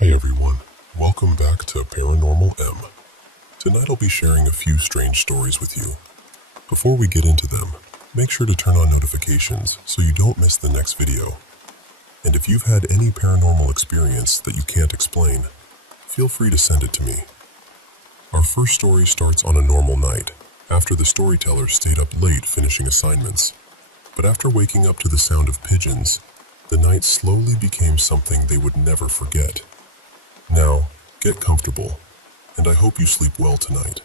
Hey everyone, welcome back to Paranormal M. Tonight I'll be sharing a few strange stories with you. Before we get into them, make sure to turn on notifications so you don't miss the next video. And if you've had any paranormal experience that you can't explain, feel free to send it to me. Our first story starts on a normal night, after the storyteller stayed up late finishing assignments. But after waking up to the sound of pigeons, the night slowly became something they would never forget. Now, get comfortable, and I hope you sleep well tonight.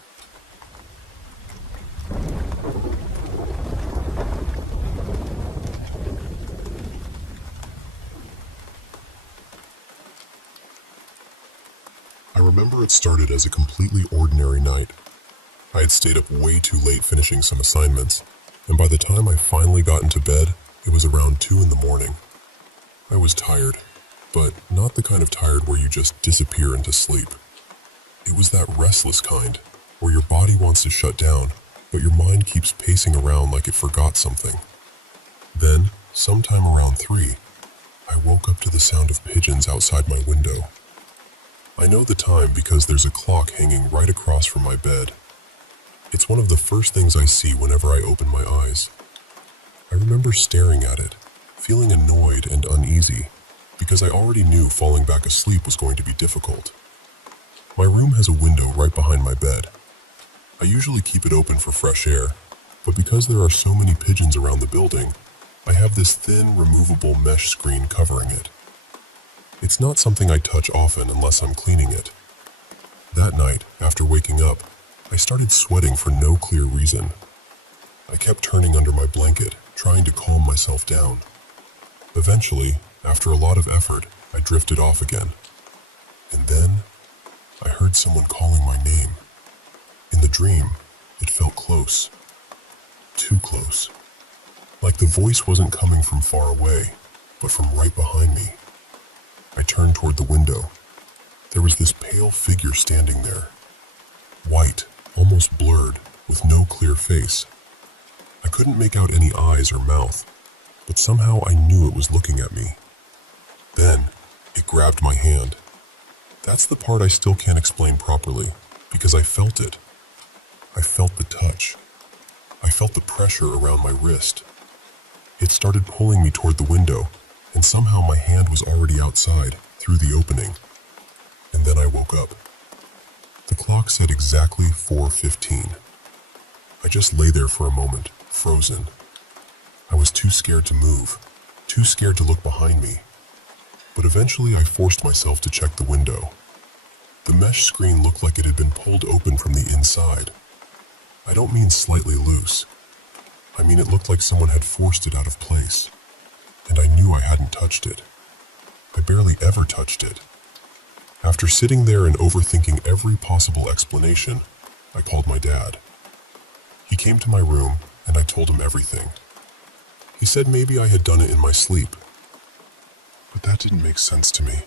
I remember it started as a completely ordinary night. I had stayed up way too late finishing some assignments, and by the time I finally got into bed, it was around 2 in the morning. I was tired, but not the kind of tired where you just disappear into sleep. It was that restless kind, where your body wants to shut down, but your mind keeps pacing around like it forgot something. Then, sometime around 3, I woke up to the sound of pigeons outside my window. I know the time because there's a clock hanging right across from my bed. It's one of the first things I see whenever I open my eyes. I remember staring at it, feeling annoyed and uneasy, because I already knew falling back asleep was going to be difficult. My room has a window right behind my bed. I usually keep it open for fresh air, but because there are so many pigeons around the building, I have this thin, removable mesh screen covering it. It's not something I touch often unless I'm cleaning it. That night, after waking up, I started sweating for no clear reason. I kept turning under my blanket, trying to calm myself down. Eventually, after a lot of effort, I drifted off again. And then, I heard someone calling my name. In the dream, it felt close. Too close. Like the voice wasn't coming from far away, but from right behind me. I turned toward the window. There was this pale figure standing there. White, almost blurred, with no clear face. I couldn't make out any eyes or mouth, but somehow I knew it was looking at me. Then, it grabbed my hand. That's the part I still can't explain properly, because I felt it. I felt the touch. I felt the pressure around my wrist. It started pulling me toward the window, and somehow my hand was already outside, through the opening. And then I woke up. The clock said exactly 4:15. I just lay there for a moment, frozen. I was too scared to move, too scared to look behind me. But eventually I forced myself to check the window. The mesh screen looked like it had been pulled open from the inside. I don't mean slightly loose. I mean it looked like someone had forced it out of place. And I knew I hadn't touched it. I barely ever touched it. After sitting there and overthinking every possible explanation, I called my dad. He came to my room and I told him everything. He said maybe I had done it in my sleep. But that didn't make sense to me.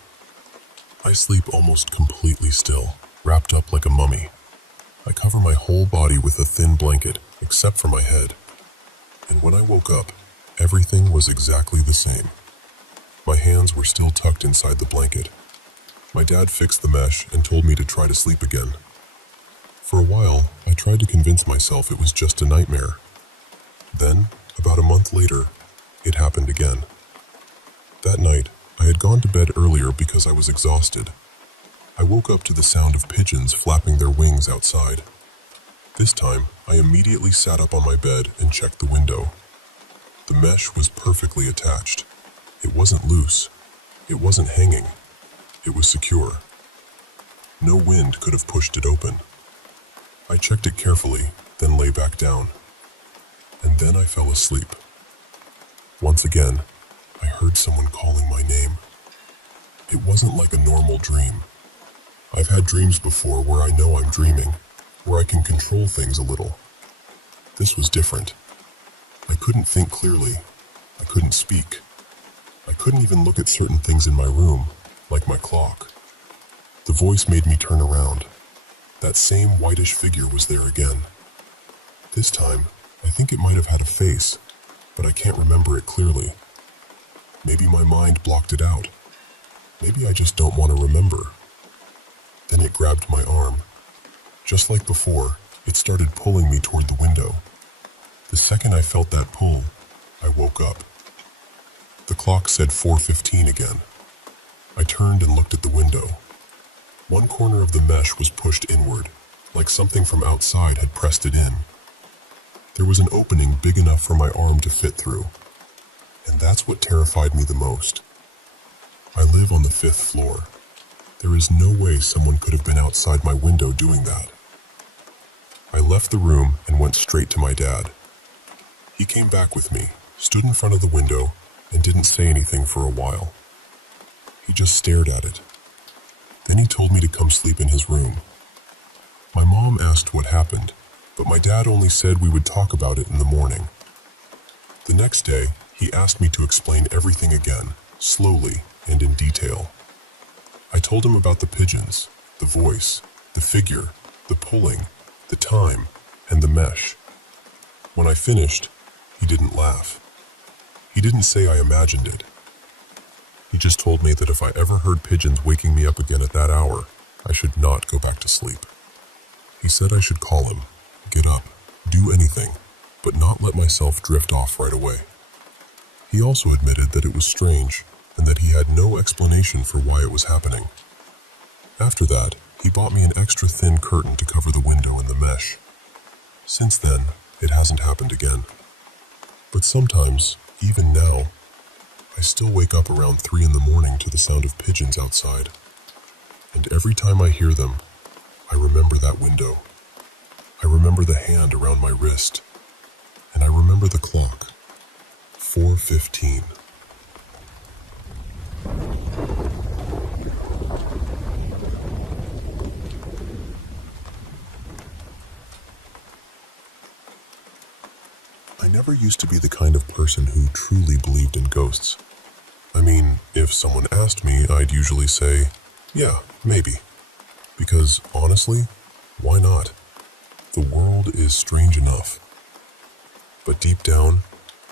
I sleep almost completely still, wrapped up like a mummy. I cover my whole body with a thin blanket, except for my head. And when I woke up, everything was exactly the same. My hands were still tucked inside the blanket. My dad fixed the mesh and told me to try to sleep again. For a while, I tried to convince myself it was just a nightmare. Then, about a month later, it happened again. That night, I had gone to bed earlier because I was exhausted. I woke up to the sound of pigeons flapping their wings outside. This time, I immediately sat up on my bed and checked the window. The mesh was perfectly attached. It wasn't loose. It wasn't hanging. It was secure. No wind could have pushed it open. I checked it carefully, then lay back down. And then I fell asleep. Once again, I heard someone calling my name. It wasn't like a normal dream. I've had dreams before where I know I'm dreaming, where I can control things a little. This was different. I couldn't think clearly. I couldn't speak. I couldn't even look at certain things in my room, like my clock. The voice made me turn around. That same whitish figure was there again. This time, I think it might have had a face, but I can't remember it clearly. Maybe my mind blocked it out. Maybe I just don't want to remember. Then it grabbed my arm. Just like before, it started pulling me toward the window. The second I felt that pull, I woke up. The clock said 4:15 again. I turned and looked at the window. One corner of the mesh was pushed inward, like something from outside had pressed it in. There was an opening big enough for my arm to fit through, and that's what terrified me the most. I live on the 5th floor. There is no way someone could have been outside my window doing that. I left the room and went straight to my dad. He came back with me, stood in front of the window, and didn't say anything for a while. He just stared at it. Then he told me to come sleep in his room. My mom asked what happened, but my dad only said we would talk about it in the morning. The next day, he asked me to explain everything again, slowly and in detail. I told him about the pigeons, the voice, the figure, the pulling, the time, and the mesh. When I finished, he didn't laugh. He didn't say I imagined it. He just told me that if I ever heard pigeons waking me up again at that hour, I should not go back to sleep. He said I should call him, get up, do anything, but not let myself drift off right away. He also admitted that it was strange and that he had no explanation for why it was happening. After that, he bought me an extra thin curtain to cover the window and the mesh. Since then, it hasn't happened again. But sometimes, even now, I still wake up around 3 in the morning to the sound of pigeons outside. And every time I hear them, I remember that window. I remember the hand around my wrist. And I remember the clock. 4:15. I never used to be the kind of person who truly believed in ghosts. I mean, if someone asked me, I'd usually say, yeah, maybe. Because, honestly, why not? The world is strange enough. But deep down,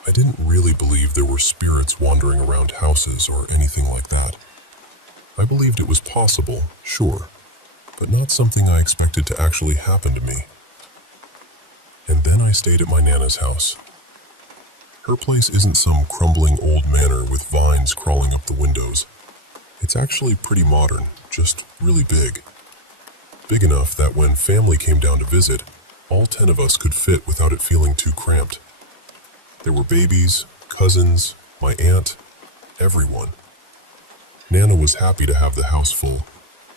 I didn't really believe there were spirits wandering around houses or anything like that. I believed it was possible, sure, but not something I expected to actually happen to me. And then I stayed at my Nana's house. Her place isn't some crumbling old manor with vines crawling up the windows. It's actually pretty modern, just really big. Big enough that when family came down to visit, all 10 of us could fit without it feeling too cramped. There were babies, cousins, my aunt, everyone. Nana was happy to have the house full,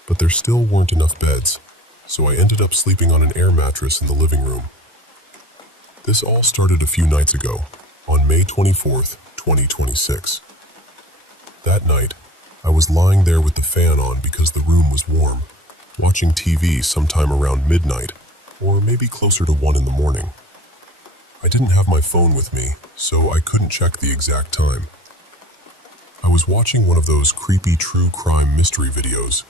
but there still weren't enough beds, so I ended up sleeping on an air mattress in the living room. This all started a few nights ago, on May 24th, 2026. That night, I was lying there with the fan on because the room was warm, watching TV sometime around midnight, or maybe closer to 1 in the morning. I didn't have my phone with me, so I couldn't check the exact time. I was watching one of those creepy true crime mystery videos,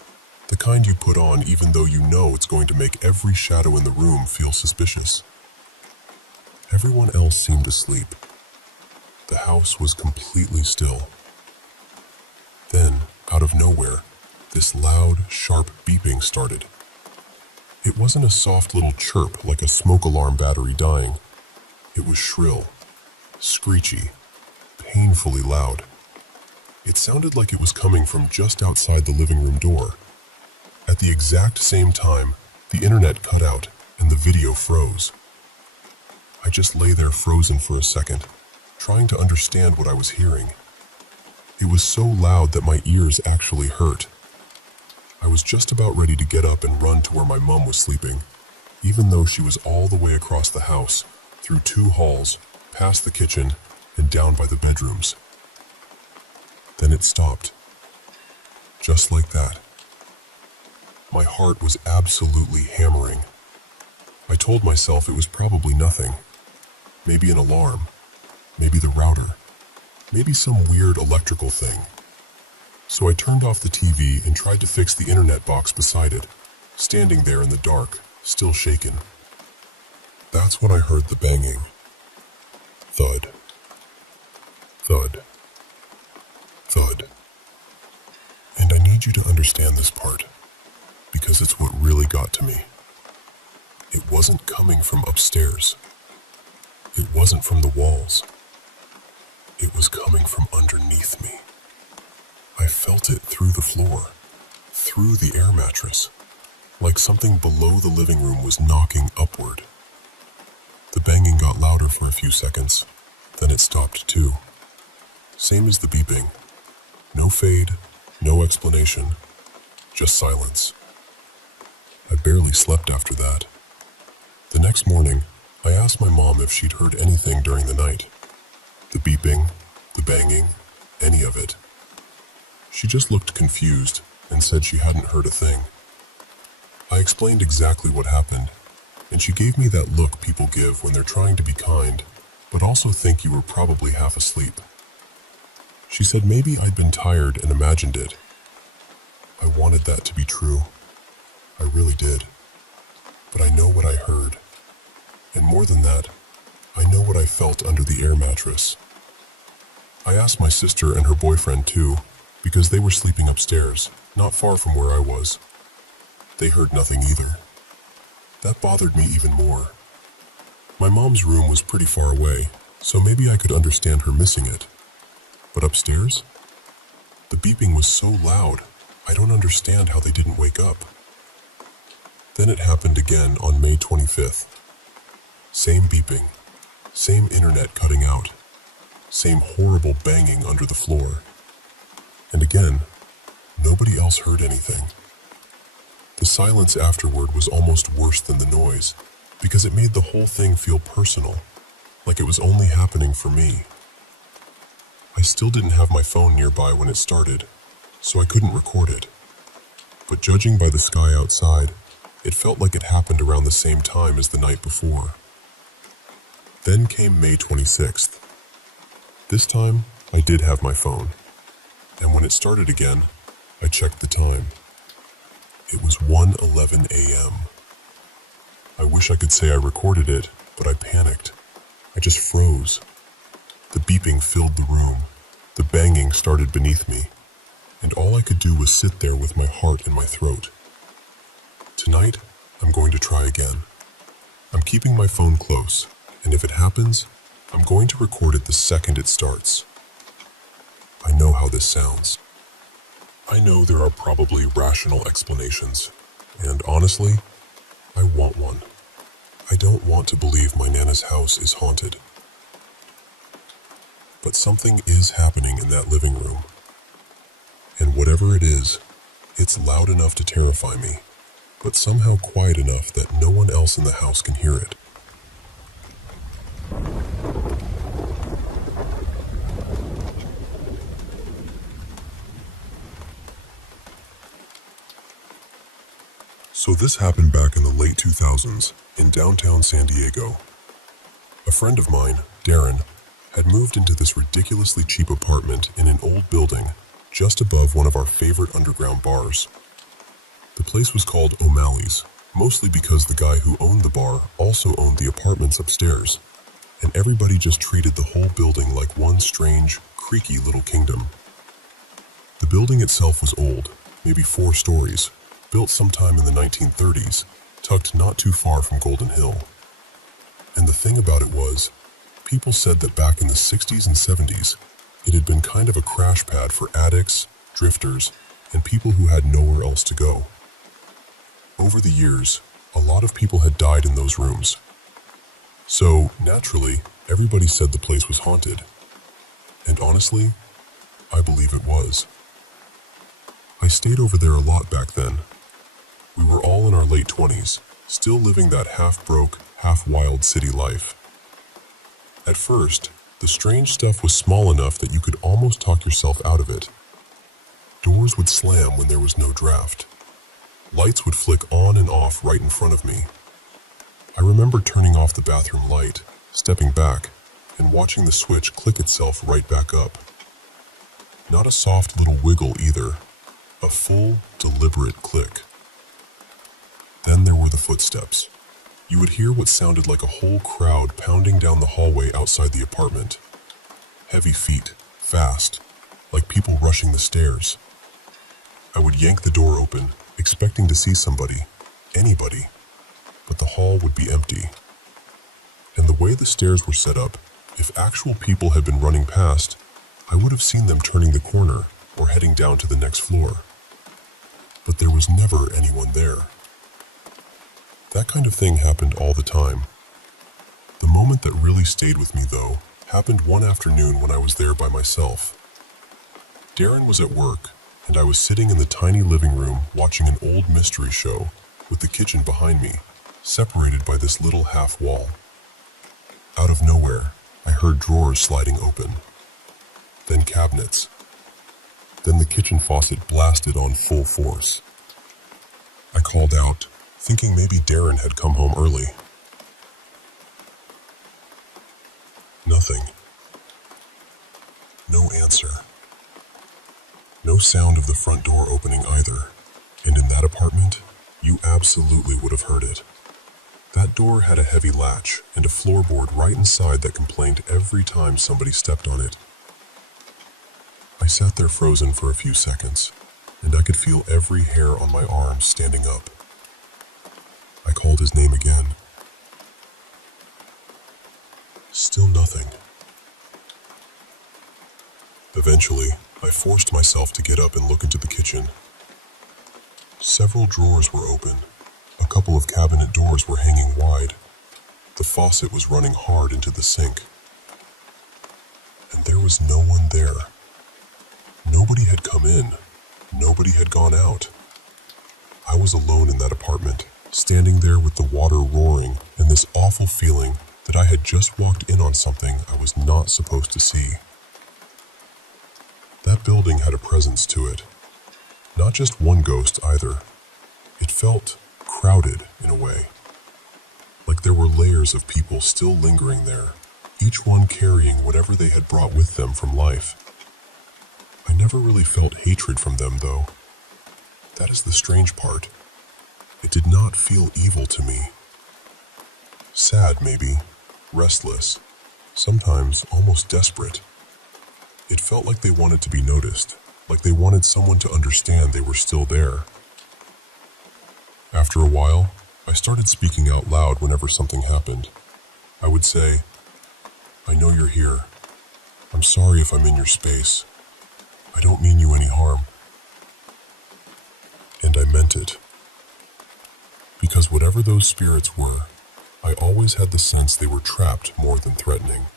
the kind you put on even though you know it's going to make every shadow in the room feel suspicious. Everyone else seemed asleep. The house was completely still. Then, out of nowhere, this loud, sharp beeping started. It wasn't a soft little chirp like a smoke alarm battery dying. It was shrill, screechy, painfully loud. It sounded like it was coming from just outside the living room door. At the exact same time, the internet cut out and the video froze. I just lay there frozen for a second, trying to understand what I was hearing. It was so loud that my ears actually hurt. I was just about ready to get up and run to where my mom was sleeping, even though she was all the way across the house, through 2 halls, past the kitchen, and down by the bedrooms. Then it stopped. Just like that. My heart was absolutely hammering. I told myself it was probably nothing. Maybe an alarm. Maybe the router. Maybe some weird electrical thing. So I turned off the TV and tried to fix the internet box beside it, standing there in the dark, still shaken. That's when I heard the banging. Thud. Thud. Thud. And I need you to understand this part, because it's what really got to me. It wasn't coming from upstairs. It wasn't from the walls. It was coming from underneath me. I felt it through the floor, through the air mattress, like something below the living room was knocking upward. The banging got louder for a few seconds, then it stopped too. Same as the beeping. No fade, no explanation, just silence. I barely slept after that. The next morning, I asked my mom if she'd heard anything during the night. The beeping, the banging, any of it. She just looked confused and said she hadn't heard a thing. I explained exactly what happened, and she gave me that look people give when they're trying to be kind, but also think you were probably half asleep. She said maybe I'd been tired and imagined it. I wanted that to be true. I really did. But I know what I heard. And more than that, I know what I felt under the air mattress. I asked my sister and her boyfriend too, because they were sleeping upstairs, not far from where I was. They heard nothing either. That bothered me even more. My mom's room was pretty far away, so maybe I could understand her missing it. But upstairs? The beeping was so loud, I don't understand how they didn't wake up. Then it happened again on May 25th. Same beeping, same internet cutting out, same horrible banging under the floor. And again, nobody else heard anything. The silence afterward was almost worse than the noise, because it made the whole thing feel personal, like it was only happening for me. I still didn't have my phone nearby when it started, so I couldn't record it. But judging by the sky outside, it felt like it happened around the same time as the night before. Then came May 26th. This time, I did have my phone, and when it started again, I checked the time. It was 1:11 a.m. I wish I could say I recorded it, but I panicked. I just froze. The beeping filled the room. The banging started beneath me, and all I could do was sit there with my heart in my throat. Tonight, I'm going to try again. I'm keeping my phone close, and if it happens, I'm going to record it the second it starts. I know how this sounds. I know there are probably rational explanations, and honestly, I want one. I don't want to believe my Nana's house is haunted. But something is happening in that living room. And whatever it is, it's loud enough to terrify me, but somehow quiet enough that no one else in the house can hear it. So this happened back in the late 2000s in downtown San Diego. A friend of mine, Darren, had moved into this ridiculously cheap apartment in an old building just above one of our favorite underground bars. The place was called O'Malley's, mostly because the guy who owned the bar also owned the apartments upstairs, and everybody just treated the whole building like one strange, creaky little kingdom. The building itself was old, maybe 4 stories, built sometime in the 1930s, tucked not too far from Golden Hill. And the thing about it was, people said that back in the 60s and 70s, it had been kind of a crash pad for addicts, drifters, and people who had nowhere else to go. Over the years, a lot of people had died in those rooms. So, naturally, everybody said the place was haunted. And honestly, I believe it was. I stayed over there a lot back then. We were all in our late 20s, still living that half-broke, half-wild city life. At first, the strange stuff was small enough that you could almost talk yourself out of it. Doors would slam when there was no draft. Lights would flick on and off right in front of me. I remember turning off the bathroom light, stepping back, and watching the switch click itself right back up. Not a soft little wiggle either, a full, deliberate click. Then there were the footsteps. You would hear what sounded like a whole crowd pounding down the hallway outside the apartment. Heavy feet, fast, like people rushing the stairs. I would yank the door open, expecting to see somebody, anybody, but the hall would be empty. And the way the stairs were set up, if actual people had been running past, I would have seen them turning the corner or heading down to the next floor. But there was never anyone there. That kind of thing happened all the time. The moment that really stayed with me, though, happened one afternoon when I was there by myself. Darren was at work, and I was sitting in the tiny living room watching an old mystery show with the kitchen behind me, separated by this little half wall. Out of nowhere, I heard drawers sliding open, then cabinets. Then the kitchen faucet blasted on full force. I called out, thinking maybe Darren had come home early. Nothing. No answer. No sound of the front door opening either. And in that apartment, you absolutely would have heard it. That door had a heavy latch and a floorboard right inside that complained every time somebody stepped on it. I sat there frozen for a few seconds, and I could feel every hair on my arm standing up. I called his name again. Still nothing. Eventually, I forced myself to get up and look into the kitchen. Several drawers were open. A couple of cabinet doors were hanging wide. The faucet was running hard into the sink. And there was no one there. Nobody had come in. Nobody had gone out. I was alone in that apartment, standing there with the water roaring and this awful feeling that I had just walked in on something I was not supposed to see. That building had a presence to it. Not just one ghost either. It felt crowded in a way. Like there were layers of people still lingering there, each one carrying whatever they had brought with them from life. I never really felt hatred from them, though. That is the strange part. It did not feel evil to me. Sad, maybe. Restless. Sometimes almost desperate. It felt like they wanted to be noticed, like they wanted someone to understand they were still there. After a while, I started speaking out loud whenever something happened. I would say, "I know you're here. I'm sorry if I'm in your space. I don't mean you any harm." And I meant it. Because whatever those spirits were, I always had the sense they were trapped more than threatening.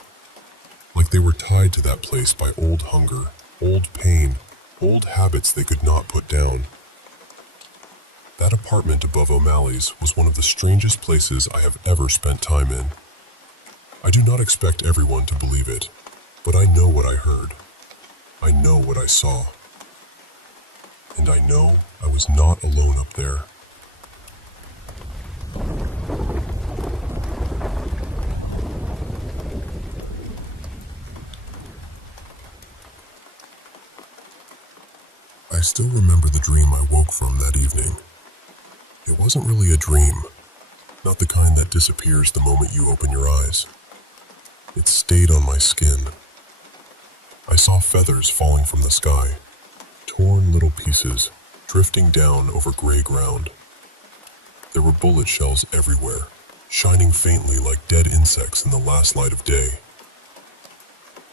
Like they were tied to that place by old hunger, old pain, old habits they could not put down. That apartment above O'Malley's was one of the strangest places I have ever spent time in. I do not expect everyone to believe it, but I know what I heard. I know what I saw. And I know I was not alone up there. I still remember the dream I woke from that evening. It wasn't really a dream, not the kind that disappears the moment you open your eyes. It stayed on my skin. I saw feathers falling from the sky, torn little pieces drifting down over gray ground. There were bullet shells everywhere, shining faintly like dead insects in the last light of day.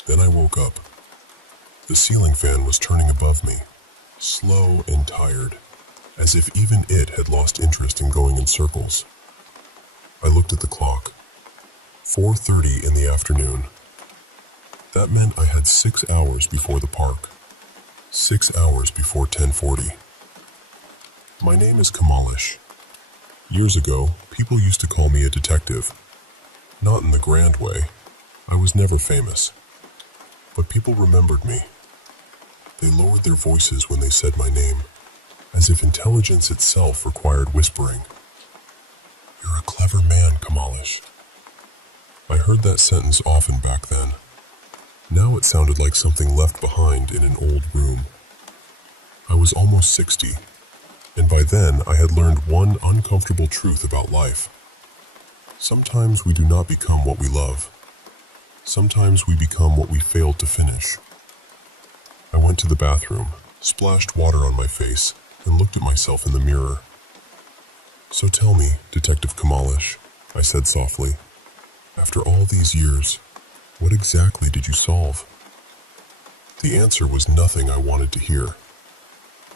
Then I woke up. The ceiling fan was turning above me, slow and tired, as if even it had lost interest in going in circles. I looked at the clock. 4:30 in the afternoon. That meant I had 6 hours before the park. 6 hours before 10:40. My name is Kamalish. Years ago, people used to call me a detective. Not in the grand way. I was never famous. But people remembered me. They lowered their voices when they said my name, as if intelligence itself required whispering. "You're a clever man, Kamalish." I heard that sentence often back then. Now it sounded like something left behind in an old room. I was almost 60, and by then I had learned one uncomfortable truth about life. Sometimes we do not become what we love. Sometimes we become what we failed to finish. I went to the bathroom, splashed water on my face, and looked at myself in the mirror. "So tell me, Detective Kamalish," I said softly, "after all these years, what exactly did you solve?" The answer was nothing I wanted to hear.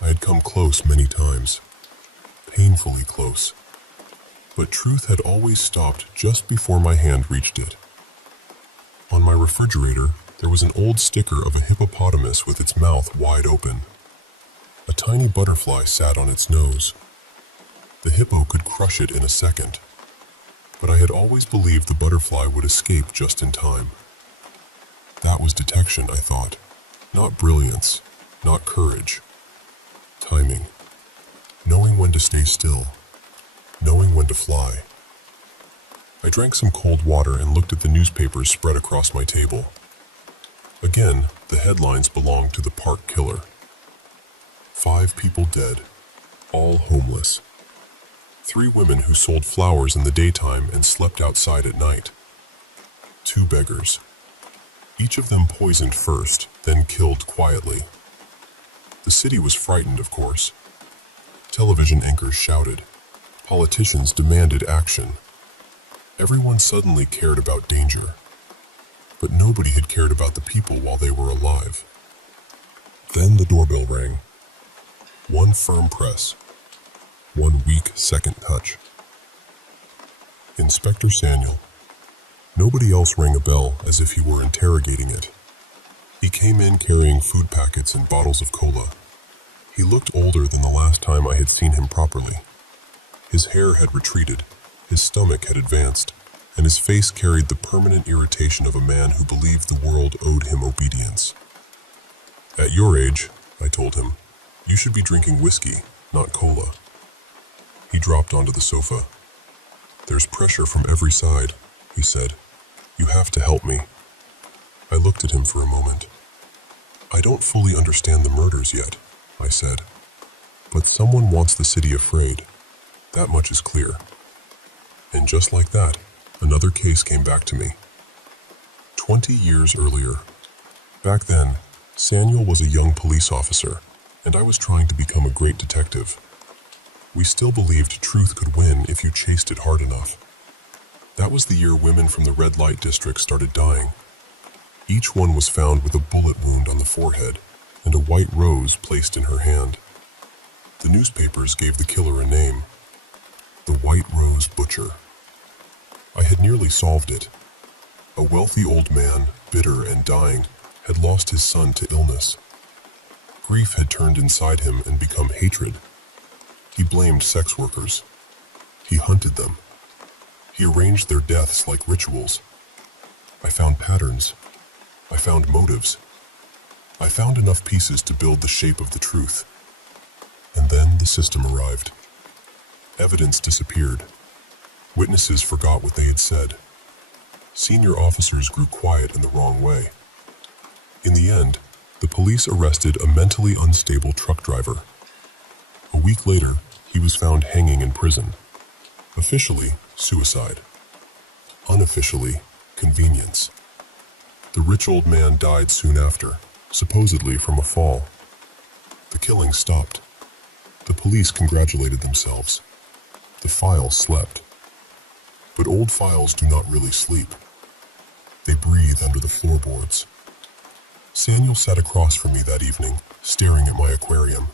I had come close many times, painfully close, but truth had always stopped just before my hand reached it. On my refrigerator, there was an old sticker of a hippopotamus with its mouth wide open. A tiny butterfly sat on its nose. The hippo could crush it in a second, but I had always believed the butterfly would escape just in time. That was detection, I thought. Not brilliance, not courage. Timing. Knowing when to stay still. Knowing when to fly. I drank some cold water and looked at the newspapers spread across my table. Again, the headlines belonged to the park killer. 5 people dead, all homeless. 3 women who sold flowers in the daytime and slept outside at night. 2 beggars. Each of them poisoned first, then killed quietly. The city was frightened, of course. Television anchors shouted. Politicians demanded action. Everyone suddenly cared about danger. But nobody had cared about the people while they were alive. Then the doorbell rang. 1 firm press. 1 weak second touch. Inspector Samuel. Nobody else rang a bell as if he were interrogating it. He came in carrying food packets and bottles of cola. He looked older than the last time I had seen him properly. His hair had retreated, his stomach had advanced, and his face carried the permanent irritation of a man who believed the world owed him obedience. "At your age," I told him, "you should be drinking whiskey, not cola." He dropped onto the sofa. "There's pressure from every side," he said. "You have to help me." I looked at him for a moment. "I don't fully understand the murders yet," I said. "But someone wants the city afraid. That much is clear." And just like that, another case came back to me. 20 years earlier. Back then, Samuel was a young police officer, and I was trying to become a great detective. We still believed truth could win if you chased it hard enough. That was the year women from the red light district started dying. Each one was found with a bullet wound on the forehead and a white rose placed in her hand. The newspapers gave the killer a name, the White Rose Butcher. I had nearly solved it. A wealthy old man, bitter and dying, had lost his son to illness. Grief had turned inside him and become hatred. He blamed sex workers. He hunted them. He arranged their deaths like rituals. I found patterns. I found motives. I found enough pieces to build the shape of the truth. And then the system arrived. Evidence disappeared. Witnesses forgot what they had said. Senior officers grew quiet in the wrong way. In the end, the police arrested a mentally unstable truck driver. A week later, he was found hanging in prison. Officially, suicide. Unofficially, convenience. The rich old man died soon after, supposedly from a fall. The killing stopped. The police congratulated themselves. The file slept. But old files do not really sleep. They breathe under the floorboards. Samuel sat across from me that evening, staring at my aquarium.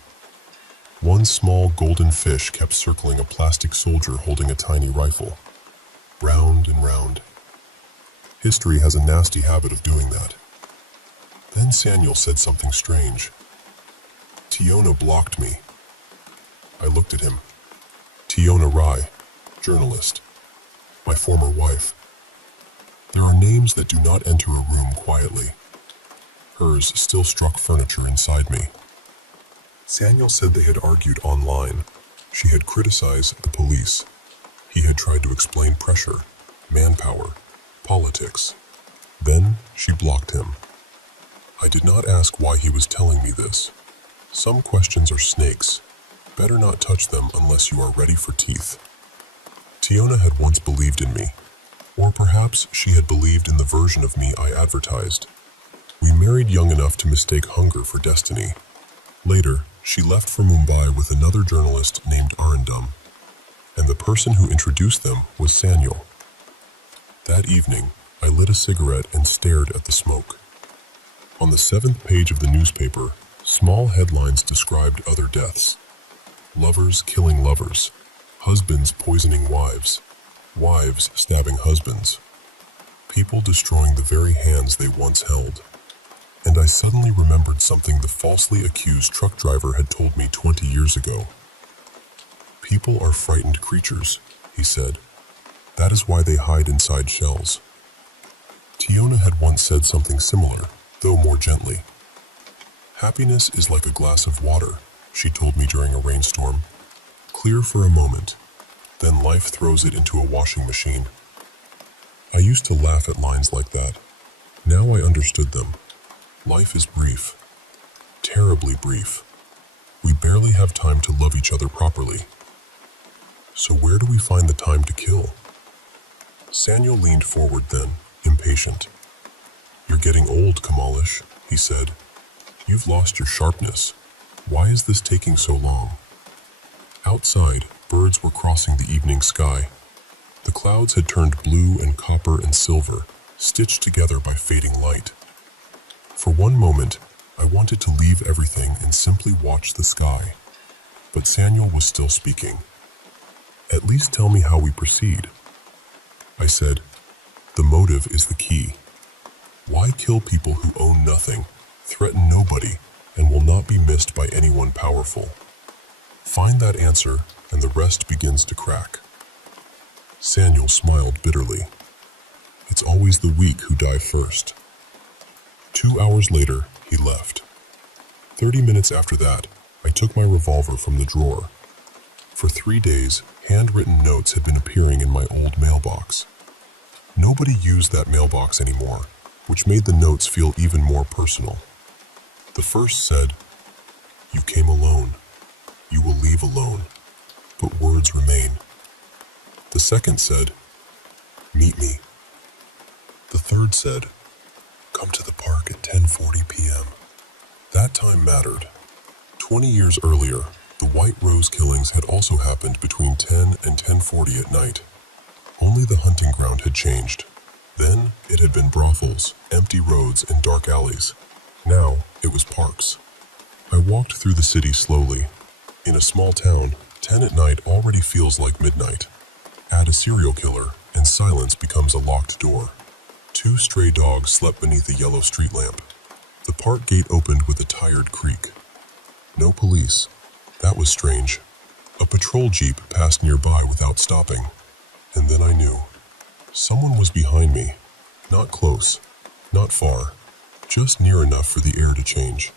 One small golden fish kept circling a plastic soldier holding a tiny rifle. Round and round. History has a nasty habit of doing that. Then Samuel said something strange. Tiona blocked me. I looked at him. Tiona Rai, journalist. My former wife. There are names that do not enter a room quietly. Hers still struck furniture inside me. Samuel said they had argued online. She had criticized the police. He had tried to explain pressure, manpower, politics. Then she blocked him. I did not ask why he was telling me this. Some questions are snakes. Better not touch them unless you are ready for teeth. Tiona had once believed in me. Or perhaps she had believed in the version of me I advertised. We married young enough to mistake hunger for destiny. Later, She left for Mumbai with another journalist named Arindam, and the person who introduced them was Sanyal. That evening, I lit a cigarette and stared at the smoke. On the 7th page of the newspaper, small headlines described other deaths. Lovers killing lovers, husbands poisoning wives, wives stabbing husbands, people destroying the very hands they once held. And I suddenly remembered something the falsely accused truck driver had told me 20 years ago. People are frightened creatures, he said. That is why they hide inside shells. Tiona had once said something similar, though more gently. Happiness is like a glass of water, she told me during a rainstorm. Clear for a moment, then life throws it into a washing machine. I used to laugh at lines like that. Now I understood them. Life is brief. Terribly brief. We barely have time to love each other properly. So where do we find the time to kill? Sanyal leaned forward then, impatient. You're getting old, Kamalish, he said. You've lost your sharpness. Why is this taking so long? Outside, birds were crossing the evening sky. The clouds had turned blue and copper and silver, stitched together by fading light. For one moment, I wanted to leave everything and simply watch the sky. But Sanyal was still speaking. At least tell me how we proceed. I said, the motive is the key. Why kill people who own nothing, threaten nobody, and will not be missed by anyone powerful? Find that answer, and the rest begins to crack. Sanyal smiled bitterly. It's always the weak who die first. 2 hours later, he left. 30 minutes after that, I took my revolver from the drawer. For 3 days, handwritten notes had been appearing in my old mailbox. Nobody used that mailbox anymore, which made the notes feel even more personal. The first said, "You came alone. You will leave alone, but words remain." The second said, "Meet me." The third said, "Come to the park at 10:40 p.m. That time mattered. 20 years earlier, the White Rose killings had also happened between 10 and 10:40 at night. Only the hunting ground had changed. Then, it had been brothels, empty roads, and dark alleys. Now, it was parks. I walked through the city slowly. In a small town, 10 at night already feels like midnight. Add a serial killer, and silence becomes a locked door. 2 stray dogs slept beneath a yellow street lamp. The park gate opened with a tired creak. No police. That was strange. A patrol jeep passed nearby without stopping. And then I knew. Someone was behind me. Not close. Not far. Just near enough for the air to change.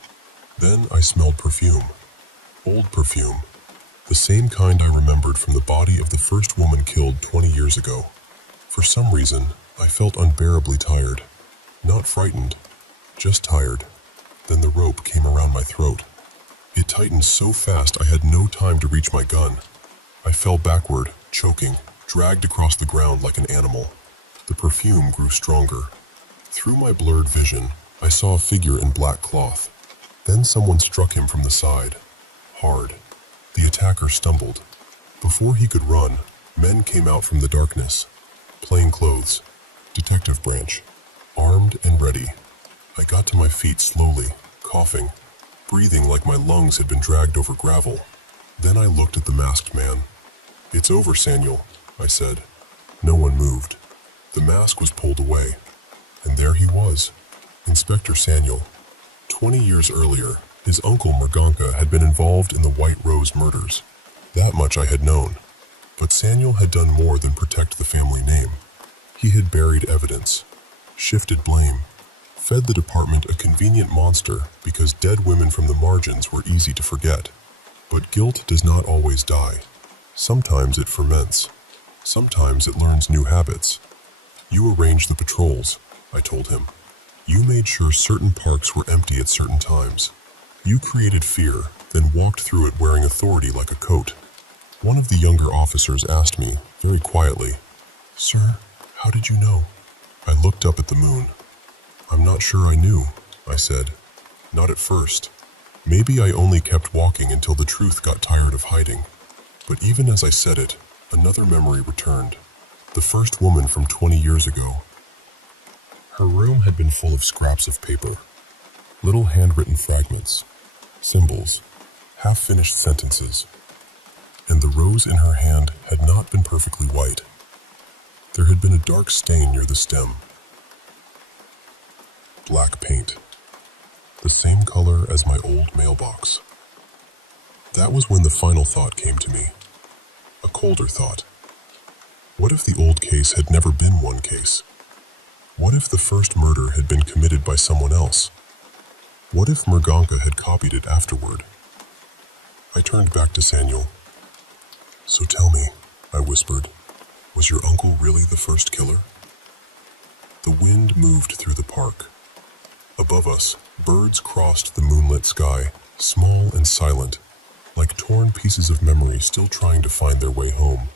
Then I smelled perfume. Old perfume. The same kind I remembered from the body of the first woman killed 20 years ago. For some reason, I felt unbearably tired. Not frightened. Just tired. Then the rope came around my throat. It tightened so fast I had no time to reach my gun. I fell backward, choking, dragged across the ground like an animal. The perfume grew stronger. Through my blurred vision, I saw a figure in black cloth. Then someone struck him from the side. Hard. The attacker stumbled. Before he could run, men came out from the darkness. Plain clothes. Detective branch. Armed and ready. I got to my feet slowly, coughing, breathing like my lungs had been dragged over gravel. Then I looked at the masked man. "It's over, Sanyal," I said. No one moved. The mask was pulled away. And there he was, Inspector Sanyal. 20 years earlier, his uncle Murganka had been involved in the White Rose murders. That much I had known. But Sanyal had done more than protect the family name. He had buried evidence, shifted blame, fed the department a convenient monster because dead women from the margins were easy to forget. But guilt does not always die. Sometimes it ferments. Sometimes it learns new habits. "You arranged the patrols," I told him. "You made sure certain parks were empty at certain times. You created fear, then walked through it wearing authority like a coat." One of the younger officers asked me, very quietly, "Sir, how did you know?" I looked up at the moon. "I'm not sure I knew," I said. "Not at first. Maybe I only kept walking until the truth got tired of hiding. But even as I said it, another memory returned. The first woman from 20 years ago. Her room had been full of scraps of paper, little handwritten fragments, symbols, half-finished sentences, and the rose in her hand had not been perfectly white. There had been a dark stain near the stem. Black paint, the same color as my old mailbox. That was when the final thought came to me, a colder thought. What if the old case had never been one case? What if the first murder had been committed by someone else? What if Murganka had copied it afterward? I turned back to Samuel. "So tell me," I whispered, "was your uncle really the first killer?" The wind moved through the park. Above us, birds crossed the moonlit sky, small and silent, like torn pieces of memory still trying to find their way home.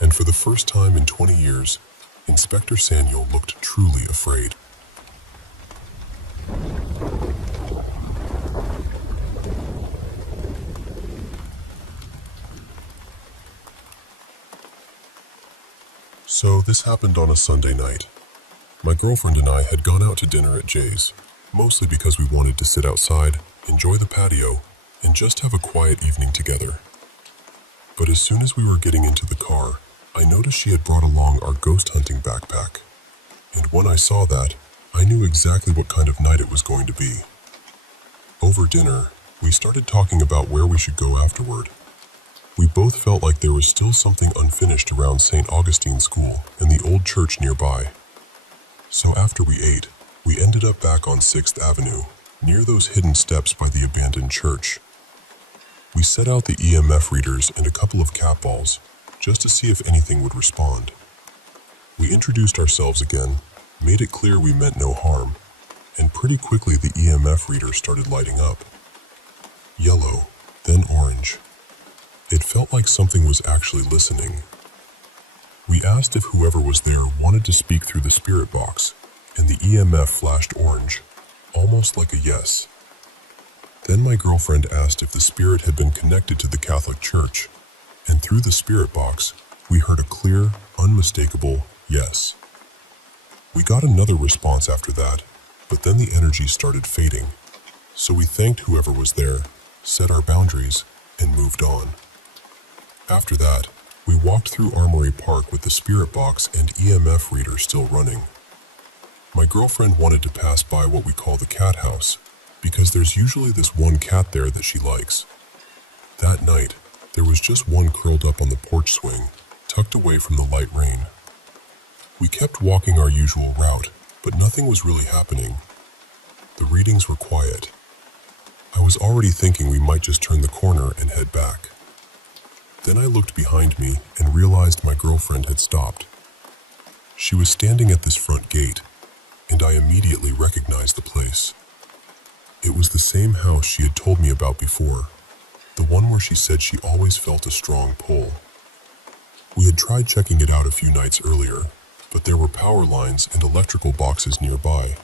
And for the first time in 20 years, Inspector Samuel looked truly afraid. So this happened on a Sunday night. My girlfriend and I had gone out to dinner at Jay's, mostly because we wanted to sit outside, enjoy the patio, and just have a quiet evening together. But as soon as we were getting into the car, I noticed she had brought along our ghost hunting backpack. And when I saw that, I knew exactly what kind of night it was going to be. Over dinner, we started talking about where we should go afterward. We both felt like there was still something unfinished around St. Augustine School and the old church nearby. So after we ate, we ended up back on 6th Avenue, near those hidden steps by the abandoned church. We set out the EMF readers and a couple of cat balls, just to see if anything would respond. We introduced ourselves again, made it clear we meant no harm, and pretty quickly the EMF reader started lighting up. Yellow, then orange. It felt like something was actually listening. We asked if whoever was there wanted to speak through the spirit box, and the EMF flashed orange, almost like a yes. Then my girlfriend asked if the spirit had been connected to the Catholic Church, and through the spirit box, we heard a clear, unmistakable yes. We got another response after that, but then the energy started fading, so we thanked whoever was there, set our boundaries, and moved on. After that, we walked through Armory Park with the spirit box and EMF reader still running. My girlfriend wanted to pass by what we call the cat house, because there's usually this one cat there that she likes. That night, there was just one curled up on the porch swing, tucked away from the light rain. We kept walking our usual route, but nothing was really happening. The readings were quiet. I was already thinking we might just turn the corner and head back. Then I looked behind me and realized my girlfriend had stopped. She was standing at this front gate, and I immediately recognized the place. It was the same house she had told me about before, the one where she said she always felt a strong pull. We had tried checking it out a few nights earlier, but there were power lines and electrical boxes nearby,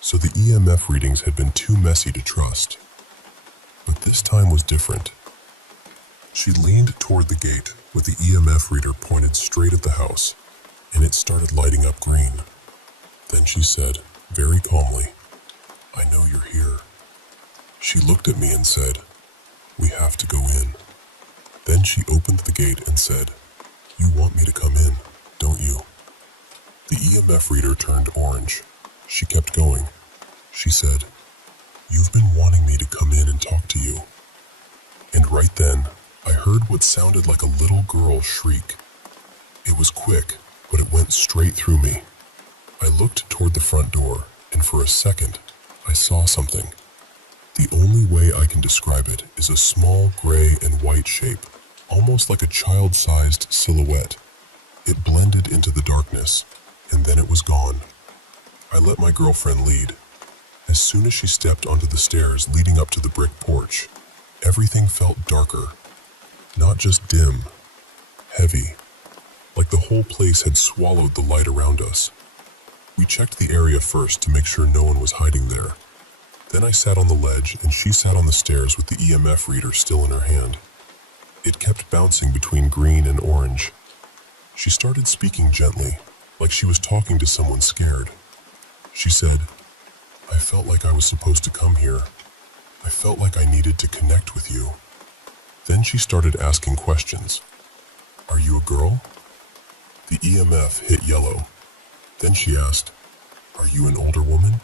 so the EMF readings had been too messy to trust. But this time was different. She leaned toward the gate with the EMF reader pointed straight at the house, and it started lighting up green. Then she said, very calmly, "I know you're here." She looked at me and said, "We have to go in." Then she opened the gate and said, "You want me to come in, don't you?" The EMF reader turned orange. She kept going. She said, "You've been wanting me to come in and talk to you." And right then, I heard what sounded like a little girl shriek. It was quick, but it went straight through me. I looked toward the front door, and for a second, I saw something. The only way I can describe it is a small gray and white shape, almost like a child-sized silhouette. It blended into the darkness, and then it was gone. I let my girlfriend lead. As soon as she stepped onto the stairs leading up to the brick porch, everything felt darker. Not just dim, heavy, like the whole place had swallowed the light around us. We checked the area first to make sure no one was hiding there. Then I sat on the ledge and she sat on the stairs with the EMF reader still in her hand. It kept bouncing between green and orange. She started speaking gently, like she was talking to someone scared. She said, "I felt like I was supposed to come here. I felt like I needed to connect with you." Then she started asking questions. "Are you a girl?" The EMF hit yellow. Then she asked, "Are you an older woman?"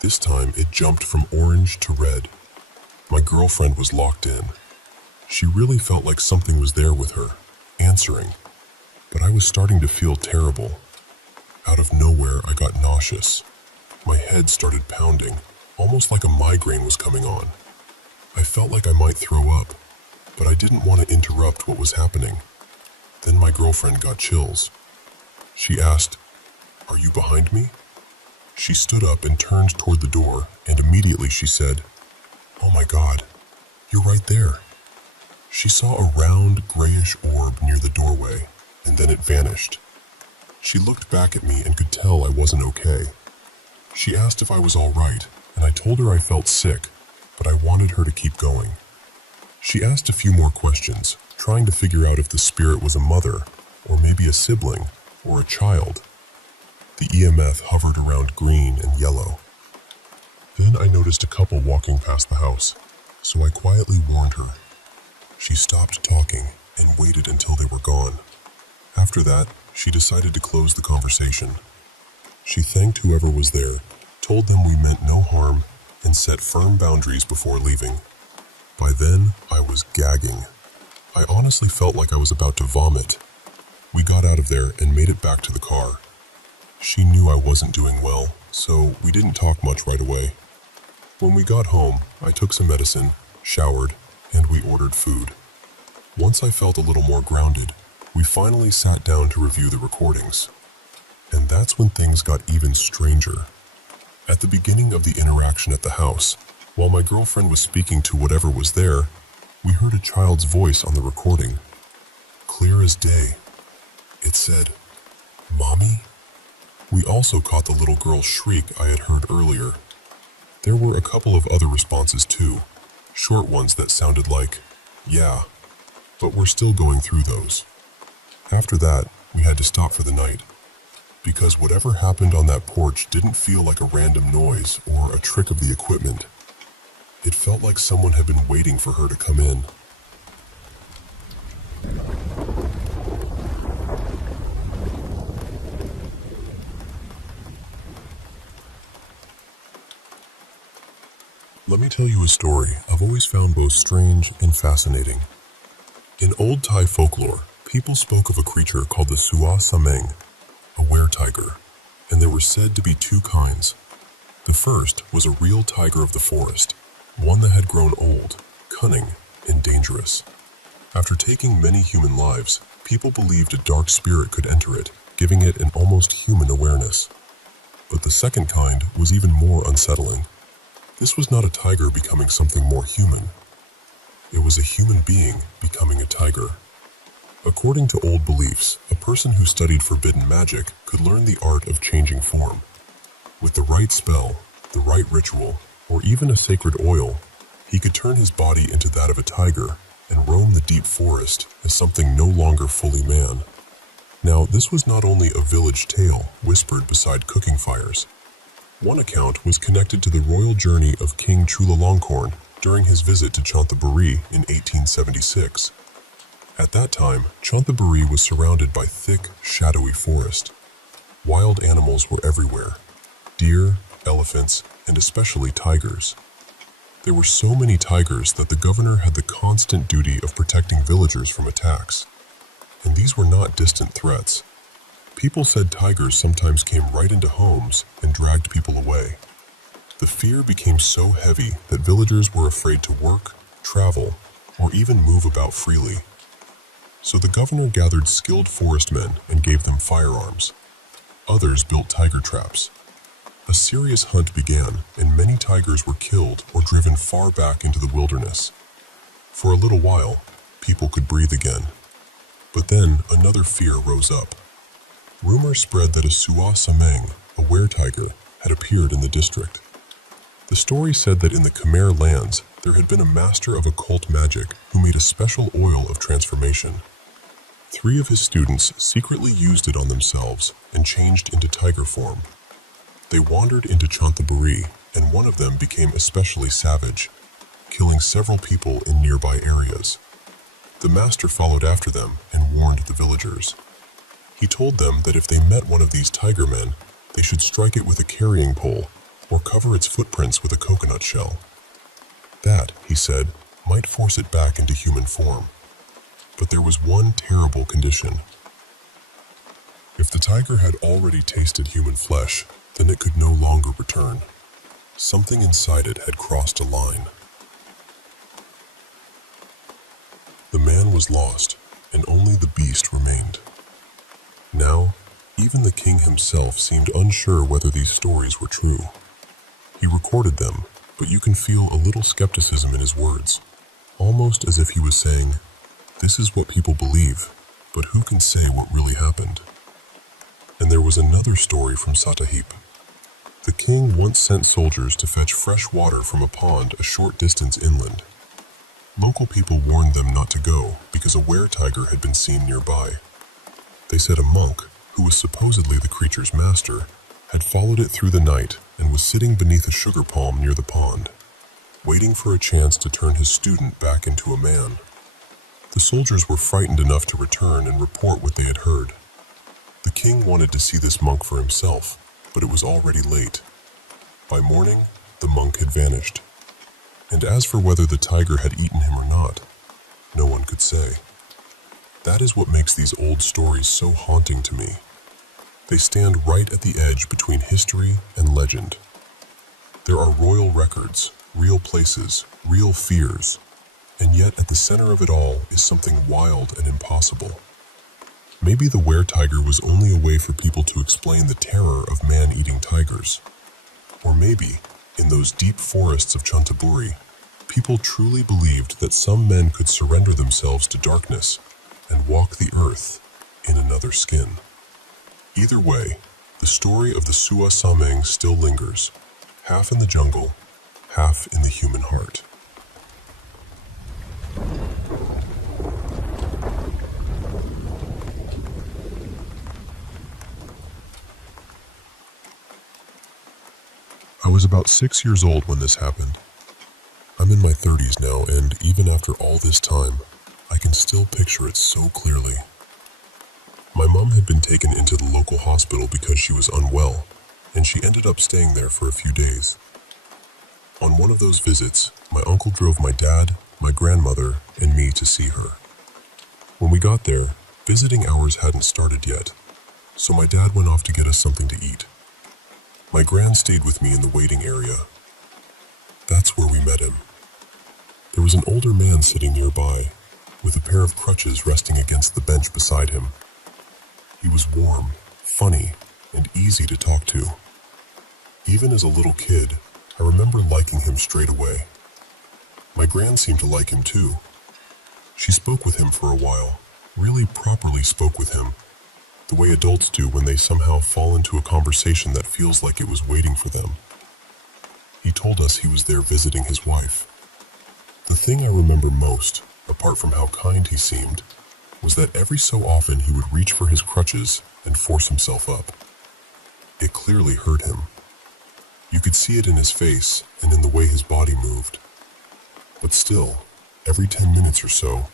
This time it jumped from orange to red. My girlfriend was locked in. She really felt like something was there with her, answering. But I was starting to feel terrible. Out of nowhere, I got nauseous. My head started pounding, almost like a migraine was coming on. I felt like I might throw up, but I didn't want to interrupt what was happening. Then my girlfriend got chills. She asked, "Are you behind me?" She stood up and turned toward the door, and immediately she said, "Oh my God, you're right there." She saw a round, grayish orb near the doorway, and then it vanished. She looked back at me and could tell I wasn't okay. She asked if I was all right, and I told her I felt sick, but I wanted her to keep going. She asked a few more questions, trying to figure out if the spirit was a mother, or maybe a sibling, or a child. The EMF hovered around green and yellow. Then I noticed a couple walking past the house, so I quietly warned her. She stopped talking and waited until they were gone. After that, she decided to close the conversation. She thanked whoever was there, told them we meant no harm, and set firm boundaries before leaving. By then, I was gagging. I honestly felt like I was about to vomit. We got out of there and made it back to the car. She knew I wasn't doing well, so we didn't talk much right away. When we got home, I took some medicine, showered, and we ordered food. Once I felt a little more grounded, we finally sat down to review the recordings. And that's when things got even stranger. At the beginning of the interaction at the house, while my girlfriend was speaking to whatever was there, we heard a child's voice on the recording. Clear as day. It said, "Mommy?" We also caught the little girl's shriek I had heard earlier. There were a couple of other responses too, short ones that sounded like, "Yeah," but we're still going through those. After that, we had to stop for the night, because whatever happened on that porch didn't feel like a random noise or a trick of the equipment. It felt like someone had been waiting for her to come in. Let me tell you a story I've always found both strange and fascinating. In old Thai folklore, people spoke of a creature called the Sua Sameng, a were-tiger, and there were said to be two kinds. The first was a real tiger of the forest, one that had grown old, cunning, and dangerous. After taking many human lives, people believed a dark spirit could enter it, giving it an almost human awareness. But the second kind was even more unsettling. This was not a tiger becoming something more human. It was a human being becoming a tiger. According to old beliefs, a person who studied forbidden magic could learn the art of changing form. With the right spell, the right ritual, or even a sacred oil, he could turn his body into that of a tiger and roam the deep forest as something no longer fully man. Now, this was not only a village tale whispered beside cooking fires. One account was connected to the royal journey of King Chulalongkorn during his visit to Chanthaburi in 1876. At that time, Chanthaburi was surrounded by thick, shadowy forest. Wild animals were everywhere: deer, elephants, and especially tigers. There were so many tigers that the governor had the constant duty of protecting villagers from attacks. And these were not distant threats. People said tigers sometimes came right into homes and dragged people away. The fear became so heavy that villagers were afraid to work, travel, or even move about freely. So the governor gathered skilled forest men and gave them firearms. Others built tiger traps. A serious hunt began, and many tigers were killed or driven far back into the wilderness. For a little while, people could breathe again. But then another fear rose up. Rumors spread that a Sua Sameng, a were-tiger, had appeared in the district. The story said that in the Khmer lands, there had been a master of occult magic who made a special oil of transformation. 3 of his students secretly used it on themselves and changed into tiger form. They wandered into Chanthaburi, and one of them became especially savage, killing several people in nearby areas. The master followed after them and warned the villagers. He told them that if they met one of these tiger men, they should strike it with a carrying pole or cover its footprints with a coconut shell. That, he said, might force it back into human form. But there was one terrible condition. If the tiger had already tasted human flesh, then it could no longer return. Something inside it had crossed a line. The man was lost, and only the beast remained. Now, even the king himself seemed unsure whether these stories were true. He recorded them, but you can feel a little skepticism in his words, almost as if he was saying, "This is what people believe, but who can say what really happened?" And there was another story from Satahip. The king once sent soldiers to fetch fresh water from a pond a short distance inland. Local people warned them not to go because a were-tiger had been seen nearby. They said a monk, who was supposedly the creature's master, had followed it through the night and was sitting beneath a sugar palm near the pond, waiting for a chance to turn his student back into a man. The soldiers were frightened enough to return and report what they had heard. The king wanted to see this monk for himself, but it was already late. By morning, the monk had vanished. And as for whether the tiger had eaten him or not, no one could say. That is what makes these old stories so haunting to me. They stand right at the edge between history and legend. There are royal records, real places, real fears, and yet at the center of it all is something wild and impossible. Maybe the were-tiger was only a way for people to explain the terror of man-eating tigers. Or maybe, in those deep forests of Chanthaburi, people truly believed that some men could surrender themselves to darkness and walk the earth in another skin. Either way, the story of the Sua Sameng still lingers, half in the jungle, half in the human heart. I was about 6 years old when this happened. I'm in my 30s now, and even after all this time, I can still picture it so clearly. My mom had been taken into the local hospital because she was unwell, and she ended up staying there for a few days. On one of those visits, my uncle drove my dad, my grandmother, and me to see her. When we got there, visiting hours hadn't started yet, so my dad went off to get us something to eat. My gran stayed with me in the waiting area. That's where we met him. There was an older man sitting nearby, with a pair of crutches resting against the bench beside him. He was warm, funny, and easy to talk to. Even as a little kid, I remember liking him straight away. My gran seemed to like him too. She spoke with him for a while, really properly spoke with him, the way adults do when they somehow fall into a conversation that feels like it was waiting for them. He told us he was there visiting his wife. The thing I remember most, apart from how kind he seemed, was that every so often he would reach for his crutches and force himself up. It clearly hurt him. You could see it in his face and in the way his body moved. But still, every 10 minutes or so,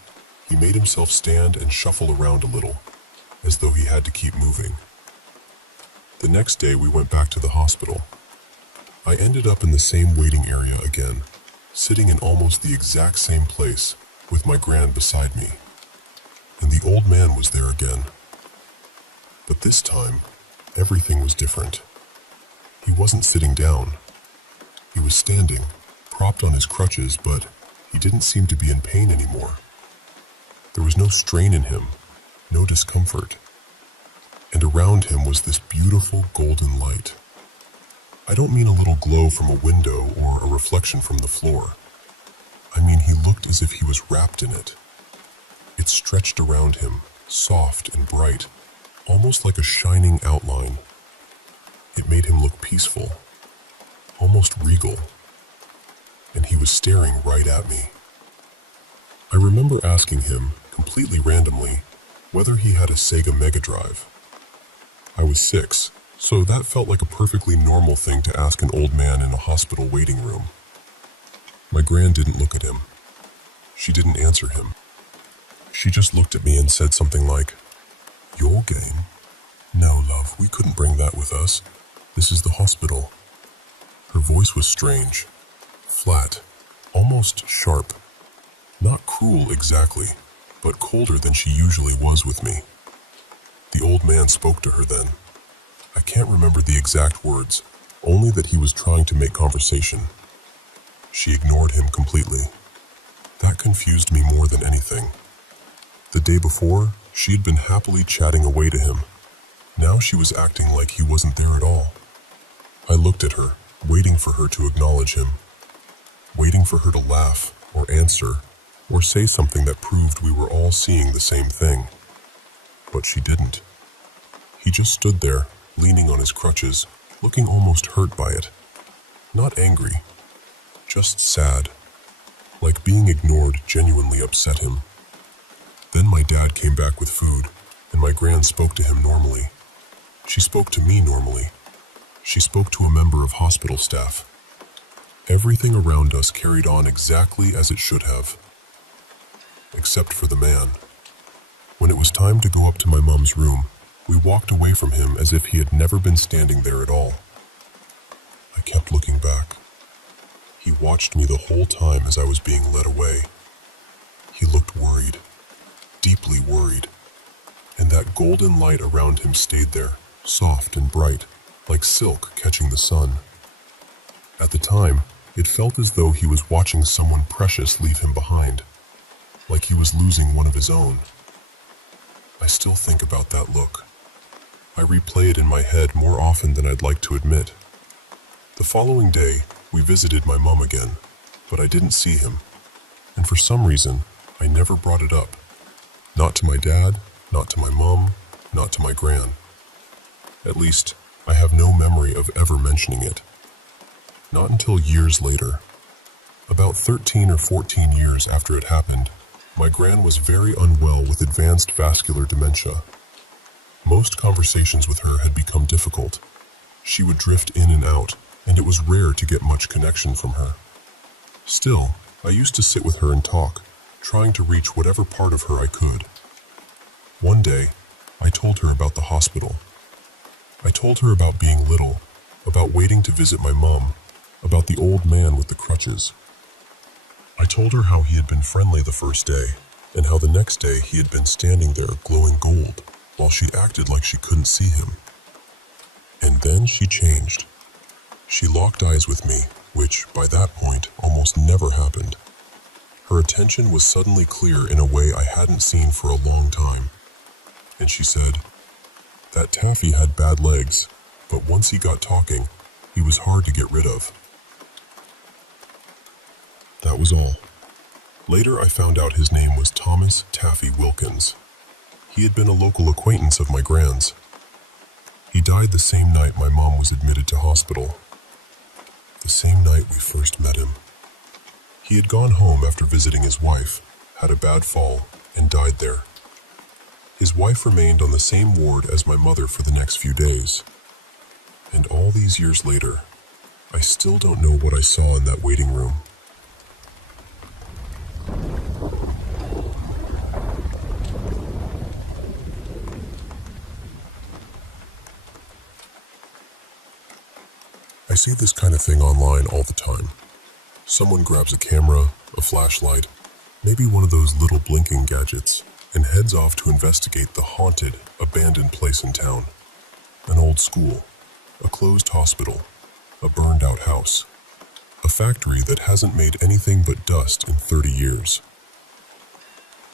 he made himself stand and shuffle around a little, as though he had to keep moving. The next day we went back to the hospital. I ended up in the same waiting area again, sitting in almost the exact same place, with my gran beside me. And the old man was there again. But this time, everything was different. He wasn't sitting down. He was standing, propped on his crutches, but he didn't seem to be in pain anymore. There was no strain in him, no discomfort. And around him was this beautiful golden light. I don't mean a little glow from a window or a reflection from the floor. I mean he looked as if he was wrapped in it. It stretched around him, soft and bright, almost like a shining outline. It made him look peaceful, almost regal, and he was staring right at me. I remember asking him, completely randomly, whether he had a Sega Mega Drive. I was 6, so that felt like a perfectly normal thing to ask an old man in a hospital waiting room. My gran didn't look at him. She didn't answer him. She just looked at me and said something like, "Your game? No, love, we couldn't bring that with us. This is the hospital." Her voice was strange, flat, almost sharp. Not cruel exactly, but colder than she usually was with me. The old man spoke to her then. I can't remember the exact words, only that he was trying to make conversation. She ignored him completely. That confused me more than anything. The day before, she had been happily chatting away to him. Now she was acting like he wasn't there at all. I looked at her, waiting for her to acknowledge him, waiting for her to laugh or answer or say something that proved we were all seeing the same thing. But she didn't. He just stood there, leaning on his crutches, looking almost hurt by it. Not angry, just sad. Like being ignored genuinely upset him. Then my dad came back with food, and my gran spoke to him normally. She spoke to me normally. She spoke to a member of hospital staff. Everything around us carried on exactly as it should have. Except for the man. When it was time to go up to my mom's room, we walked away from him as if he had never been standing there at all. I kept looking back. He watched me the whole time as I was being led away. He looked worried, deeply worried, and that golden light around him stayed there, soft and bright, like silk catching the sun. At the time, it felt as though he was watching someone precious leave him behind, like he was losing one of his own. I still think about that look. I replay it in my head more often than I'd like to admit. The following day, we visited my mom again, but I didn't see him, and for some reason, I never brought it up. Not to my dad, not to my mom, not to my gran. At least, I have no memory of ever mentioning it. Not until years later. About 13 or 14 years after it happened, my gran was very unwell with advanced vascular dementia. Most conversations with her had become difficult. She would drift in and out, and it was rare to get much connection from her. Still, I used to sit with her and talk, trying to reach whatever part of her I could. One day, I told her about the hospital. I told her about being little, about waiting to visit my mom, about the old man with the crutches. I told her how he had been friendly the first day, and how the next day he had been standing there glowing gold, while she acted like she couldn't see him. And then she changed. She locked eyes with me, which, by that point, almost never happened. Her attention was suddenly clear in a way I hadn't seen for a long time. And she said, "That Taffy had bad legs, but once he got talking, he was hard to get rid of." That was all. Later I found out his name was Thomas Taffy Wilkins. He had been a local acquaintance of my gran's. He died the same night my mom was admitted to hospital. The same night we first met him. He had gone home after visiting his wife, had a bad fall, and died there. His wife remained on the same ward as my mother for the next few days. And all these years later, I still don't know what I saw in that waiting room. I see this kind of thing online all the time. Someone grabs a camera, a flashlight, maybe one of those little blinking gadgets, and heads off to investigate the haunted, abandoned place in town. An old school, a closed hospital, a burned-out house, a factory that hasn't made anything but dust in 30 years.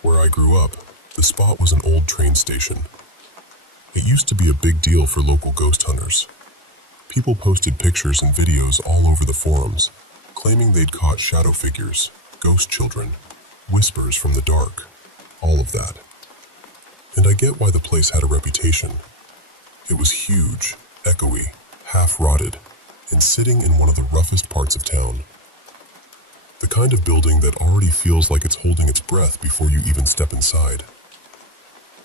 Where I grew up, the spot was an old train station. It used to be a big deal for local ghost hunters. People posted pictures and videos all over the forums, claiming they'd caught shadow figures, ghost children, whispers from the dark, all of that. And I get why the place had a reputation. It was huge, echoey, half-rotted, and sitting in one of the roughest parts of town. The kind of building that already feels like it's holding its breath before you even step inside.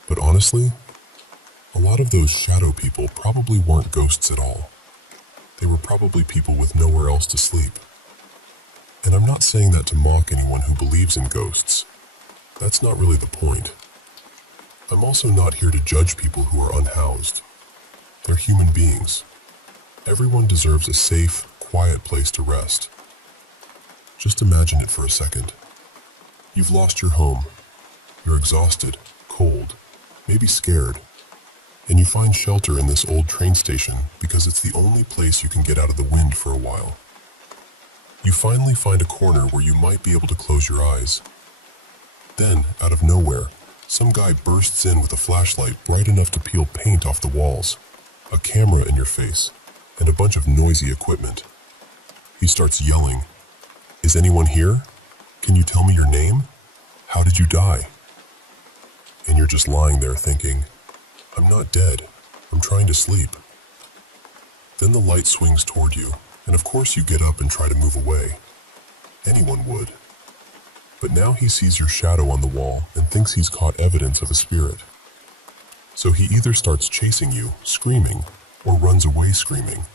But honestly, a lot of those shadow people probably weren't ghosts at all. They were probably people with nowhere else to sleep. And I'm not saying that to mock anyone who believes in ghosts. That's not really the point. I'm also not here to judge people who are unhoused. They're human beings. Everyone deserves a safe, quiet place to rest. Just imagine it for a second. You've lost your home. You're exhausted, cold, maybe scared, and you find shelter in this old train station because it's the only place you can get out of the wind for a while. You finally find a corner where you might be able to close your eyes. Then, out of nowhere, some guy bursts in with a flashlight bright enough to peel paint off the walls, a camera in your face, and a bunch of noisy equipment. He starts yelling, "Is anyone here? Can you tell me your name? How did you die?" And you're just lying there thinking, "I'm not dead. I'm trying to sleep." Then the light swings toward you, and of course you get up and try to move away. Anyone would. But now he sees your shadow on the wall and thinks he's caught evidence of a spirit. So he either starts chasing you, screaming, or runs away screaming,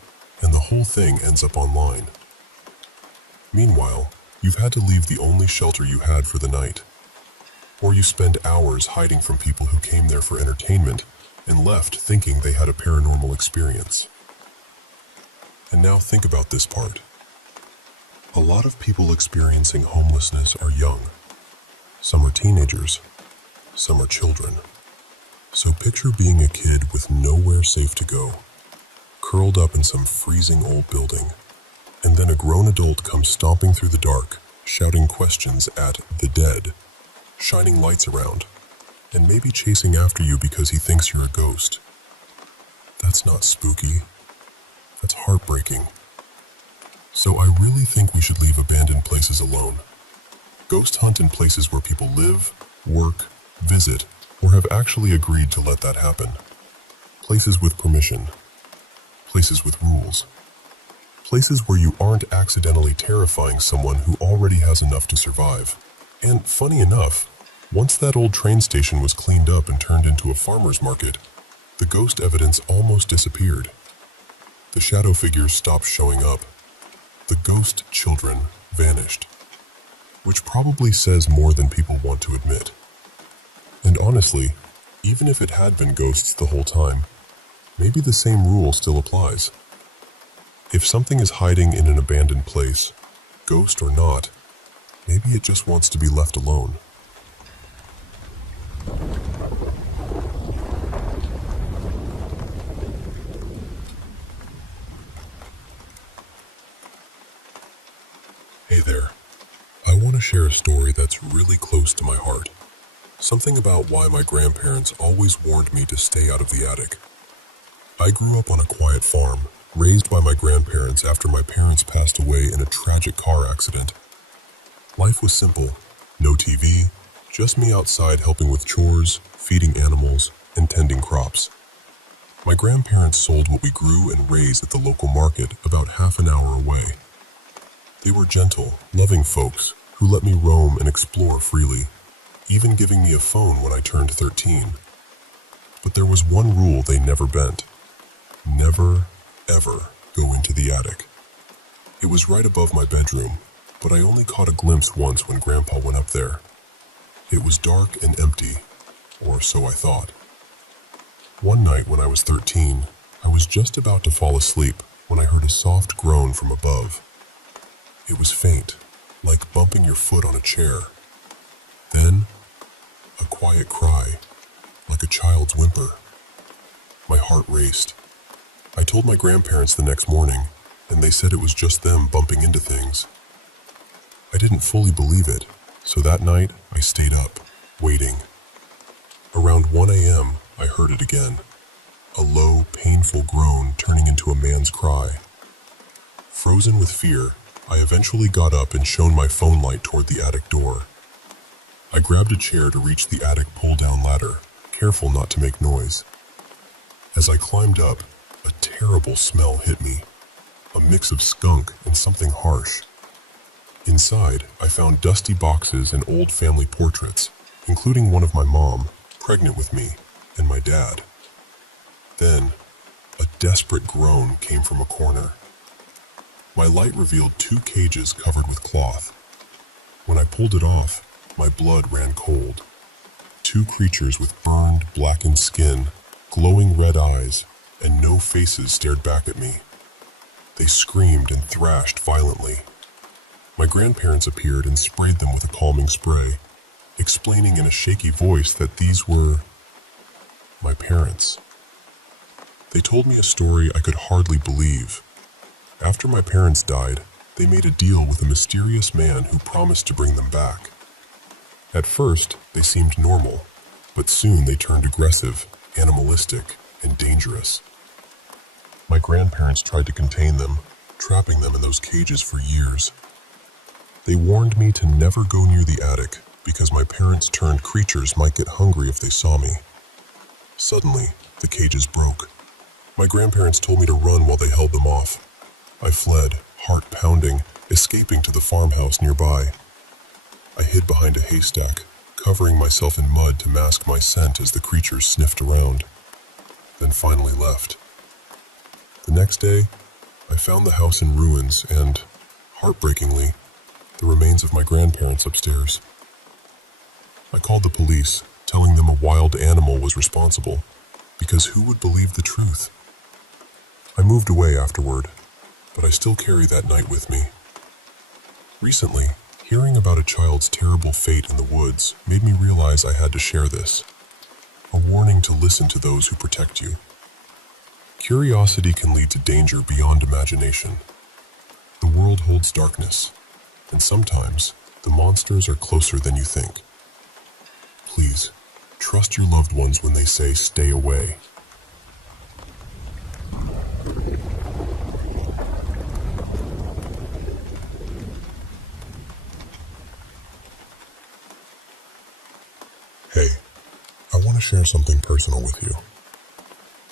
and the whole thing ends up online. Meanwhile, you've had to leave the only shelter you had for the night. Or you spend hours hiding from people who came there for entertainment and left thinking they had a paranormal experience. And now think about this part. A lot of people experiencing homelessness are young. Some are teenagers. Some are children. So picture being a kid with nowhere safe to go, curled up in some freezing old building, and then a grown adult comes stomping through the dark, shouting questions at the dead, shining lights around, and maybe chasing after you because he thinks you're a ghost. That's not spooky. That's heartbreaking. So I really think we should leave abandoned places alone. Ghost hunt in places where people live, work, visit, or have actually agreed to let that happen. Places with permission. Places with rules. Places where you aren't accidentally terrifying someone who already has enough to survive. And funny enough, once that old train station was cleaned up and turned into a farmer's market, the ghost evidence almost disappeared. The shadow figures stopped showing up. The ghost children vanished. Which probably says more than people want to admit. And honestly, even if it had been ghosts the whole time, maybe the same rule still applies. If something is hiding in an abandoned place, ghost or not, maybe it just wants to be left alone. Hey there. I want to share a story that's really close to my heart. Something about why my grandparents always warned me to stay out of the attic. I grew up on a quiet farm, raised by my grandparents after my parents passed away in a tragic car accident. Life was simple. No TV, just me outside helping with chores, feeding animals, and tending crops. My grandparents sold what we grew and raised at the local market about half an hour away. They were gentle, loving folks who let me roam and explore freely, even giving me a phone when I turned 13. But there was one rule they never bent. Never, ever go into the attic. It was right above my bedroom, but I only caught a glimpse once when Grandpa went up there. It was dark and empty, or so I thought. One night when I was 13, I was just about to fall asleep when I heard a soft groan from above. It was faint, like bumping your foot on a chair. Then, a quiet cry, like a child's whimper. My heart raced. I told my grandparents the next morning, and they said it was just them bumping into things. I didn't fully believe it, so that night I stayed up, waiting. Around 1 a.m., I heard it again. A low, painful groan turning into a man's cry. Frozen with fear, I eventually got up and shone my phone light toward the attic door. I grabbed a chair to reach the attic pull-down ladder, careful not to make noise. As I climbed up, a terrible smell hit me, a mix of skunk and something harsh. Inside, I found dusty boxes and old family portraits, including one of my mom, pregnant with me, and my dad. Then, a desperate groan came from a corner. My light revealed 2 cages covered with cloth. When I pulled it off, my blood ran cold. 2 creatures with burned, blackened skin, glowing red eyes, and no faces stared back at me. They screamed and thrashed violently. My grandparents appeared and sprayed them with a calming spray, explaining in a shaky voice that these were my parents. They told me a story I could hardly believe. After my parents died, they made a deal with a mysterious man who promised to bring them back. At first, they seemed normal, but soon they turned aggressive, animalistic, and dangerous. My grandparents tried to contain them, trapping them in those cages for years. They warned me to never go near the attic because my parents-turned creatures might get hungry if they saw me. Suddenly, the cages broke. My grandparents told me to run while they held them off. I fled, heart pounding, escaping to the farmhouse nearby. I hid behind a haystack, covering myself in mud to mask my scent as the creatures sniffed around, then finally left. The next day, I found the house in ruins and, heartbreakingly, the remains of my grandparents upstairs. I called the police, telling them a wild animal was responsible, because who would believe the truth? I moved away afterward, but I still carry that night with me. Recently, hearing about a child's terrible fate in the woods made me realize I had to share this. A warning to listen to those who protect you. Curiosity can lead to danger beyond imagination. The world holds darkness, and sometimes the monsters are closer than you think. Please, trust your loved ones when they say stay away. Hey, I want to share something personal with you.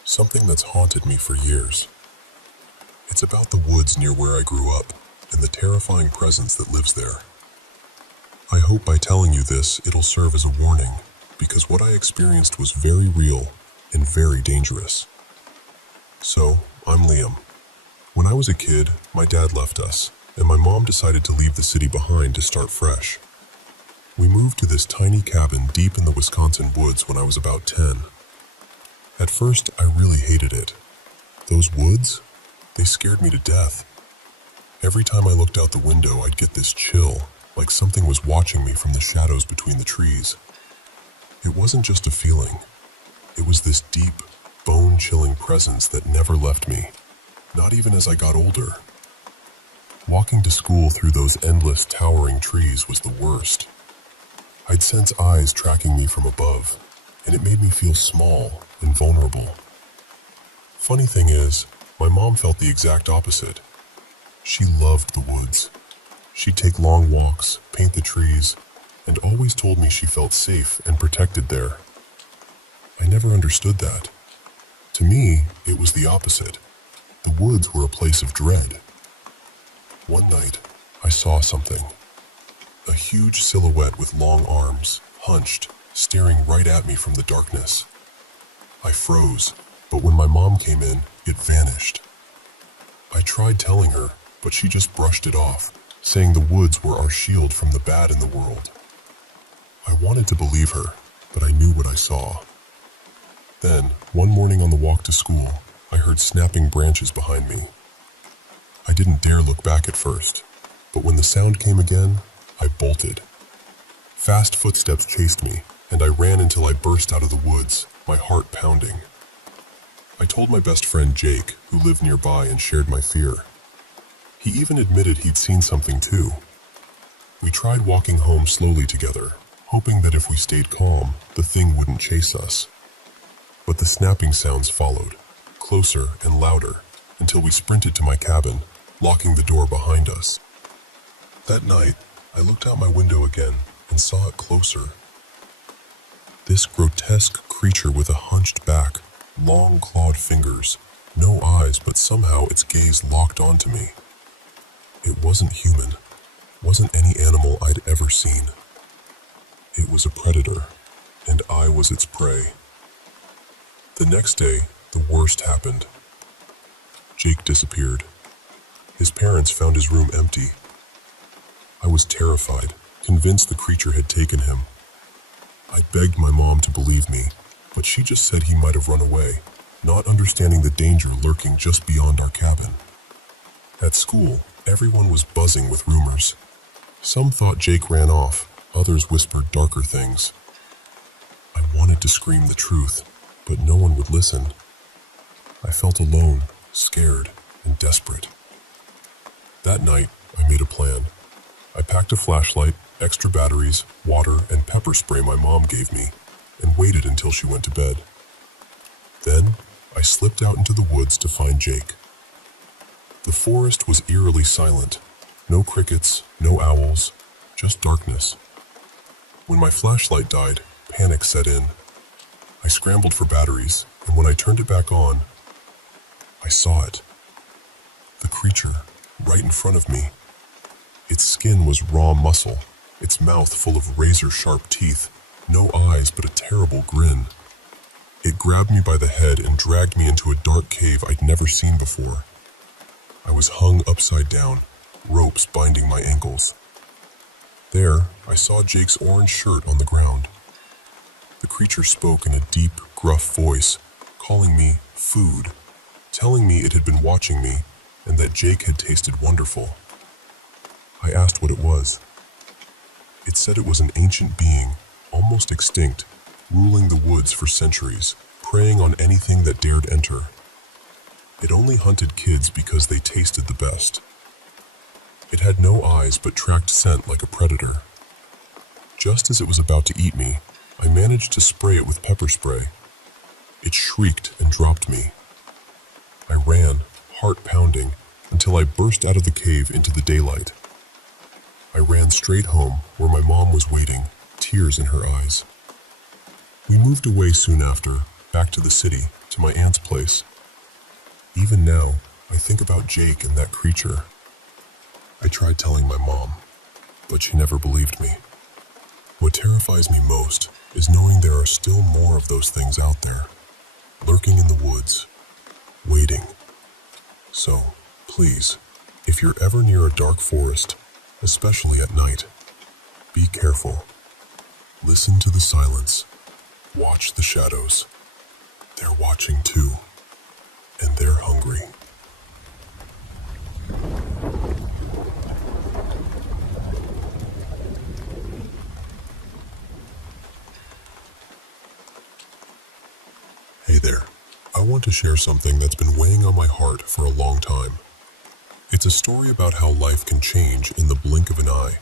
Something that's haunted me for years. It's about the woods near where I grew up and the terrifying presence that lives there. I hope by telling you this, it'll serve as a warning, because what I experienced was very real and very dangerous. So, I'm Liam. When I was a kid, my dad left us, and my mom decided to leave the city behind to start fresh. We moved to this tiny cabin deep in the Wisconsin woods when I was about 10. At first, I really hated it. Those woods? They scared me to death. Every time I looked out the window, I'd get this chill, like something was watching me from the shadows between the trees. It wasn't just a feeling. It was this deep, bone-chilling presence that never left me, not even as I got older. Walking to school through those endless, towering trees was the worst. I'd sense eyes tracking me from above, and it made me feel small and vulnerable. Funny thing is, my mom felt the exact opposite. She loved the woods. She'd take long walks, paint the trees, and always told me she felt safe and protected there. I never understood that. To me, it was the opposite. The woods were a place of dread. One night, I saw something. A huge silhouette with long arms, hunched, staring right at me from the darkness. I froze, but when my mom came in, it vanished. I tried telling her, but she just brushed it off, saying the woods were our shield from the bad in the world. I wanted to believe her, but I knew what I saw. Then, one morning on the walk to school, I heard snapping branches behind me. I didn't dare look back at first, but when the sound came again, I bolted. Fast footsteps chased me, and I ran until I burst out of the woods, my heart pounding. I told my best friend Jake, who lived nearby, and shared my fear. He even admitted he'd seen something too. We tried walking home slowly together, hoping that if we stayed calm, the thing wouldn't chase us. But the snapping sounds followed, closer and louder, until we sprinted to my cabin, locking the door behind us. That night, I looked out my window again and saw it closer. This grotesque creature with a hunched back, long clawed fingers, no eyes, but somehow its gaze locked onto me. It wasn't human. wasn't any animal I'd ever seen. It was a predator, and I was its prey. The next day, the worst happened. Jake disappeared. His parents found his room empty. I was terrified, convinced the creature had taken him. I begged my mom to believe me, but she just said he might have run away, not understanding the danger lurking just beyond our cabin. At school, everyone was buzzing with rumors. Some thought Jake ran off, others whispered darker things. I wanted to scream the truth, but no one would listen. I felt alone, scared, and desperate. That night, I made a plan. I packed a flashlight, extra batteries, water, and pepper spray my mom gave me, and waited until she went to bed. Then, I slipped out into the woods to find Jake. The forest was eerily silent. No crickets, no owls, just darkness. When my flashlight died, panic set in. I scrambled for batteries, and when I turned it back on, I saw it. The creature, right in front of me. Its skin was raw muscle, its mouth full of razor-sharp teeth, no eyes but a terrible grin. It grabbed me by the head and dragged me into a dark cave I'd never seen before. I was hung upside down, ropes binding my ankles. There, I saw Jake's orange shirt on the ground. The creature spoke in a deep, gruff voice, calling me food, telling me it had been watching me and that Jake had tasted wonderful. I asked what it was. It said it was an ancient being, almost extinct, ruling the woods for centuries, preying on anything that dared enter. It only hunted kids because they tasted the best. It had no eyes but tracked scent like a predator. Just as it was about to eat me, I managed to spray it with pepper spray. It shrieked and dropped me. I ran, heart pounding, until I burst out of the cave into the daylight. I ran straight home, where my mom was waiting, tears in her eyes. We moved away soon after, back to the city, to my aunt's place. Even now, I think about Jake and that creature. I tried telling my mom, but she never believed me. What terrifies me most is knowing there are still more of those things out there, lurking in the woods, waiting. So, please, if you're ever near a dark forest, especially at night, be careful. Listen to the silence. Watch the shadows. They're watching too, and they're hungry. Hey there. I want to share something that's been weighing on my heart for a long time. It's a story about how life can change in the blink of an eye,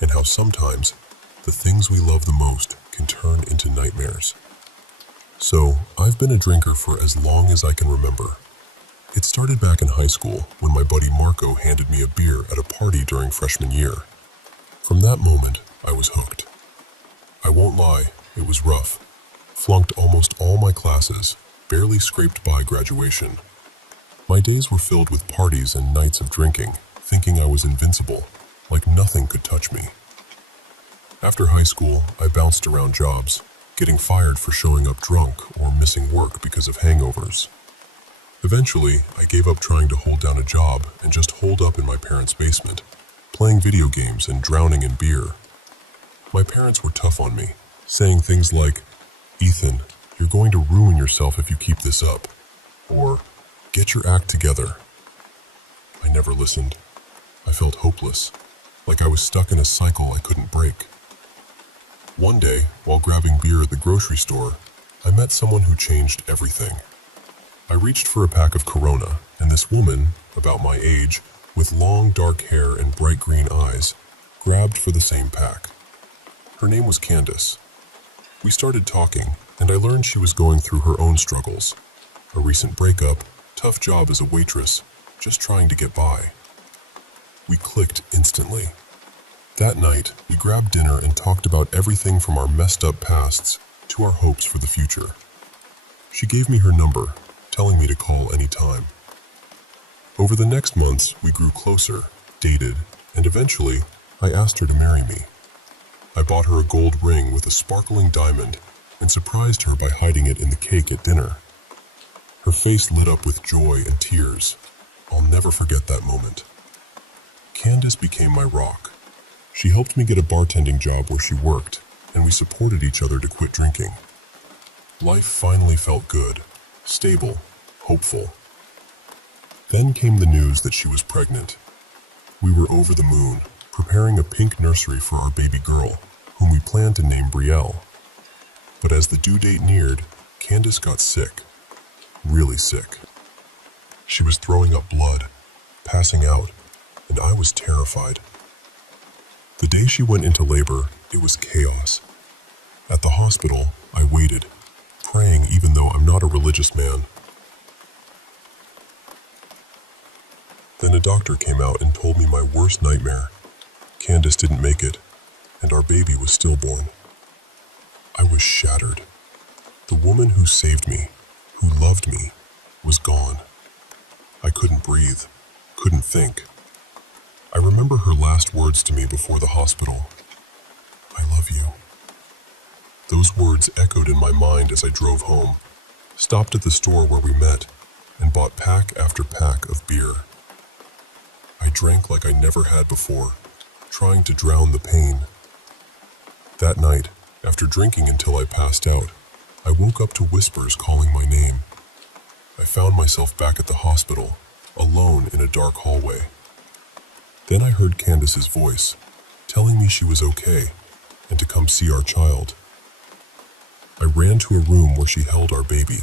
and how sometimes the things we love the most can turn into nightmares. So, I've been a drinker for as long as I can remember. It started back in high school when my buddy Marco handed me a beer at a party during freshman year. From that moment, I was hooked. I won't lie, it was rough. Flunked almost all my classes, barely scraped by graduation. My days were filled with parties and nights of drinking, thinking I was invincible, like nothing could touch me. After high school, I bounced around jobs, getting fired for showing up drunk or missing work because of hangovers. Eventually, I gave up trying to hold down a job and just holed up in my parents' basement, playing video games and drowning in beer. My parents were tough on me, saying things like, "Ethan, you're going to ruin yourself if you keep this up," or "Get your act together." I never listened. I felt hopeless, like I was stuck in a cycle I couldn't break. One day, while grabbing beer at the grocery store, I met someone who changed everything. I reached for a pack of Corona, and this woman, about my age, with long dark hair and bright green eyes, grabbed for the same pack. Her name was Candace. We started talking, and I learned she was going through her own struggles. A recent breakup, tough job as a waitress, just trying to get by. We clicked instantly. That night, we grabbed dinner and talked about everything from our messed up pasts to our hopes for the future. She gave me her number, telling me to call any time. Over the next months, we grew closer, dated, and eventually, I asked her to marry me. I bought her a gold ring with a sparkling diamond and surprised her by hiding it in the cake at dinner. Her face lit up with joy and tears. I'll never forget that moment. Candace became my rock. She helped me get a bartending job where she worked, and we supported each other to quit drinking. Life finally felt good, stable, hopeful. Then came the news that she was pregnant. We were over the moon, preparing a pink nursery for our baby girl, whom we planned to name Brielle. But as the due date neared, Candace got sick. Really sick. She was throwing up blood, passing out, and I was terrified. The day she went into labor, it was chaos. At the hospital, I waited, praying even though I'm not a religious man. Then a doctor came out and told me my worst nightmare. Candace didn't make it, and our baby was stillborn. I was shattered. The woman who saved me, who loved me, was gone. I couldn't breathe, couldn't think. I remember her last words to me before the hospital. I love you. Those words echoed in my mind as I drove home, stopped at the store where we met, and bought pack after pack of beer. I drank like I never had before, trying to drown the pain. That night, after drinking until I passed out, I woke up to whispers calling my name. I found myself back at the hospital, alone in a dark hallway. Then I heard Candace's voice, telling me she was okay and to come see our child. I ran to a room where she held our baby,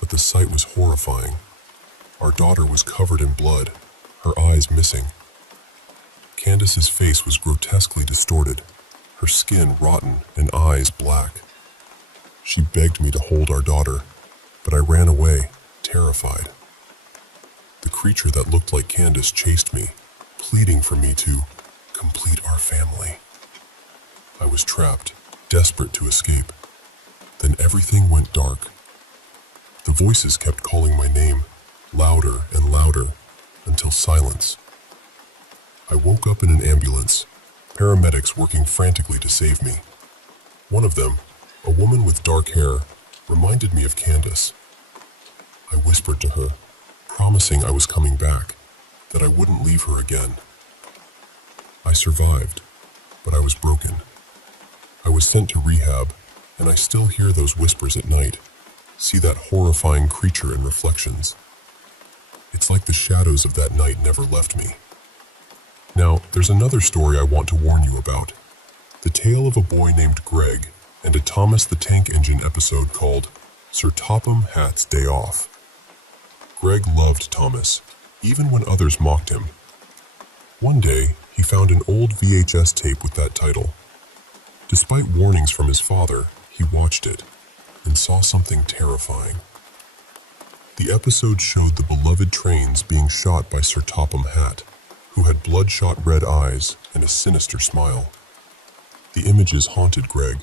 but the sight was horrifying. Our daughter was covered in blood, her eyes missing. Candace's face was grotesquely distorted, her skin rotten and eyes black. She begged me to hold our daughter, but I ran away, terrified. The creature that looked like Candace chased me, pleading for me to complete our family. I was trapped, desperate to escape. Then everything went dark. The voices kept calling my name, louder and louder, until silence. I woke up in an ambulance, paramedics working frantically to save me. One of them, a woman with dark hair, reminded me of Candace. I whispered to her, promising I was coming back, that I wouldn't leave her again. I survived, but I was broken. I was sent to rehab, and I still hear those whispers at night, see that horrifying creature in reflections. It's like the shadows of that night never left me. Now, there's another story I want to warn you about. The tale of a boy named Greg and a Thomas the Tank Engine episode called Sir Topham Hatt's Day Off. Greg loved Thomas, even when others mocked him. One day, he found an old VHS tape with that title. Despite warnings from his father, he watched it and saw something terrifying. The episode showed the beloved trains being shot by Sir Topham Hatt, who had bloodshot red eyes and a sinister smile. The images haunted Greg,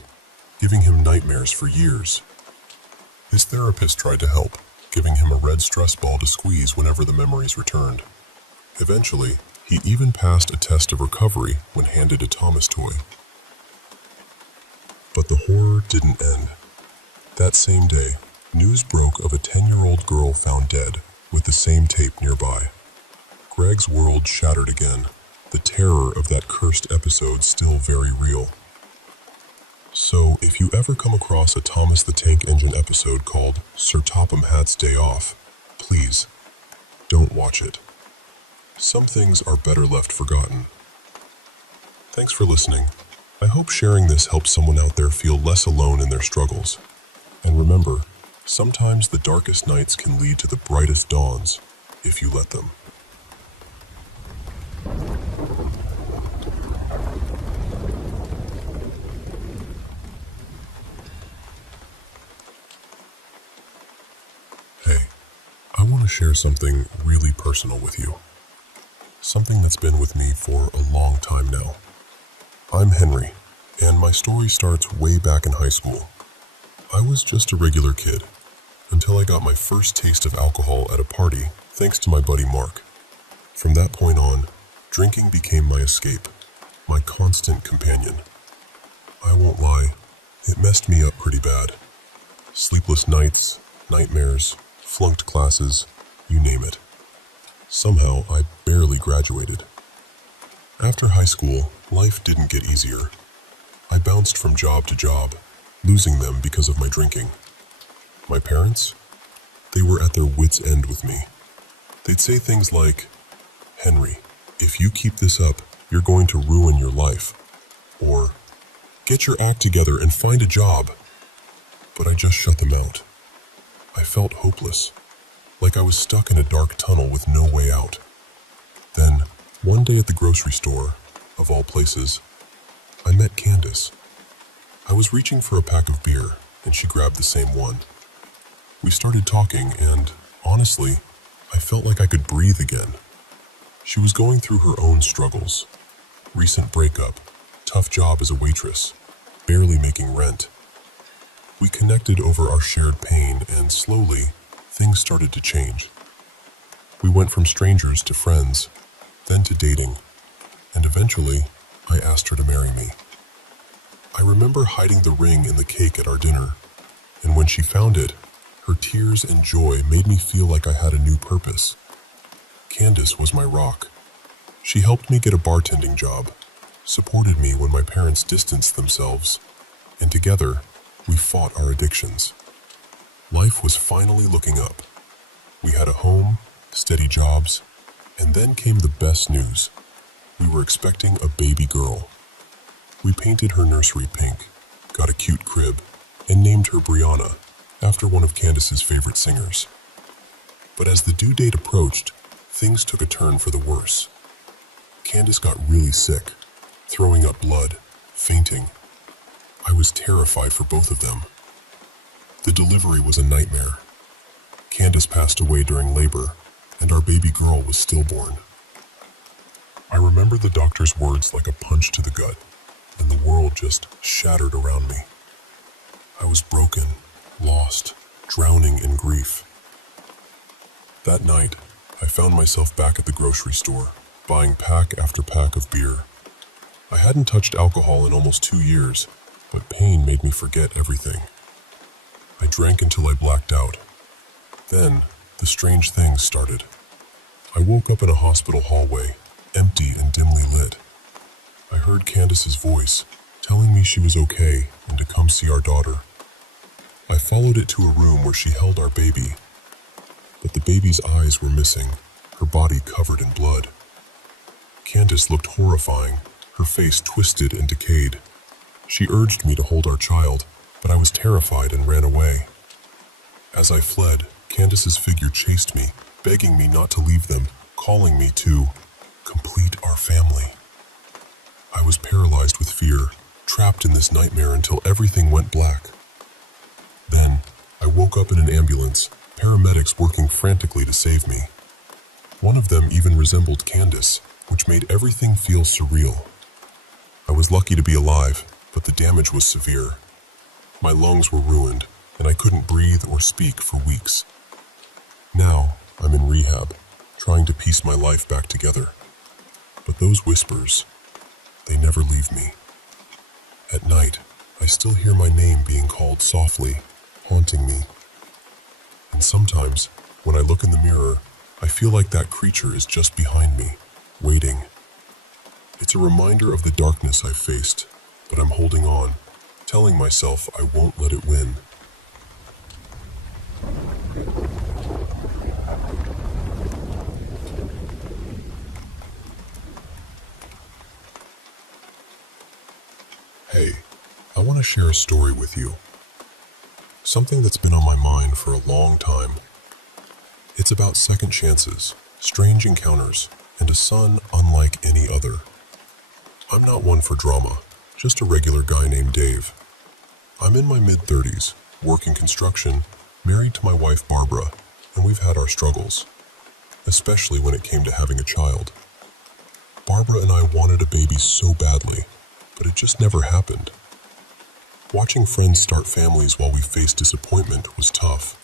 giving him nightmares for years. His therapist tried to help, giving him a red stress ball to squeeze whenever the memories returned. Eventually, he even passed a test of recovery when handed a Thomas toy. But the horror didn't end. That same day, news broke of a 10-year-old girl found dead with the same tape nearby. Greg's world shattered again, the terror of that cursed episode still very real. So, if you ever come across a Thomas the Tank Engine episode called Sir Topham Hatt's Day Off, please, don't watch it. Some things are better left forgotten. Thanks for listening. I hope sharing this helps someone out there feel less alone in their struggles. And remember, sometimes the darkest nights can lead to the brightest dawns, if you let them. Hey, I want to share something really personal with you. Something that's been with me for a long time now. I'm Henry, and my story starts way back in high school. I was just a regular kid, until I got my first taste of alcohol at a party thanks to my buddy Mark. From that point on, drinking became my escape, my constant companion. I won't lie, it messed me up pretty bad. Sleepless nights, nightmares, flunked classes, you name it. Somehow, I barely graduated. After high school, life didn't get easier. I bounced from job to job, losing them because of my drinking. My parents? They were at their wits' end with me. They'd say things like, "Henry, if you keep this up, you're going to ruin your life." Or, "Get your act together and find a job." But I just shut them out. I felt hopeless, like I was stuck in a dark tunnel with no way out. Then, one day at the grocery store, of all places, I met Candace. I was reaching for a pack of beer, and she grabbed the same one. We started talking, and, honestly, I felt like I could breathe again. She was going through her own struggles. Recent breakup, tough job as a waitress, barely making rent. We connected over our shared pain, and slowly, things started to change. We went from strangers to friends, then to dating, and eventually, I asked her to marry me. I remember hiding the ring in the cake at our dinner, and when she found it, her tears and joy made me feel like I had a new purpose. Candace was my rock. She helped me get a bartending job, supported me when my parents distanced themselves, and together, we fought our addictions. Life was finally looking up. We had a home, steady jobs, and then came the best news. We were expecting a baby girl. We painted her nursery pink, got a cute crib, and named her Brianna, after one of Candace's favorite singers. But as the due date approached, things took a turn for the worse. Candace got really sick, throwing up blood, fainting. I was terrified for both of them. The delivery was a nightmare. Candace passed away during labor, and our baby girl was stillborn. I remember the doctor's words like a punch to the gut, and the world just shattered around me. I was broken, lost, drowning in grief. That night, I found myself back at the grocery store, buying pack after pack of beer. I hadn't touched alcohol in almost 2 years, but pain made me forget everything. I drank until I blacked out. Then, the strange things started. I woke up in a hospital hallway, empty and dimly lit. I heard Candace's voice, telling me she was okay and to come see our daughter. I followed it to a room where she held our baby, but the baby's eyes were missing, her body covered in blood. Candace looked horrifying, her face twisted and decayed. She urged me to hold our child, but I was terrified and ran away. As I fled, Candace's figure chased me, begging me not to leave them, calling me to complete our family. I was paralyzed with fear, trapped in this nightmare until everything went black. Then, I woke up in an ambulance, paramedics working frantically to save me. One of them even resembled Candace, which made everything feel surreal. I was lucky to be alive, but the damage was severe. My lungs were ruined, and I couldn't breathe or speak for weeks. Now, I'm in rehab, trying to piece my life back together. But those whispers, they never leave me. At night, I still hear my name being called softly, haunting me. And sometimes, when I look in the mirror, I feel like that creature is just behind me, waiting. It's a reminder of the darkness I faced, but I'm holding on, telling myself I won't let it win. Hey, I want to share a story with you. Something that's been on my mind for a long time. It's about second chances, strange encounters, and a son unlike any other. I'm not one for drama, just a regular guy named Dave. I'm in my mid-30s, working construction, married to my wife Barbara, and we've had our struggles, especially when it came to having a child. Barbara and I wanted a baby so badly, but it just never happened. Watching friends start families while we faced disappointment was tough.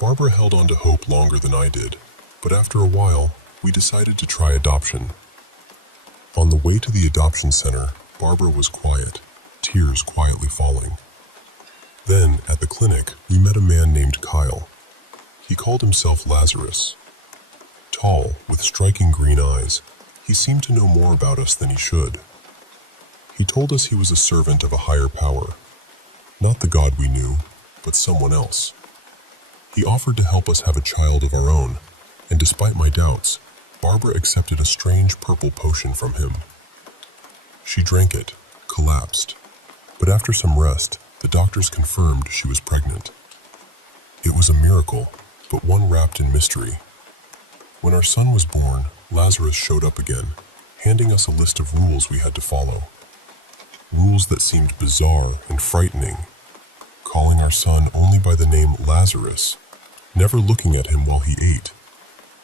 Barbara held on to hope longer than I did, but after a while, we decided to try adoption. On the way to the adoption center, Barbara was quiet, tears quietly falling. Then, at the clinic, we met a man named Kyle. He called himself Lazarus. Tall, with striking green eyes, he seemed to know more about us than he should. He told us he was a servant of a higher power. Not the God we knew, but someone else. He offered to help us have a child of our own, and despite my doubts, Barbara accepted a strange purple potion from him. She drank it, collapsed, but after some rest, the doctors confirmed she was pregnant. It was a miracle, but one wrapped in mystery. When our son was born, Lazarus showed up again, handing us a list of rules we had to follow. Rules that seemed bizarre and frightening. Calling our son only by the name Lazarus, never looking at him while he ate,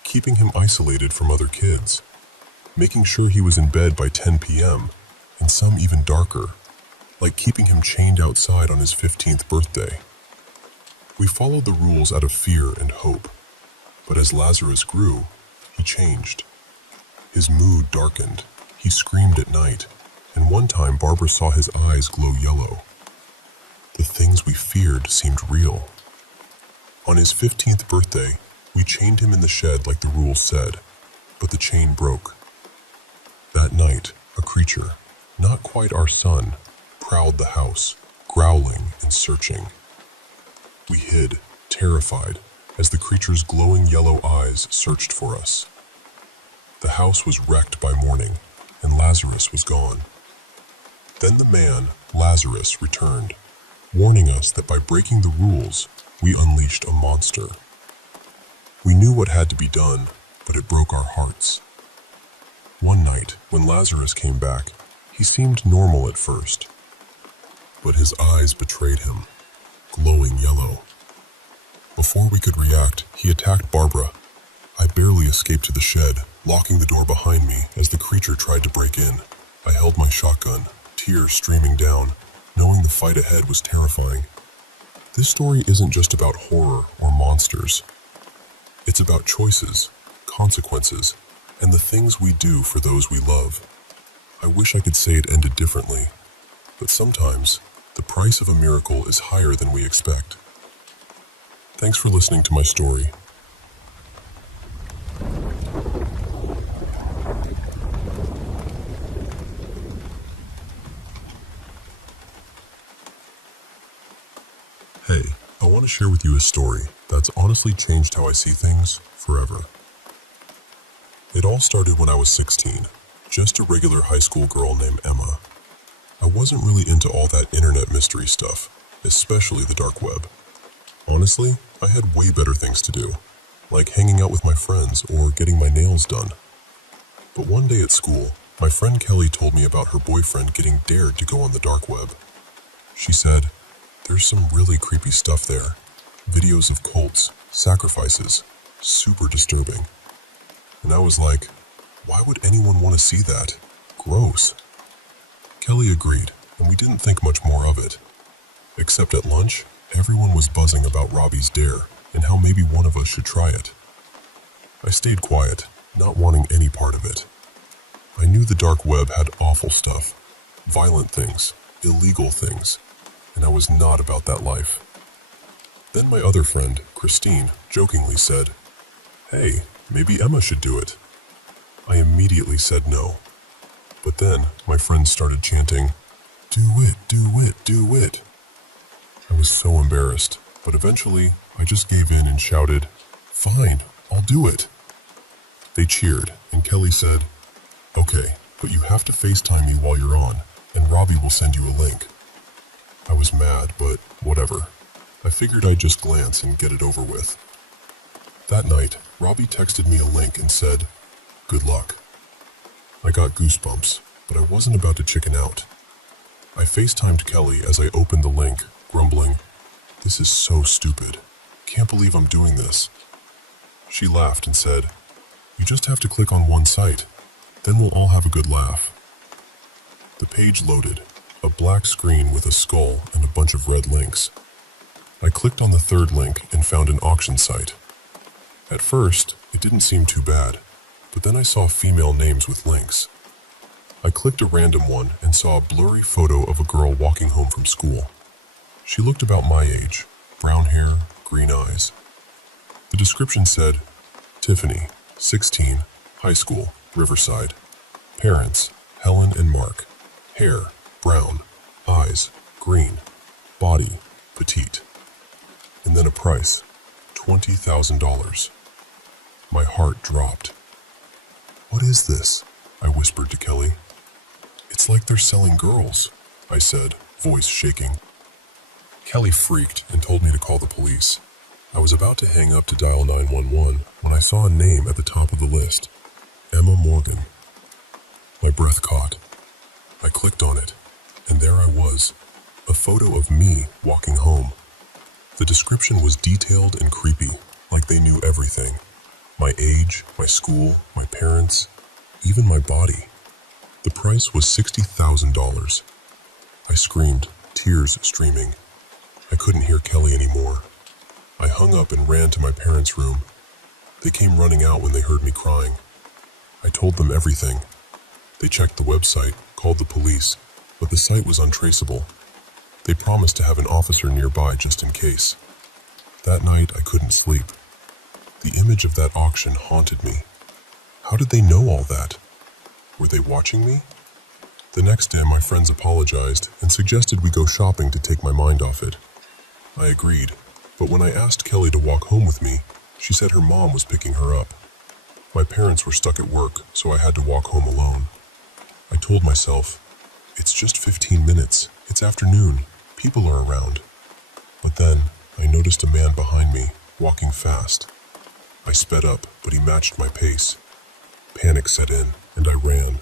keeping him isolated from other kids, making sure he was in bed by 10 p.m., and some even darker, like keeping him chained outside on his 15th birthday. We followed the rules out of fear and hope, but as Lazarus grew, he changed. His mood darkened, he screamed at night, and one time Barbara saw his eyes glow yellow. The things we feared seemed real. On his 15th birthday, we chained him in the shed like the rules said, but the chain broke. That night, a creature, not quite our son, prowled the house, growling and searching. We hid, terrified, as the creature's glowing yellow eyes searched for us. The house was wrecked by morning, and Lazarus was gone. Then the man, Lazarus, returned, warning us that by breaking the rules, we unleashed a monster. We knew what had to be done, but it broke our hearts. One night, when Lazarus came back, he seemed normal at first, but his eyes betrayed him, glowing yellow. Before we could react, he attacked Barbara. I barely escaped to the shed, locking the door behind me as the creature tried to break in. I held my shotgun, tears streaming down, knowing the fight ahead was terrifying. This story isn't just about horror or monsters. It's about choices, consequences, and the things we do for those we love. I wish I could say it ended differently, but sometimes the price of a miracle is higher than we expect. Thanks for listening to my story. Hey, I want to share with you a story that's honestly changed how I see things forever. It all started when I was 16, just a regular high school girl named Emma. I wasn't really into all that internet mystery stuff, especially the dark web. Honestly, I had way better things to do, like hanging out with my friends or getting my nails done. But one day at school, my friend Kelly told me about her boyfriend getting dared to go on the dark web. She said, "There's some really creepy stuff there. Videos of cults, sacrifices, super disturbing." And I was like, why would anyone want to see that? Gross. Kelly agreed, and we didn't think much more of it. Except at lunch, everyone was buzzing about Robbie's dare and how maybe one of us should try it. I stayed quiet, not wanting any part of it. I knew the dark web had awful stuff, violent things, illegal things, and I was not about that life. Then my other friend, Christine, jokingly said, "Hey, maybe Emma should do it." I immediately said no. But then my friends started chanting, "Do it, do it, do it." I was so embarrassed, but eventually I just gave in and shouted, "Fine, I'll do it." They cheered, and Kelly said, "Okay, but you have to FaceTime me while you're on, and Robbie will send you a link." I was mad, but whatever. I figured I'd just glance and get it over with. That night, Robbie texted me a link and said, "Good luck." I got goosebumps, but I wasn't about to chicken out. I FaceTimed Kelly as I opened the link, grumbling, "This is so stupid. Can't believe I'm doing this." She laughed and said, "You just have to click on one site, then we'll all have a good laugh." The page loaded, a black screen with a skull and a bunch of red links. I clicked on the third link and found an auction site. At first, it didn't seem too bad, but then I saw female names with links. I clicked a random one and saw a blurry photo of a girl walking home from school. She looked about my age, brown hair, green eyes. The description said, Tiffany, 16, high school, Riverside. Parents, Helen and Mark. Hair, brown. Eyes, green. Body, petite. And then a price, $20,000. My heart dropped. What is this? I whispered to Kelly. It's like they're selling girls, I said, voice shaking. Kelly freaked and told me to call the police. I was about to hang up to dial 911 when I saw a name at the top of the list. Emma Morgan. My breath caught. I clicked on it, and there I was, a photo of me walking home. The description was detailed and creepy, like they knew everything. My age, my school, my parents, even my body. The price was $60,000. I screamed, tears streaming. I couldn't hear Kelly anymore. I hung up and ran to my parents' room. They came running out when they heard me crying. I told them everything. They checked the website, called the police, but the site was untraceable. They promised to have an officer nearby just in case. That night, I couldn't sleep. The image of that auction haunted me. How did they know all that? Were they watching me? The next day, my friends apologized and suggested we go shopping to take my mind off it. I agreed, but when I asked Kelly to walk home with me, she said her mom was picking her up. My parents were stuck at work, so I had to walk home alone. I told myself, it's just 15 minutes, it's afternoon, people are around. But then, I noticed a man behind me, walking fast. I sped up, but he matched my pace. Panic set in, and I ran.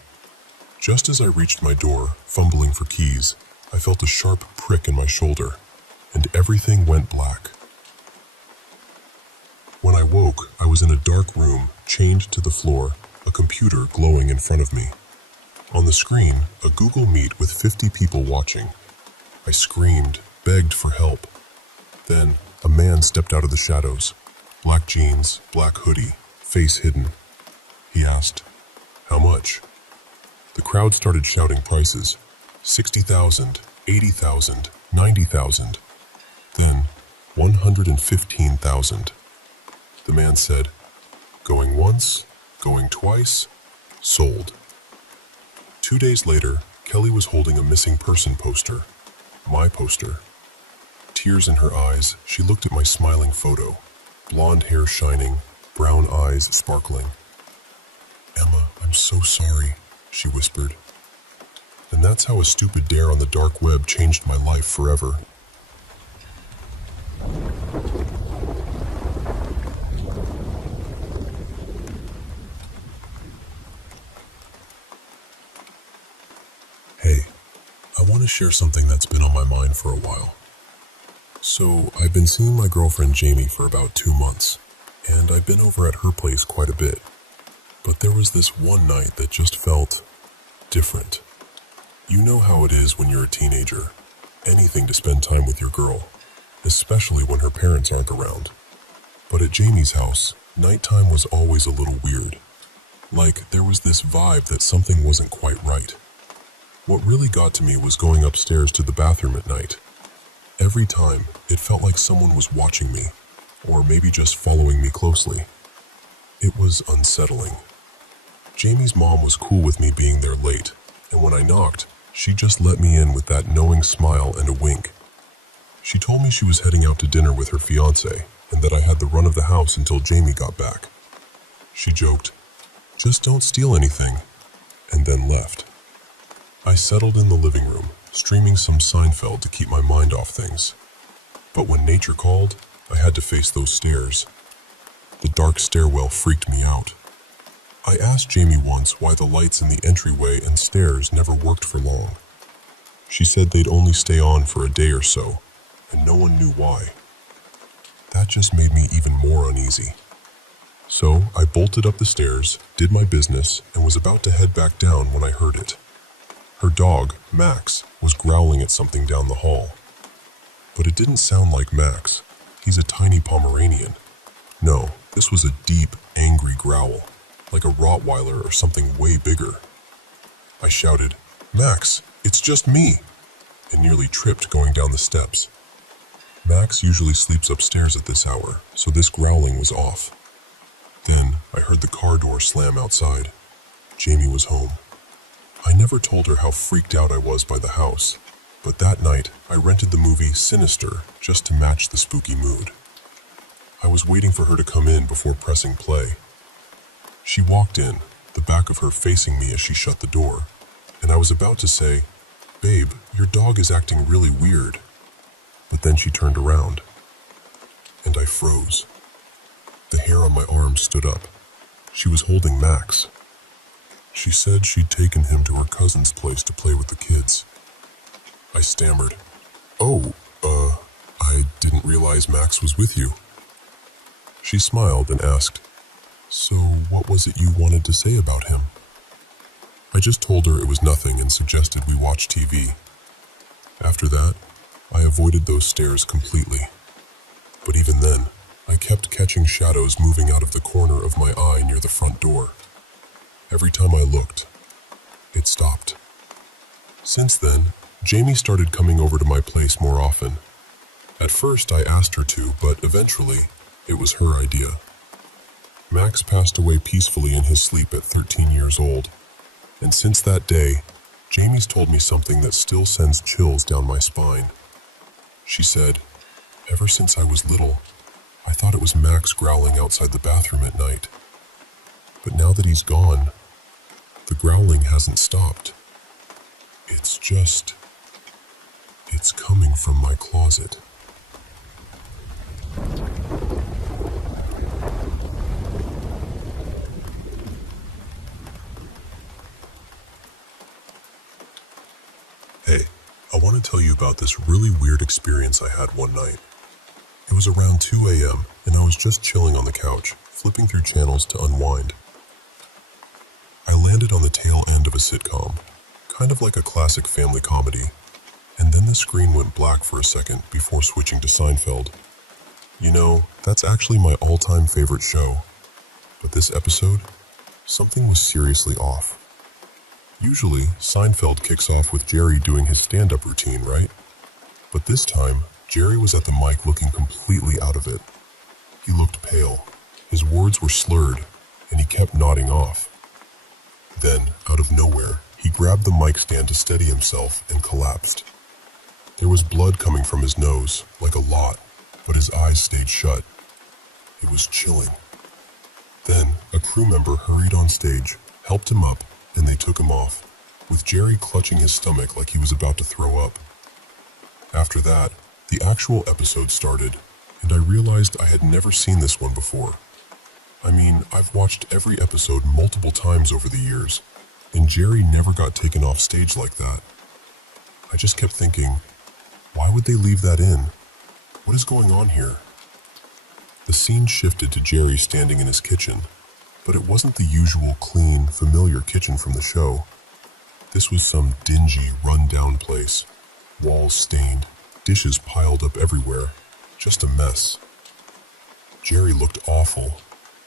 Just as I reached my door, fumbling for keys, I felt a sharp prick in my shoulder, and everything went black. When I woke, I was in a dark room, chained to the floor, a computer glowing in front of me. On the screen, a Google Meet with 50 people watching. I screamed, begged for help. Then, a man stepped out of the shadows. Black jeans, black hoodie, face hidden. He asked, "How much?" The crowd started shouting prices. 60,000, 80,000, 90,000. Then, 115,000. The man said, "Going once, going twice, sold." 2 days later, Kelly was holding a missing person poster. My poster. Tears in her eyes, she looked at my smiling photo. Blonde hair shining, brown eyes sparkling. "Emma, I'm so sorry," she whispered. And that's how a stupid dare on the dark web changed my life forever. Hey, I want to share something that's been on my mind for a while. So, I've been seeing my girlfriend Jamie for about 2 months, and I've been over at her place quite a bit. But there was this one night that just felt different. You know how it is when you're a teenager. Anything to spend time with your girl, especially when her parents aren't around. But at Jamie's house, nighttime was always a little weird. Like there was this vibe that something wasn't quite right. What really got to me was going upstairs to the bathroom at night. Every time, it felt like someone was watching me, or maybe just following me closely. It was unsettling. Jamie's mom was cool with me being there late, and when I knocked, she just let me in with that knowing smile and a wink. She told me she was heading out to dinner with her fiancé, and that I had the run of the house until Jamie got back. She joked, "Just don't steal anything," and then left. I settled in the living room, streaming some Seinfeld to keep my mind off things. But when nature called, I had to face those stairs. The dark stairwell freaked me out. I asked Jamie once why the lights in the entryway and stairs never worked for long. She said they'd only stay on for a day or so, and no one knew why. That just made me even more uneasy. So I bolted up the stairs, did my business, and was about to head back down when I heard it. Her dog, Max, was growling at something down the hall. But it didn't sound like Max. He's a tiny Pomeranian. No, this was a deep, angry growl, like a Rottweiler or something way bigger. I shouted, "Max, it's just me," and nearly tripped going down the steps. Max usually sleeps upstairs at this hour, so this growling was off. Then I heard the car door slam outside. Jamie was home. I never told her how freaked out I was by the house, but that night I rented the movie Sinister just to match the spooky mood. I was waiting for her to come in before pressing play. She walked in, the back of her facing me as she shut the door, and I was about to say, "Babe, your dog is acting really weird." But then she turned around, and I froze. The hair on my arm stood up. She was holding Max. She said she'd taken him to her cousin's place to play with the kids. I stammered, "Oh, I didn't realize Max was with you." She smiled and asked, "So what was it you wanted to say about him?" I just told her it was nothing and suggested we watch TV. After that, I avoided those stairs completely. But even then, I kept catching shadows moving out of the corner of my eye near the front door. Every time I looked, it stopped. Since then, Jamie started coming over to my place more often. At first I asked her to, but eventually, it was her idea. Max passed away peacefully in his sleep at 13 years old, and since that day, Jamie's told me something that still sends chills down my spine. She said, "Ever since I was little, I thought it was Max growling outside the bathroom at night. But now that he's gone, the growling hasn't stopped. It's coming from my closet." Hey, I want to tell you about this really weird experience I had one night. It was around 2 a.m. and I was just chilling on the couch, flipping through channels to unwind. I landed on the tail end of a sitcom, kind of like a classic family comedy, and then the screen went black for a second before switching to Seinfeld. You know, that's actually my all-time favorite show. But this episode, something was seriously off. Usually, Seinfeld kicks off with Jerry doing his stand-up routine, right? But this time, Jerry was at the mic looking completely out of it. He looked pale, his words were slurred, and he kept nodding off. Then, out of nowhere, he grabbed the mic stand to steady himself and collapsed. There was blood coming from his nose, like a lot, but his eyes stayed shut. It was chilling. Then, a crew member hurried on stage, helped him up, and they took him off, with Jerry clutching his stomach like he was about to throw up. After that, the actual episode started, and I realized I had never seen this one before. I mean, I've watched every episode multiple times over the years, and Jerry never got taken off stage like that. I just kept thinking, why would they leave that in? What is going on here? The scene shifted to Jerry standing in his kitchen, but it wasn't the usual clean, familiar kitchen from the show. This was some dingy, run-down place. Walls stained, dishes piled up everywhere, just a mess. Jerry looked awful.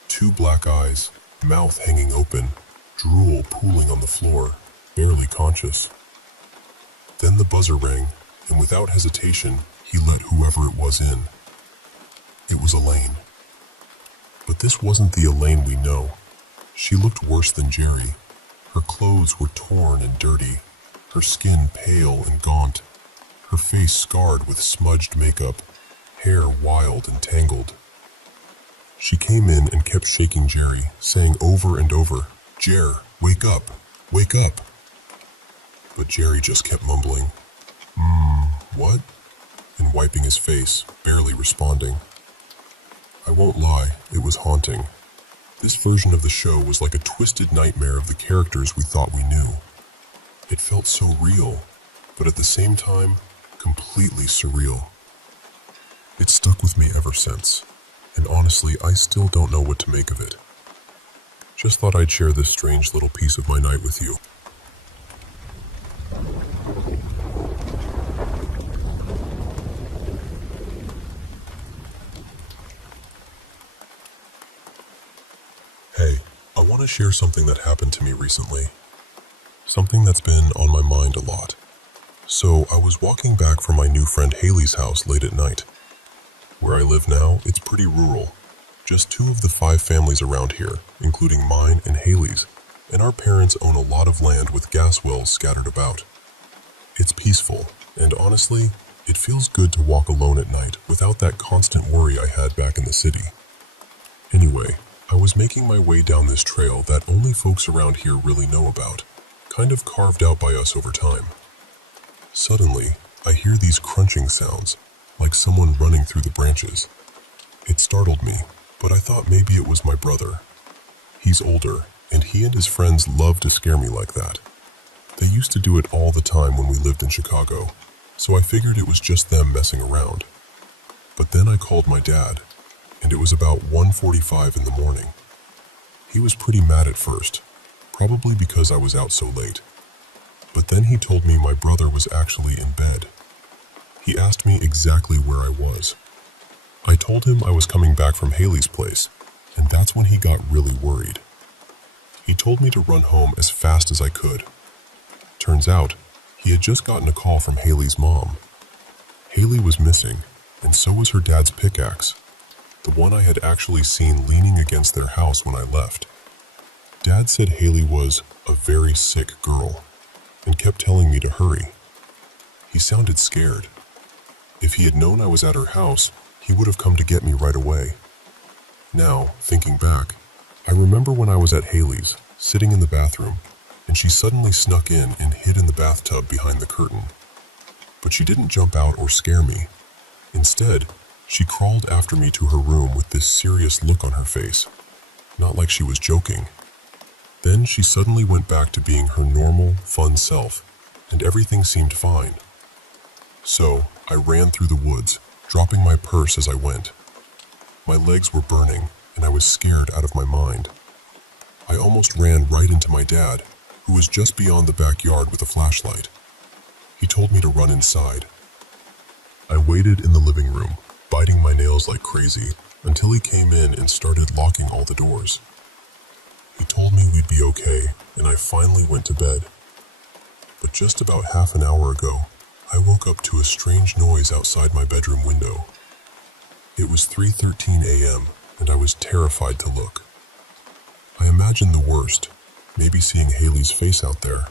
2 black eyes, mouth hanging open, drool pooling on the floor, barely conscious. Then the buzzer rang, and without hesitation, he let whoever it was in. It was Elaine. But this wasn't the Elaine we know. She looked worse than Jerry. Her clothes were torn and dirty, her skin pale and gaunt, her face scarred with smudged makeup, hair wild and tangled. She came in and kept shaking Jerry, saying over and over, "Jer, wake up, wake up." But Jerry just kept mumbling, what?" and wiping his face, barely responding. I won't lie, it was haunting. This version of the show was like a twisted nightmare of the characters we thought we knew. It felt so real, but at the same time, completely surreal. It stuck with me ever since, and honestly, I still don't know what to make of it. Just thought I'd share this strange little piece of my night with you. Hey, I want to share something that happened to me recently. something that's been on my mind a lot. So I was walking back from my new friend Haley's house late at night. Where I live now, it's pretty rural. Just 2 of the 5 families around here, including mine and Haley's, and our parents own a lot of land with gas wells scattered about. It's peaceful, and honestly, it feels good to walk alone at night without that constant worry I had back in the city. Anyway, I was making my way down this trail that only folks around here really know about, kind of carved out by us over time. Suddenly, I hear these crunching sounds, like someone running through the branches. It startled me, but I thought maybe it was my brother. He's older, and he and his friends love to scare me like that. They used to do it all the time when we lived in Chicago, so I figured it was just them messing around. But then I called my dad, and it was about 1:45 in the morning. He was pretty mad at first, probably because I was out so late. But then he told me my brother was actually in bed. He asked me exactly where I was. I told him I was coming back from Haley's place, and that's when he got really worried. He told me to run home as fast as I could. Turns out, he had just gotten a call from Haley's mom. Haley was missing, and so was her dad's pickaxe, the one I had actually seen leaning against their house when I left. Dad said Haley was a very sick girl, and kept telling me to hurry. He sounded scared. If he had known I was at her house, he would have come to get me right away. Now, thinking back, I remember when I was at Haley's, sitting in the bathroom, and she suddenly snuck in and hid in the bathtub behind the curtain. But she didn't jump out or scare me. Instead, she crawled after me to her room with this serious look on her face, not like she was joking. Then she suddenly went back to being her normal, fun self, and everything seemed fine. So, I ran through the woods, dropping my purse as I went. My legs were burning, and I was scared out of my mind. I almost ran right into my dad, who was just beyond the backyard with a flashlight. He told me to run inside. I waited in the living room, biting my nails like crazy, until he came in and started locking all the doors. He told me we'd be okay, and I finally went to bed. But just about half an hour ago, I woke up to a strange noise outside my bedroom window. It was 3:13 a.m., and I was terrified to look. I imagined the worst, maybe seeing Haley's face out there.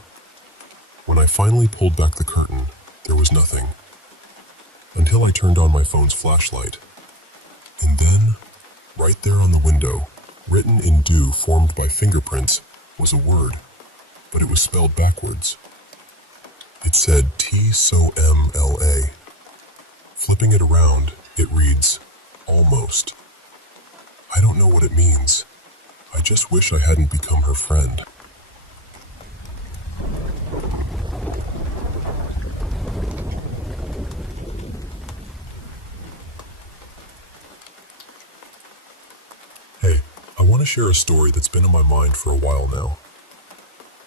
When I finally pulled back the curtain, there was nothing. Until I turned on my phone's flashlight. And then, right there on the window, written in dew formed by fingerprints, was a word, but it was spelled backwards. It said T-S-O-M-L-A. Flipping it around, it reads, almost. I don't know what it means. I just wish I hadn't become her friend. Hey, I want to share a story that's been on my mind for a while now.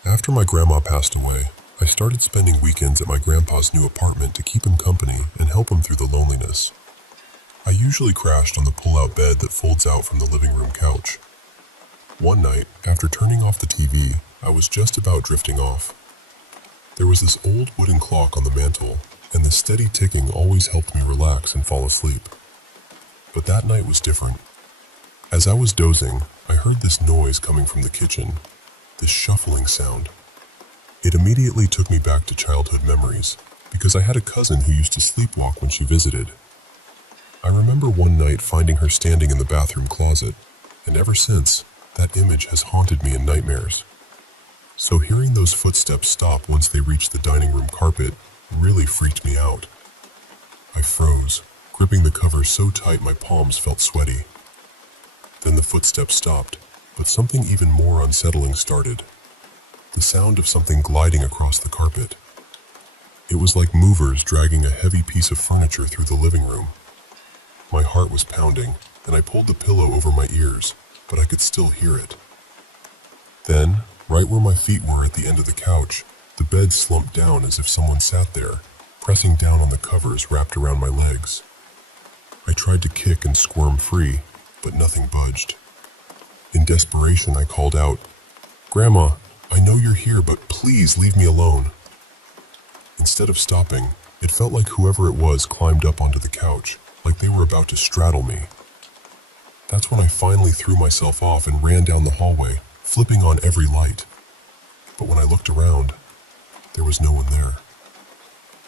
After my grandma passed away, I started spending weekends at my grandpa's new apartment to keep him company and help him through the loneliness. I usually crashed on the pull-out bed that folds out from the living room couch. One night, after turning off the TV, I was just about drifting off. There was this old wooden clock on the mantel, and the steady ticking always helped me relax and fall asleep. But that night was different. As I was dozing, I heard this noise coming from the kitchen, this shuffling sound. It immediately took me back to childhood memories, because I had a cousin who used to sleepwalk when she visited. I remember one night finding her standing in the bathroom closet, and ever since, that image has haunted me in nightmares. So hearing those footsteps stop once they reached the dining room carpet really freaked me out. I froze, gripping the cover so tight my palms felt sweaty. Then the footsteps stopped, but something even more unsettling started. The sound of something gliding across the carpet. It was like movers dragging a heavy piece of furniture through the living room. My heart was pounding, and I pulled the pillow over my ears, but I could still hear it. Then, right where my feet were at the end of the couch, the bed slumped down as if someone sat there, pressing down on the covers wrapped around my legs. I tried to kick and squirm free, but nothing budged. In desperation, I called out, "Grandma, I know you're here, but please leave me alone." Instead of stopping, it felt like whoever it was climbed up onto the couch, like they were about to straddle me. That's when I finally threw myself off and ran down the hallway, flipping on every light. But when I looked around, there was no one there.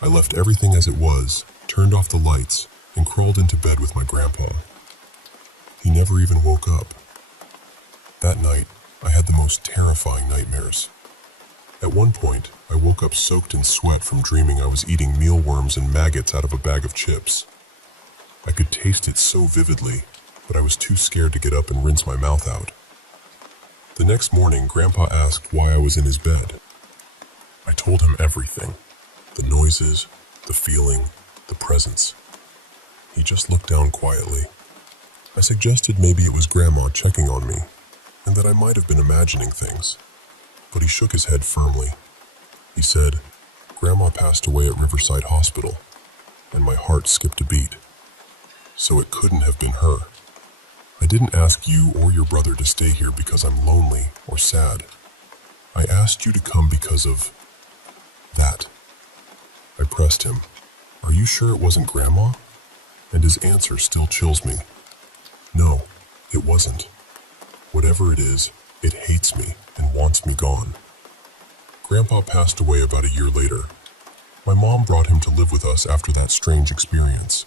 I left everything as it was, turned off the lights, and crawled into bed with my grandpa. He never even woke up. That night, I had the most terrifying nightmares. At one point, I woke up soaked in sweat from dreaming I was eating mealworms and maggots out of a bag of chips. I could taste it so vividly, but I was too scared to get up and rinse my mouth out. The next morning, Grandpa asked why I was in his bed. I told him everything. The noises, the feeling, the presence. He just looked down quietly. I suggested maybe it was Grandma checking on me, and that I might have been imagining things. But he shook his head firmly. He said, "Grandma passed away at Riverside Hospital," and my heart skipped a beat. So it couldn't have been her. I didn't ask you or your brother to stay here because I'm lonely or sad. I asked you to come because of that. I pressed him. "Are you sure it wasn't Grandma?" And his answer still chills me. "No, it wasn't. Whatever it is, it hates me and wants me gone." Grandpa passed away about a year later. My mom brought him to live with us after that strange experience.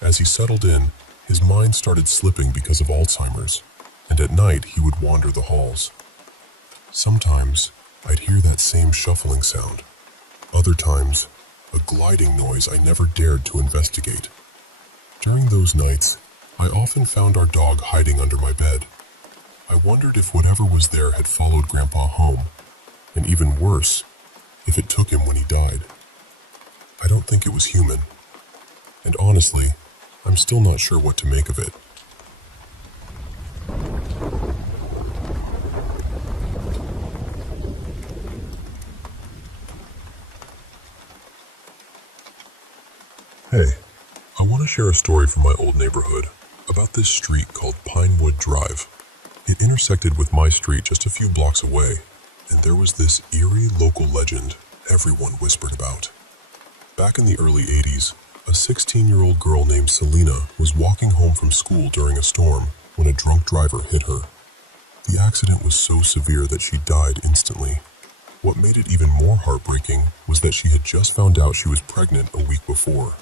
As he settled in, his mind started slipping because of Alzheimer's, and at night he would wander the halls. Sometimes I'd hear that same shuffling sound. Other times, a gliding noise I never dared to investigate. During those nights, I often found our dog hiding under my bed. I wondered if whatever was there had followed Grandpa home, and even worse, if it took him when he died. I don't think it was human, and honestly, I'm still not sure what to make of it. Hey, I want to share a story from my old neighborhood about this street called Pinewood Drive. It intersected with my street just a few blocks away, and there was this eerie local legend everyone whispered about. Back in the early 80s, a 16-year-old girl named Selena was walking home from school during a storm when a drunk driver hit her. The accident was so severe that she died instantly. What made it even more heartbreaking was that she had just found out she was pregnant a week before.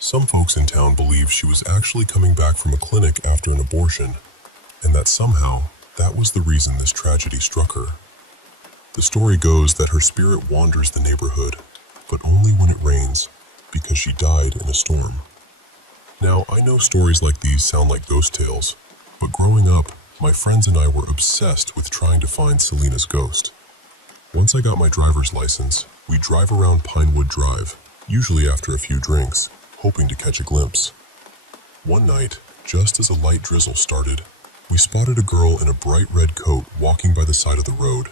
Some folks in town believed she was actually coming back from a clinic after an abortion, and that somehow that was the reason this tragedy struck her. The story goes that her spirit wanders the neighborhood, but only when it rains, because she died in a storm. Now, I know stories like these sound like ghost tales, but growing up, my friends and I were obsessed with trying to find Selena's ghost. Once I got my driver's license, we'd drive around Pinewood Drive, usually after a few drinks, hoping to catch a glimpse. One night, just as a light drizzle started, we spotted a girl in a bright red coat walking by the side of the road.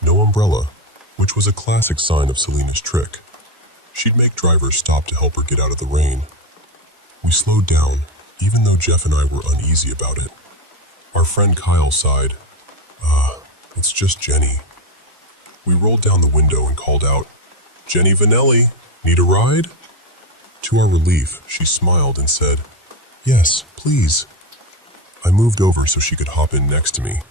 No umbrella, which was a classic sign of Selena's trick. She'd make drivers stop to help her get out of the rain. We slowed down, even though Jeff and I were uneasy about it. Our friend Kyle sighed. It's just Jenny." We rolled down the window and called out, "Jenny Vanelli, need a ride?" To our relief, she smiled and said, "Yes, please." I moved over so she could hop in next to me,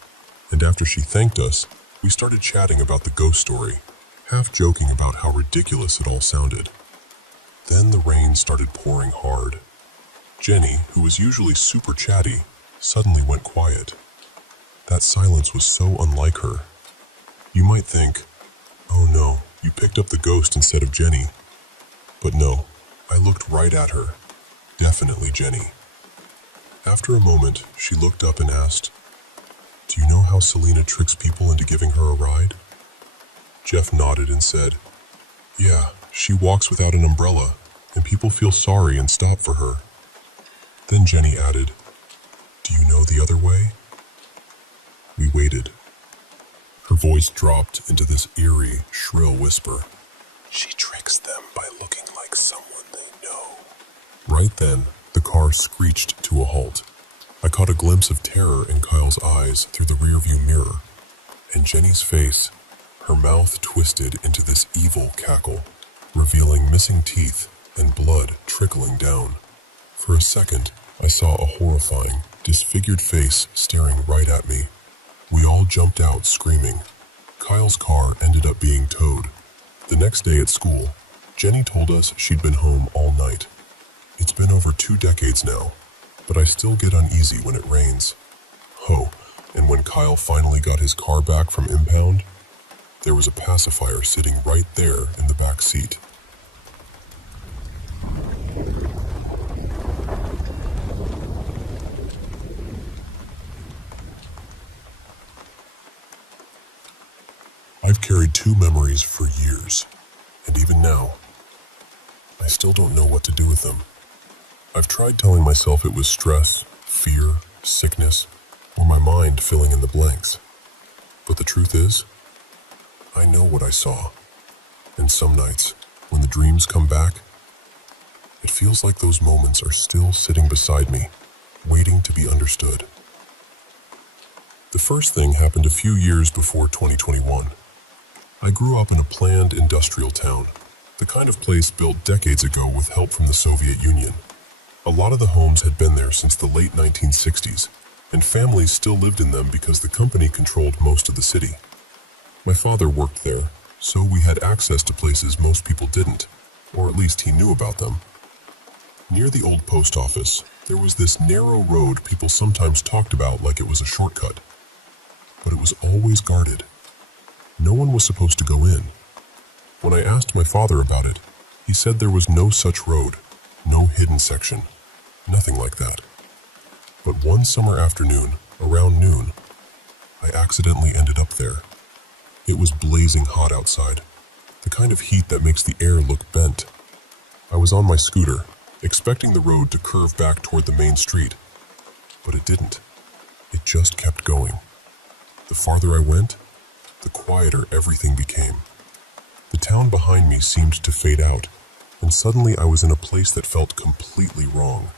and after she thanked us, we started chatting about the ghost story, half joking about how ridiculous it all sounded. Then the rain started pouring hard. Jenny, who was usually super chatty, suddenly went quiet. That silence was so unlike her. You might think, "Oh no, you picked up the ghost instead of Jenny." But no, I looked right at her. Definitely Jenny. After a moment, she looked up and asked, "Do you know how Selena tricks people into giving her a ride?" Jeff nodded and said, "Yeah, she walks without an umbrella, and people feel sorry and stop for her." Then Jenny added, "Do you know the other way?" We waited. Her voice dropped into this eerie, shrill whisper. "She tricks them by looking like someone they know." Right then, the car screeched to a halt. I caught a glimpse of terror in Kyle's eyes through the rearview mirror, and Jenny's face, Her mouth twisted into this evil cackle, revealing missing teeth and blood trickling down. For a second, I saw a horrifying, disfigured face staring right at me. We all jumped out screaming. Kyle's car ended up being towed. The next day at school, Jenny told us she'd been home all night. It's been over 2 decades now, but I still get uneasy when it rains. And when Kyle finally got his car back from impound, there was a pacifier sitting right there in the back seat. I've carried 2 memories for years, and even now, I still don't know what to do with them. I've tried telling myself it was stress, fear, sickness, or my mind filling in the blanks. But the truth is, I know what I saw. And some nights, when the dreams come back, it feels like those moments are still sitting beside me, waiting to be understood. The first thing happened a few years before 2021. I grew up in a planned industrial town, the kind of place built decades ago with help from the Soviet Union. A lot of the homes had been there since the late 1960s, and families still lived in them because the company controlled most of the city. My father worked there, so we had access to places most people didn't, or at least he knew about them. Near the old post office, there was this narrow road people sometimes talked about like it was a shortcut. But it was always guarded. No one was supposed to go in. When I asked my father about it, he said there was no such road, no hidden section, nothing like that. But one summer afternoon, around noon, I accidentally ended up there. It was blazing hot outside, the kind of heat that makes the air look bent. I was on my scooter, expecting the road to curve back toward the main street, but it didn't. It just kept going. The farther I went, the quieter everything became. The town behind me seemed to fade out, and suddenly I was in a place that felt completely wrong.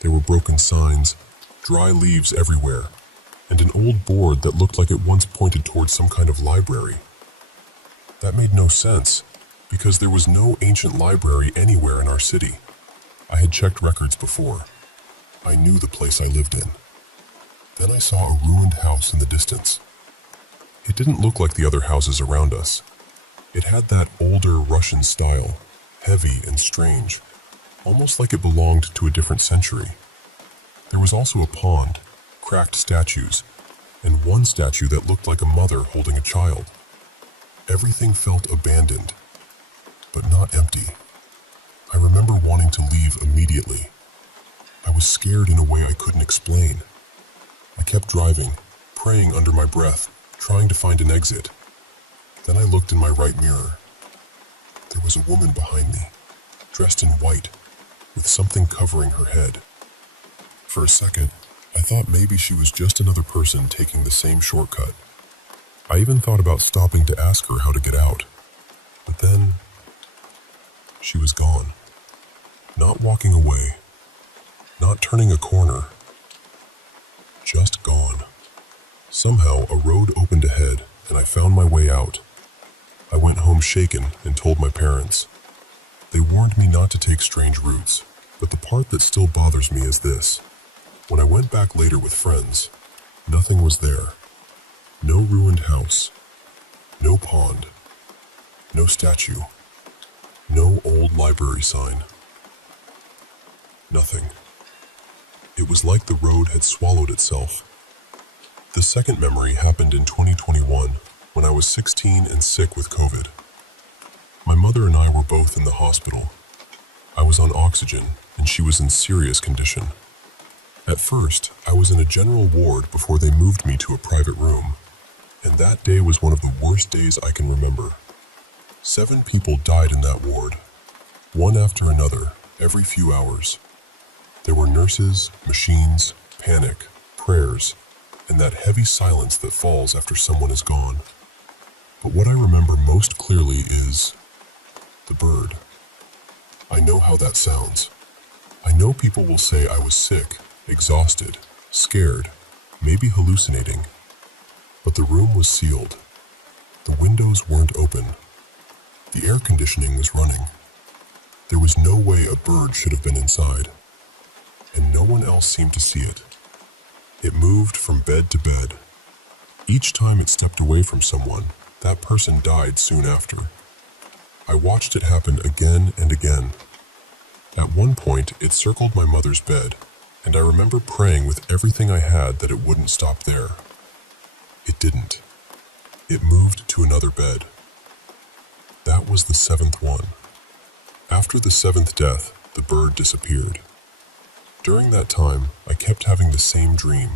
There were broken signs, dry leaves everywhere, and an old board that looked like it once pointed towards some kind of library. That made no sense, because there was no ancient library anywhere in our city. I had checked records before. I knew the place I lived in. Then I saw a ruined house in the distance. It didn't look like the other houses around us. It had that older Russian style, heavy and strange, almost like it belonged to a different century. There was also a pond, cracked statues, and one statue that looked like a mother holding a child. Everything felt abandoned, but not empty. I remember wanting to leave immediately. I was scared in a way I couldn't explain. I kept driving, praying under my breath, trying to find an exit. Then I looked in my right mirror. There was a woman behind me, dressed in white, with something covering her head. For a second, I thought maybe she was just another person taking the same shortcut. I even thought about stopping to ask her how to get out. But then, she was gone. Not walking away, not turning a corner, just gone. Somehow, a road opened ahead, and I found my way out. I went home shaken and told my parents. They warned me not to take strange routes, but the part that still bothers me is this. When I went back later with friends, nothing was there. No ruined house, no pond, no statue, no old library sign. Nothing. It was like the road had swallowed itself. The second memory happened in 2021, when I was 16 and sick with COVID. My mother and I were both in the hospital. I was on oxygen, and she was in serious condition. At first, I was in a general ward before they moved me to a private room, and that day was one of the worst days I can remember. 7 people died in that ward, one after another, every few hours. There were nurses, machines, panic, prayers, and that heavy silence that falls after someone is gone. But what I remember most clearly is the bird. I know how that sounds. I know people will say I was sick, exhausted, scared, maybe hallucinating. But the room was sealed. The windows weren't open. The air conditioning was running. There was no way a bird should have been inside, and no one else seemed to see it. It moved from bed to bed. Each time it stepped away from someone, that person died soon after. I watched it happen again and again. At one point, it circled my mother's bed, and I remember praying with everything I had that it wouldn't stop there. It didn't. It moved to another bed. That was the 7th one. After the 7th death, the bird disappeared. During that time, I kept having the same dream.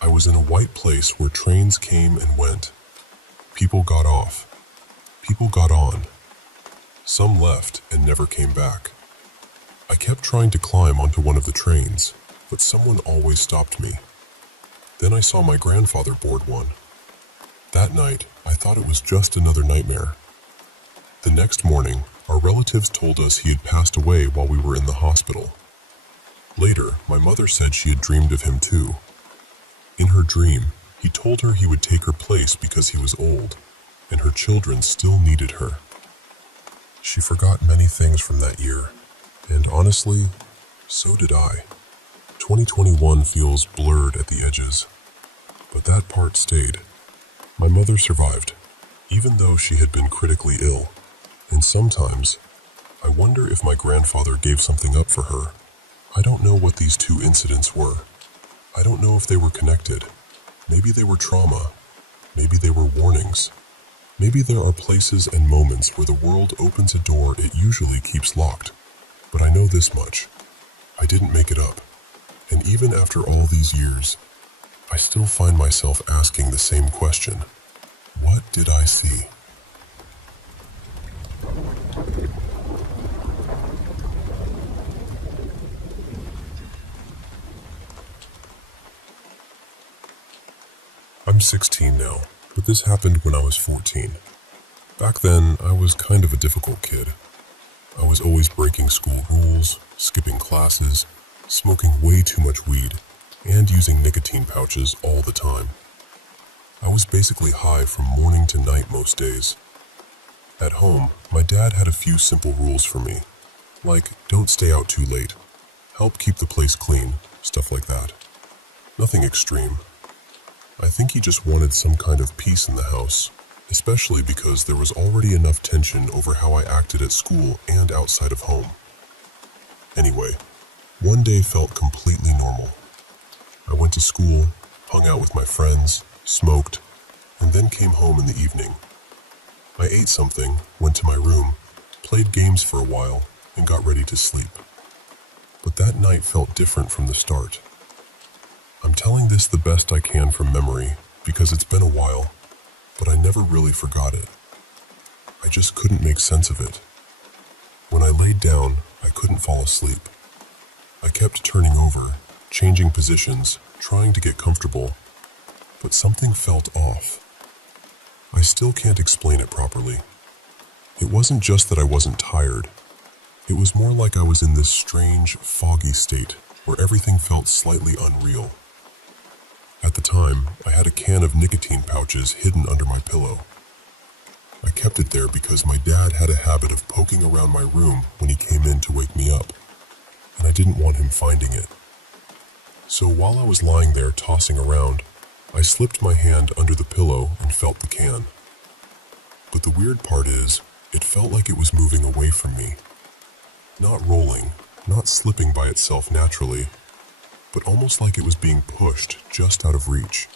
I was in a white place where trains came and went. People got off. People got on. Some left and never came back. I kept trying to climb onto one of the trains, but someone always stopped me. Then I saw my grandfather board one. That night, I thought it was just another nightmare. The next morning, our relatives told us he had passed away while we were in the hospital. Later, my mother said she had dreamed of him too. In her dream, he told her he would take her place because he was old, and her children still needed her. She forgot many things from that year, and honestly, so did I. 2021 feels blurred at the edges, but that part stayed. My mother survived, even though she had been critically ill, and sometimes, I wonder if my grandfather gave something up for her. I don't know what these two incidents were. I don't know if they were connected. Maybe they were trauma. Maybe they were warnings. Maybe there are places and moments where the world opens a door it usually keeps locked. But I know this much. I didn't make it up. And even after all these years, I still find myself asking the same question. What did I see? I'm 16 now, but this happened when I was 14. Back then, I was kind of a difficult kid. I was always breaking school rules, skipping classes, smoking way too much weed, and using nicotine pouches all the time. I was basically high from morning to night most days. At home, my dad had a few simple rules for me, like don't stay out too late, help keep the place clean, stuff like that. Nothing extreme. I think he just wanted some kind of peace in the house, especially because there was already enough tension over how I acted at school and outside of home. Anyway, one day felt completely normal. I went to school, hung out with my friends, smoked, and then came home in the evening. I ate something, went to my room, played games for a while, and got ready to sleep. But that night felt different from the start. I'm telling this the best I can from memory because it's been a while, but I never really forgot it. I just couldn't make sense of it. When I laid down, I couldn't fall asleep. I kept turning over, changing positions, trying to get comfortable, but something felt off. I still can't explain it properly. It wasn't just that I wasn't tired. It was more like I was in this strange, foggy state where everything felt slightly unreal. At the time, I had a can of nicotine pouches hidden under my pillow. I kept it there because my dad had a habit of poking around my room when he came in to wake me up, and I didn't want him finding it. So while I was lying there tossing around, I slipped my hand under the pillow and felt the can. But the weird part is, it felt like it was moving away from me. Not rolling, not slipping by itself naturally, but almost like it was being pushed just out of reach.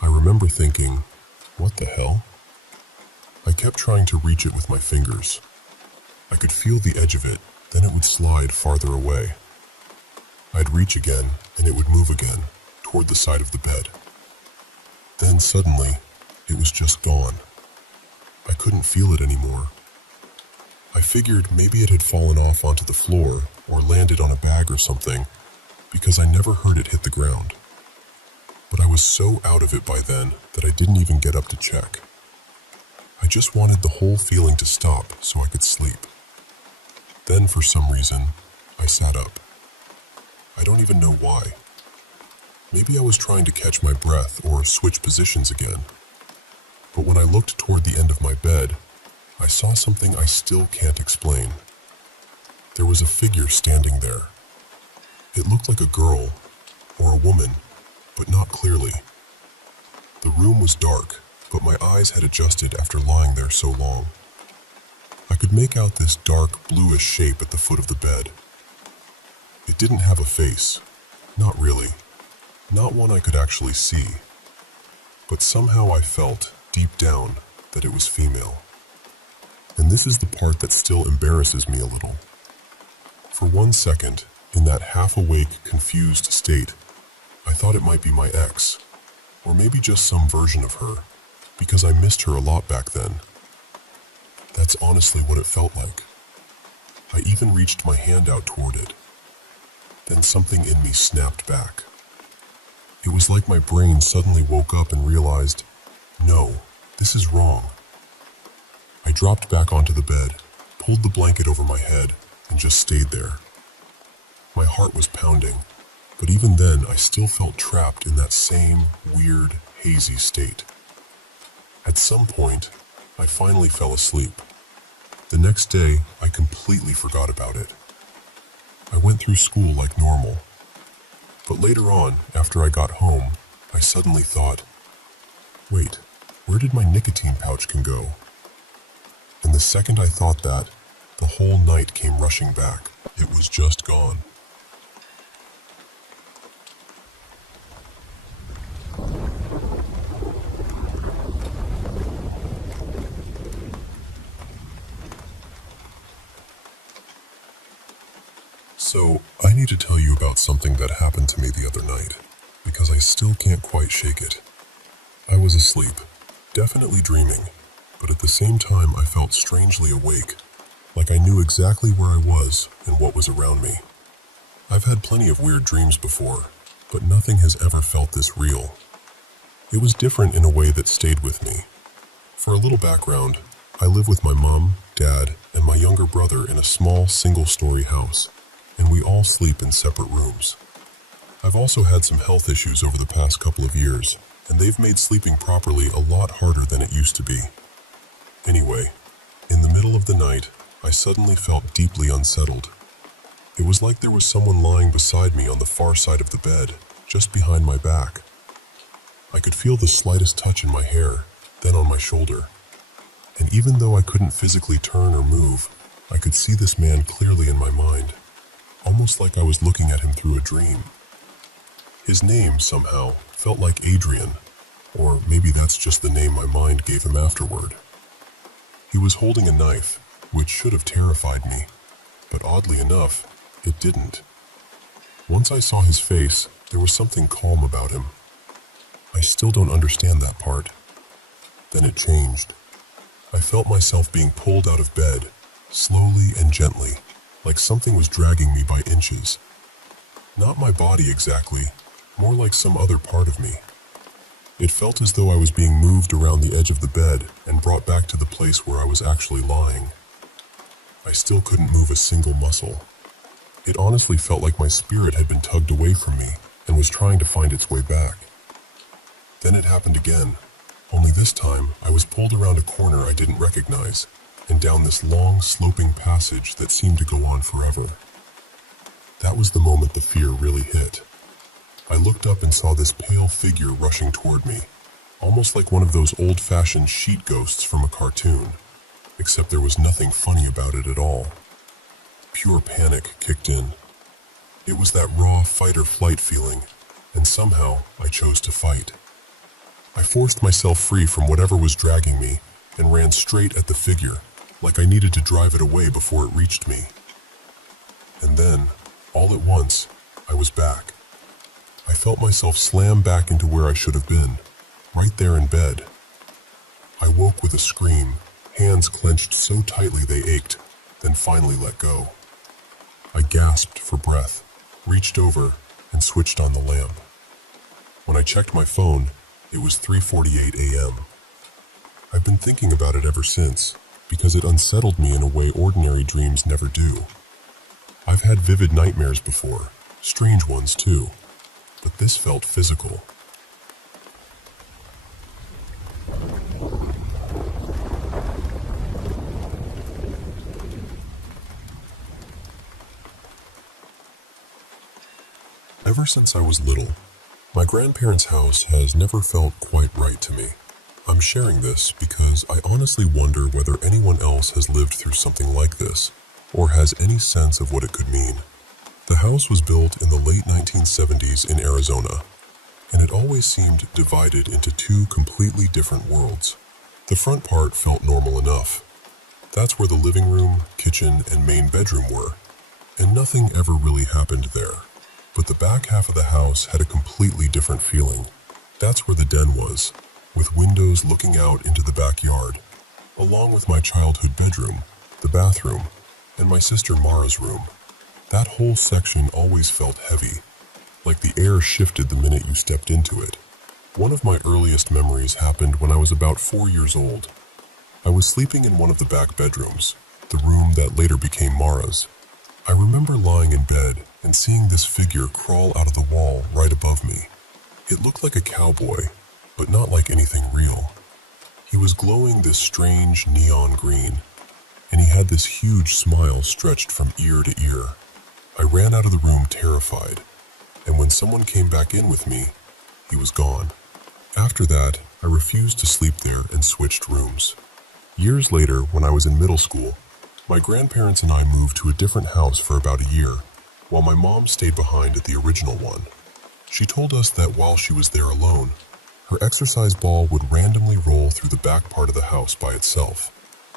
I remember thinking, what the hell? I kept trying to reach it with my fingers. I could feel the edge of it, then it would slide farther away. I'd reach again, and it would move again, toward the side of the bed. Then suddenly, it was just gone. I couldn't feel it anymore. I figured maybe it had fallen off onto the floor or landed on a bag or something, because I never heard it hit the ground. But I was so out of it by then that I didn't even get up to check. I just wanted the whole feeling to stop so I could sleep. Then for some reason, I sat up. I don't even know why. Maybe I was trying to catch my breath or switch positions again. But when I looked toward the end of my bed, I saw something I still can't explain. There was a figure standing there. It looked like a girl or a woman, but not clearly. The room was dark, but my eyes had adjusted after lying there so long. I could make out this dark, bluish shape at the foot of the bed. It didn't have a face. Not really. Not one I could actually see. But somehow I felt, deep down, that it was female. And this is the part that still embarrasses me a little. For 1 second, in that half-awake, confused state, I thought it might be my ex, or maybe just some version of her, because I missed her a lot back then. That's honestly what it felt like. I even reached my hand out toward it. Then something in me snapped back. It was like my brain suddenly woke up and realized, no, this is wrong. I dropped back onto the bed, pulled the blanket over my head, and just stayed there. My heart was pounding, but even then I still felt trapped in that same weird, hazy state. At some point, I finally fell asleep. The next day, I completely forgot about it. I went through school like normal. But later on, after I got home, I suddenly thought, wait, where did my nicotine pouch can go? And the second I thought that, the whole night came rushing back. It was just gone. So, I need to tell you about something that happened to me the other night, because I still can't quite shake it. I was asleep, definitely dreaming, but at the same time I felt strangely awake, like I knew exactly where I was and what was around me. I've had plenty of weird dreams before, but nothing has ever felt this real. It was different in a way that stayed with me. For a little background, I live with my mom, dad, and my younger brother in a small single-story house, and we all sleep in separate rooms. I've also had some health issues over the past couple of years, and they've made sleeping properly a lot harder than it used to be. Anyway, in the middle of the night, I suddenly felt deeply unsettled. It was like there was someone lying beside me on the far side of the bed, just behind my back. I could feel the slightest touch in my hair, then on my shoulder. And even though I couldn't physically turn or move, I could see this man clearly in my mind, almost like I was looking at him through a dream. His name, somehow, felt like Adrian, or maybe that's just the name my mind gave him afterward. He was holding a knife, which should have terrified me, but oddly enough, it didn't. Once I saw his face, there was something calm about him. I still don't understand that part. Then it changed. I felt myself being pulled out of bed, slowly and gently, like something was dragging me by inches. Not my body exactly, more like some other part of me. It felt as though I was being moved around the edge of the bed and brought back to the place where I was actually lying. I still couldn't move a single muscle. It honestly felt like my spirit had been tugged away from me and was trying to find its way back. Then it happened again, only this time I was pulled around a corner I didn't recognize and down this long, sloping passage that seemed to go on forever. That was the moment the fear really hit. I looked up and saw this pale figure rushing toward me, almost like one of those old-fashioned sheet ghosts from a cartoon, except there was nothing funny about it at all. Pure panic kicked in. It was that raw fight-or-flight feeling, and somehow I chose to fight. I forced myself free from whatever was dragging me and ran straight at the figure, like I needed to drive it away before it reached me. And then, all at once, I was back. I felt myself slam back into where I should have been, right there in bed. I woke with a scream, hands clenched so tightly they ached, then finally let go. I gasped for breath, reached over, and switched on the lamp. When I checked my phone, it was 3:48 a.m. I've been thinking about it ever since, because it unsettled me in a way ordinary dreams never do. I've had vivid nightmares before, strange ones too, but this felt physical. Ever since I was little, my grandparents' house has never felt quite right to me. I'm sharing this because I honestly wonder whether anyone else has lived through something like this, or has any sense of what it could mean. The house was built in the late 1970s in Arizona, and it always seemed divided into two completely different worlds. The front part felt normal enough. That's where the living room, kitchen, and main bedroom were, and nothing ever really happened there. But the back half of the house had a completely different feeling. That's where the den was, with windows looking out into the backyard, along with my childhood bedroom, the bathroom, and my sister Mara's room. That whole section always felt heavy, like the air shifted the minute you stepped into it. One of my earliest memories happened when I was about 4 years old. I was sleeping in one of the back bedrooms, the room that later became Mara's. I remember lying in bed and seeing this figure crawl out of the wall right above me. It looked like a cowboy, but not like anything real. He was glowing this strange neon green, and he had this huge smile stretched from ear to ear. I ran out of the room terrified, and when someone came back in with me, he was gone. After that, I refused to sleep there and switched rooms. Years later, when I was in middle school, my grandparents and I moved to a different house for about a year, while my mom stayed behind at the original one. She told us that while she was there alone, her exercise ball would randomly roll through the back part of the house by itself.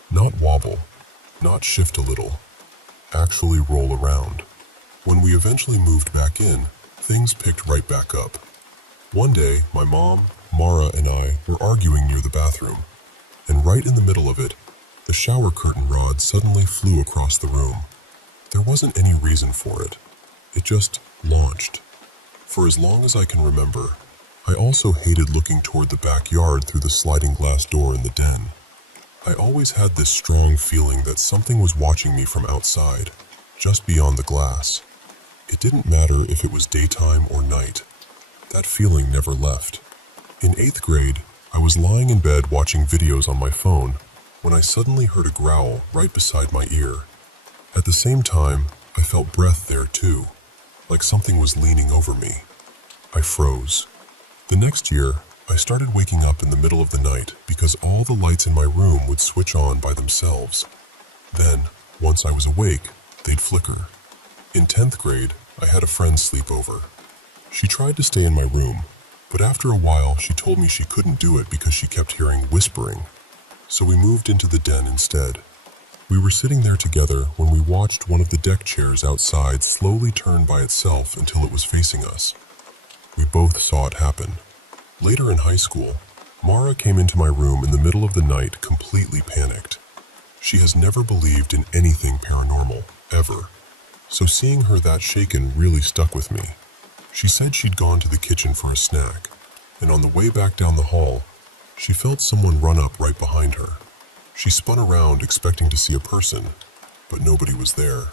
Not wobble, not shift a little, actually roll around. When we eventually moved back in, things picked right back up. One day, my mom, Mara, and I were arguing near the bathroom, and right in the middle of it, the shower curtain rod suddenly flew across the room. There wasn't any reason for it. It just launched. For as long as I can remember, I also hated looking toward the backyard through the sliding glass door in the den. I always had this strong feeling that something was watching me from outside, just beyond the glass. It didn't matter if it was daytime or night. That feeling never left. In 8th grade, I was lying in bed watching videos on my phone when I suddenly heard a growl right beside my ear. At the same time, I felt breath there too, like something was leaning over me. I froze. The next year, I started waking up in the middle of the night because all the lights in my room would switch on by themselves. Then, once I was awake, they'd flicker. In 10th grade, I had a friend sleep over. She tried to stay in my room, but after a while she told me she couldn't do it because she kept hearing whispering. So we moved into the den instead. We were sitting there together when we watched one of the deck chairs outside slowly turn by itself until it was facing us. We both saw it happen. Later in high school, Mara came into my room in the middle of the night completely panicked. She has never believed in anything paranormal, ever. So seeing her that shaken really stuck with me. She said she'd gone to the kitchen for a snack, and on the way back down the hall, she felt someone run up right behind her. She spun around expecting to see a person, but nobody was there.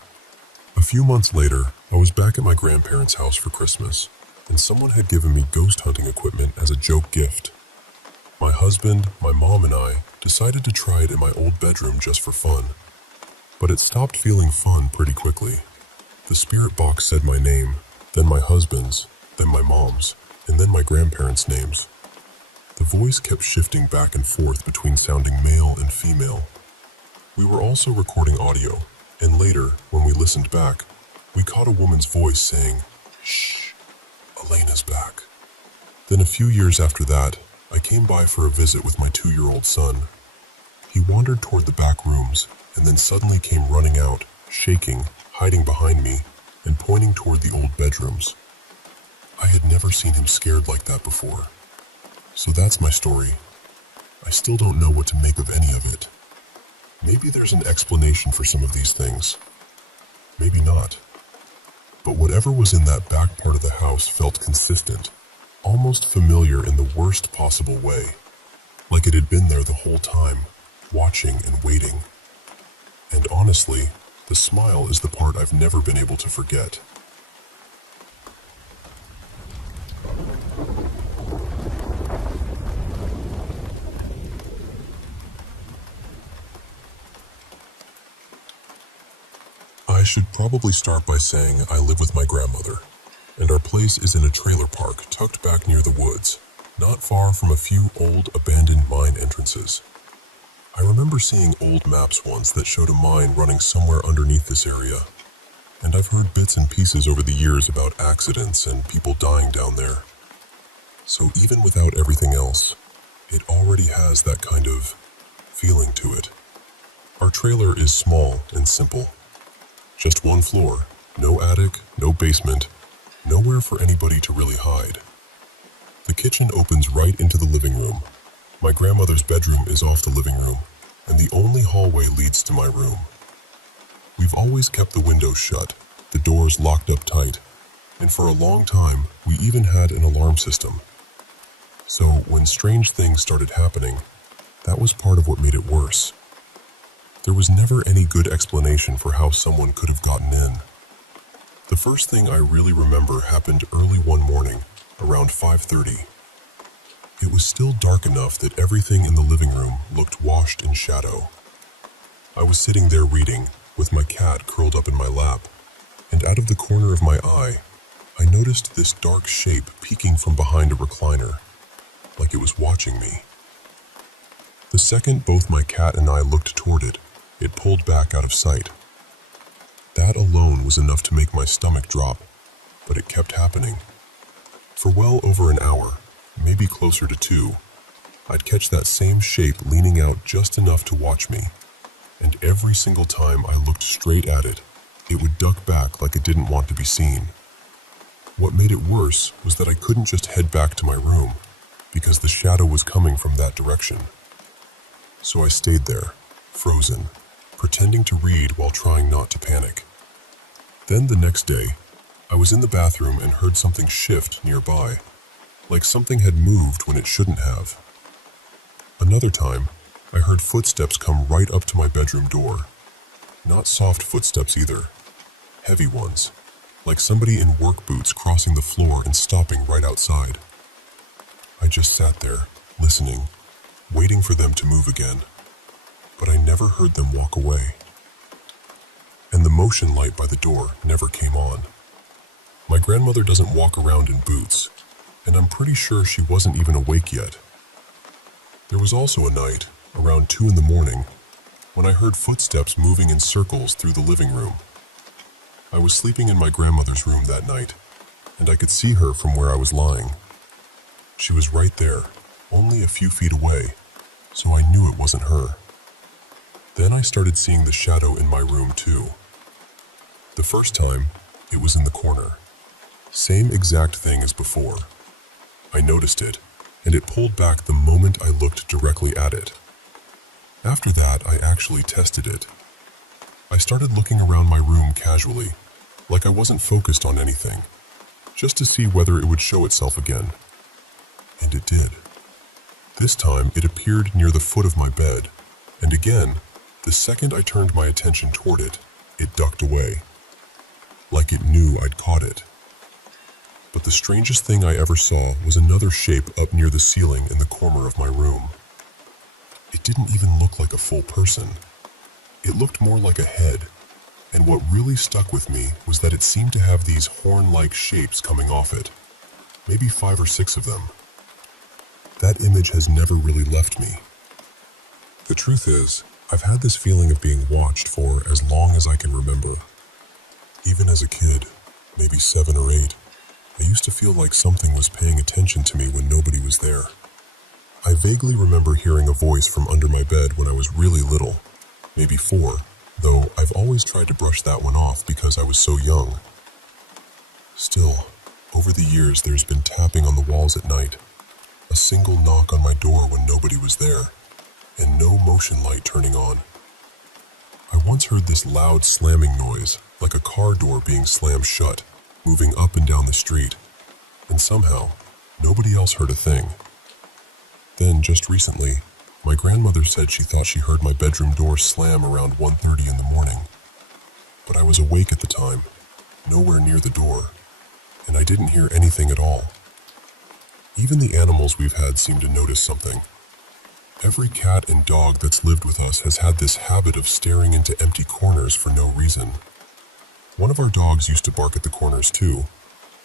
A few months later, I was back at my grandparents' house for Christmas, and someone had given me ghost hunting equipment as a joke gift. My husband, my mom, and I decided to try it in my old bedroom just for fun. But it stopped feeling fun pretty quickly. The spirit box said my name, then my husband's, then my mom's, and then my grandparents' names. The voice kept shifting back and forth between sounding male and female. We were also recording audio, and later, when we listened back, we caught a woman's voice saying, "Shh, Elena's back." Then a few years after that, I came by for a visit with my 2-year-old son. He wandered toward the back rooms, and then suddenly came running out, shaking, hiding behind me, and pointing toward the old bedrooms. I had never seen him scared like that before. So that's my story. I still don't know what to make of any of it. Maybe there's an explanation for some of these things. Maybe not. But whatever was in that back part of the house felt consistent, almost familiar in the worst possible way, like it had been there the whole time, watching and waiting. And honestly, the smile is the part I've never been able to forget. I should probably start by saying I live with my grandmother. and our place is in a trailer park tucked back near the woods, not far from a few old abandoned mine entrances. I remember seeing old maps once that showed a mine running somewhere underneath this area, and I've heard bits and pieces over the years about accidents and people dying down there. So even without everything else, it already has that kind of feeling to it. Our trailer is small and simple. Just one floor, no attic, no basement, nowhere for anybody to really hide. The kitchen opens right into the living room. My grandmother's bedroom is off the living room, and the only hallway leads to my room. We've always kept the windows shut, the doors locked up tight, and for a long time, we even had an alarm system. So when strange things started happening, that was part of what made it worse. There was never any good explanation for how someone could have gotten in. The first thing I really remember happened early one morning, around 5:30. It was still dark enough that everything in the living room looked washed in shadow. I was sitting there reading, with my cat curled up in my lap, and out of the corner of my eye, I noticed this dark shape peeking from behind a recliner, like it was watching me. The second both my cat and I looked toward it, it pulled back out of sight. That alone was enough to make my stomach drop, but it kept happening. For well over an hour, maybe closer to 2, I'd catch that same shape leaning out just enough to watch me, and every single time I looked straight at it, it would duck back like it didn't want to be seen. What made it worse was that I couldn't just head back to my room, because the shadow was coming from that direction. So I stayed there, frozen, pretending to read while trying not to panic. Then the next day, I was in the bathroom and heard something shift nearby, like something had moved when it shouldn't have. Another time, I heard footsteps come right up to my bedroom door. Not soft footsteps either, heavy ones, like somebody in work boots crossing the floor and stopping right outside. I just sat there, listening, waiting for them to move again, but I never heard them walk away. And the motion light by the door never came on. My grandmother doesn't walk around in boots, and I'm pretty sure she wasn't even awake yet. There was also a night, around 2 in the morning, when I heard footsteps moving in circles through the living room. I was sleeping in my grandmother's room that night, and I could see her from where I was lying. She was right there, only a few feet away, so I knew it wasn't her. Then I started seeing the shadow in my room too. The first time, it was in the corner. Same exact thing as before. I noticed it, and it pulled back the moment I looked directly at it. After that, I actually tested it. I started looking around my room casually, like I wasn't focused on anything, just to see whether it would show itself again. And it did. This time, it appeared near the foot of my bed, and again, the second I turned my attention toward it, it ducked away, like it knew I'd caught it. But the strangest thing I ever saw was another shape up near the ceiling in the corner of my room. It didn't even look like a full person. It looked more like a head, and what really stuck with me was that it seemed to have these horn-like shapes coming off it, maybe 5 or 6 of them. That image has never really left me. The truth is, I've had this feeling of being watched for as long as I can remember. Even as a kid, maybe 7 or 8, I used to feel like something was paying attention to me when nobody was there. I vaguely remember hearing a voice from under my bed when I was really little, maybe 4, though I've always tried to brush that one off because I was so young. Still, over the years there's been tapping on the walls at night, a single knock on my door when nobody was there, and no motion light turning on. I once heard this loud slamming noise, like a car door being slammed shut, moving up and down the street, and somehow, nobody else heard a thing. Then, just recently, my grandmother said she thought she heard my bedroom door slam around 1:30 in the morning. But I was awake at the time, nowhere near the door, and I didn't hear anything at all. Even the animals we've had seem to notice something. Every cat and dog that's lived with us has had this habit of staring into empty corners for no reason. One of our dogs used to bark at the corners too,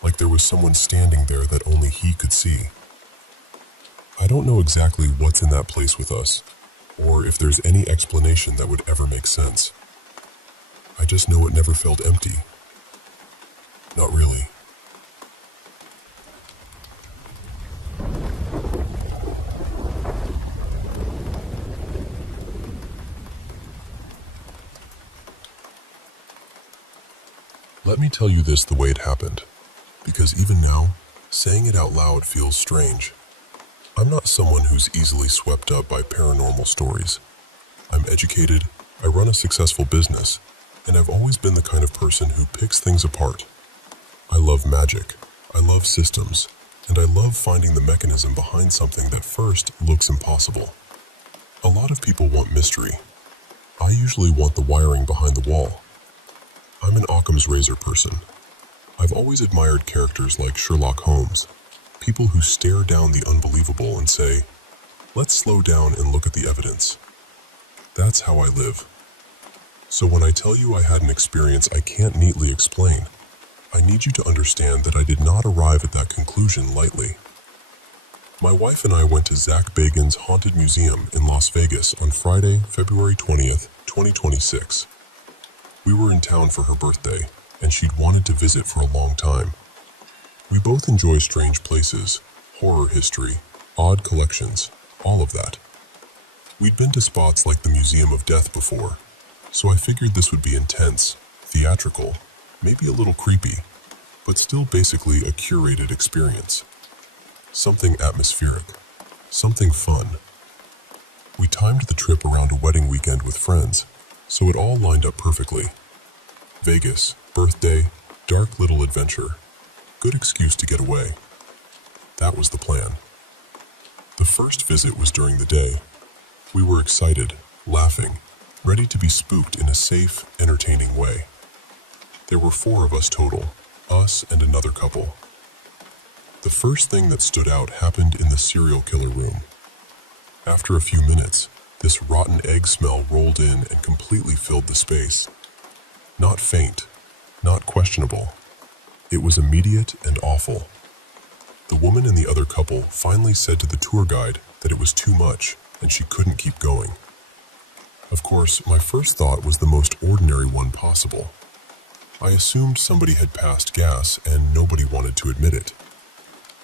like there was someone standing there that only he could see. I don't know exactly what's in that place with us, or if there's any explanation that would ever make sense. I just know it never felt empty. Not really. Let me tell you this the way it happened, because even now, saying it out loud feels strange. I'm not someone who's easily swept up by paranormal stories. I'm educated, I run a successful business, and I've always been the kind of person who picks things apart. I love magic, I love systems, and I love finding the mechanism behind something that first looks impossible. A lot of people want mystery. I usually want the wiring behind the wall. I'm an Occam's razor person. I've always admired characters like Sherlock Holmes, people who stare down the unbelievable and say, let's slow down and look at the evidence. That's how I live. So when I tell you I had an experience I can't neatly explain, I need you to understand that I did not arrive at that conclusion lightly. My wife and I went to Zach Bagans' Haunted Museum in Las Vegas on Friday, February 20th, 2026. We were in town for her birthday, and she'd wanted to visit for a long time. We both enjoy strange places, horror history, odd collections, all of that. We'd been to spots like the Museum of Death before, so I figured this would be intense, theatrical, maybe a little creepy, but still basically a curated experience. Something atmospheric, something fun. We timed the trip around a wedding weekend with friends, so it all lined up perfectly. Vegas, birthday, dark little adventure. Good excuse to get away. That was the plan. The first visit was during the day. We were excited, laughing, ready to be spooked in a safe, entertaining way. There were 4 of us total, us and another couple. The first thing that stood out happened in the serial killer room. After a few minutes, this rotten egg smell rolled in and completely filled the space. Not faint, not questionable. It was immediate and awful. The woman and the other couple finally said to the tour guide that it was too much and she couldn't keep going. Of course, my first thought was the most ordinary one possible. I assumed somebody had passed gas and nobody wanted to admit it.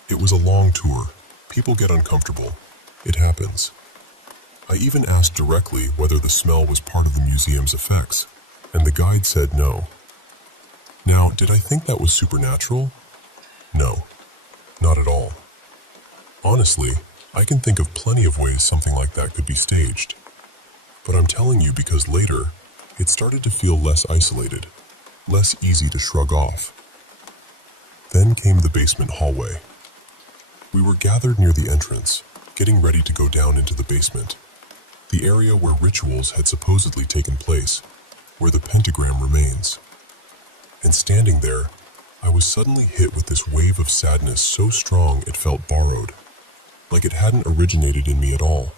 It was a long tour. People get uncomfortable. It happens. I even asked directly whether the smell was part of the museum's effects, and the guide said no. Now, did I think that was supernatural? No, not at all. Honestly, I can think of plenty of ways something like that could be staged. But I'm telling you because later, it started to feel less isolated, less easy to shrug off. Then came the basement hallway. We were gathered near the entrance, getting ready to go down into the basement, the area where rituals had supposedly taken place, where the pentagram remains. And standing there, I was suddenly hit with this wave of sadness so strong it felt borrowed, like it hadn't originated in me at all.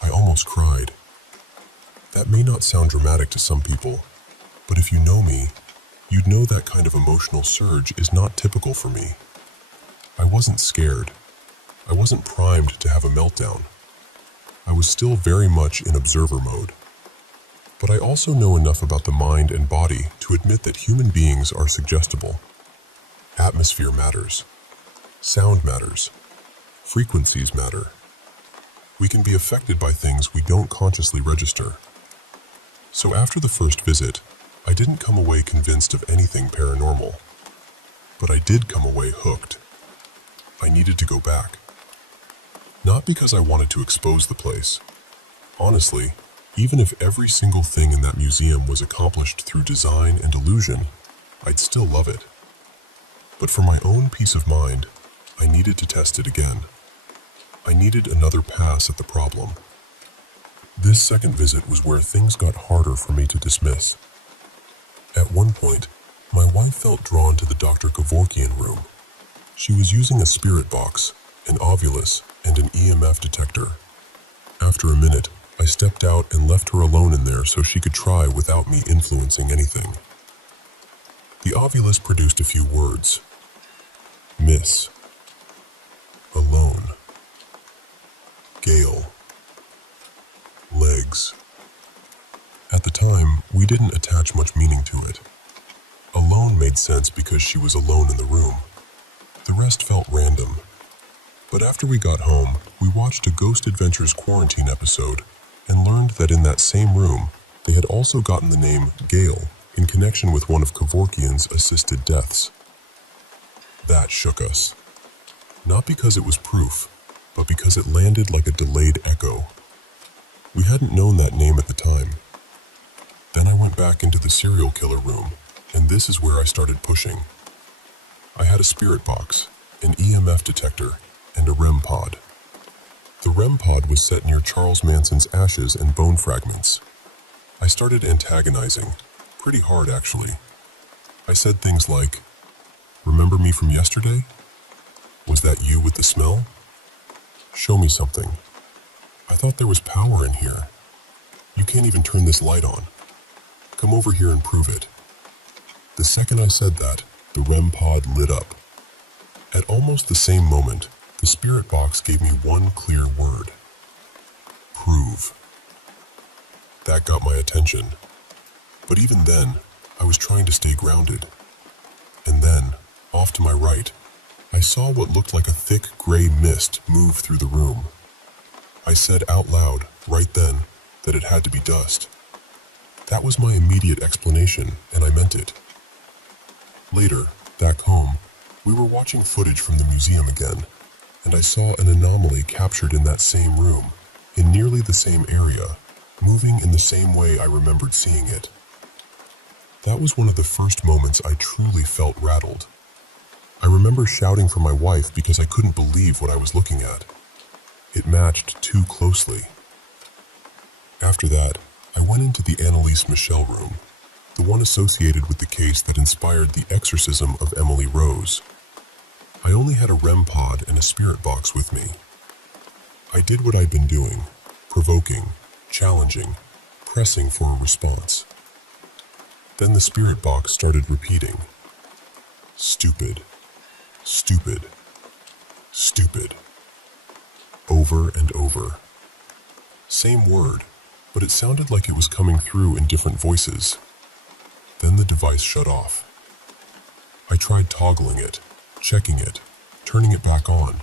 I almost cried. That may not sound dramatic to some people, but if you know me, you'd know that kind of emotional surge is not typical for me. I wasn't scared. I wasn't primed to have a meltdown. I was still very much in observer mode. But I also know enough about the mind and body to admit that human beings are suggestible. Atmosphere matters. Sound matters. Frequencies matter. We can be affected by things we don't consciously register. So after the first visit, I didn't come away convinced of anything paranormal. But I did come away hooked. I needed to go back. Not because I wanted to expose the place. Honestly, even if every single thing in that museum was accomplished through design and illusion, I'd still love it. But for my own peace of mind, I needed to test it again. I needed another pass at the problem. This second visit was where things got harder for me to dismiss. At one point, my wife felt drawn to the Dr. Kevorkian room. She was using a spirit box, an ovulus, and an EMF detector. After a minute, I stepped out and left her alone in there so she could try without me influencing anything. The ovulus produced a few words, Miss. Alone. Gale. Legs. At the time, we didn't attach much meaning to it. Alone made sense because she was alone in the room. The rest felt random. But after we got home, we watched a Ghost Adventures quarantine episode and learned that in that same room, they had also gotten the name Gale in connection with one of Kevorkian's assisted deaths. That shook us. Not because it was proof, but because it landed like a delayed echo. We hadn't known that name at the time. Then I went back into the serial killer room, and this is where I started pushing. I had a spirit box, an EMF detector, and a REM pod. The REM pod was set near Charles Manson's ashes and bone fragments. I started antagonizing, pretty hard actually. I said things like, "Remember me from yesterday? Was that you with the smell? Show me something. I thought there was power in here. You can't even turn this light on. Come over here and prove it." The second I said that, the REM pod lit up. At almost the same moment, the spirit box gave me one clear word. Prove. That got my attention. But even then, I was trying to stay grounded. And then, off to my right, I saw what looked like a thick gray mist move through the room. I said out loud, right then, that it had to be dust. That was my immediate explanation, and I meant it. Later, back home, we were watching footage from the museum again, and I saw an anomaly captured in that same room, in nearly the same area, moving in the same way I remembered seeing it. That was one of the first moments I truly felt rattled. I remember shouting for my wife because I couldn't believe what I was looking at. It matched too closely. After that, I went into the Annalise Michel room, the one associated with the case that inspired the exorcism of Emily Rose. I only had a REM pod and a spirit box with me. I did what I'd been doing, provoking, challenging, pressing for a response. Then the spirit box started repeating, "Stupid, stupid, stupid," over and over. Same word, but it sounded like it was coming through in different voices. Then the device shut off. I tried toggling it, checking it, turning it back on.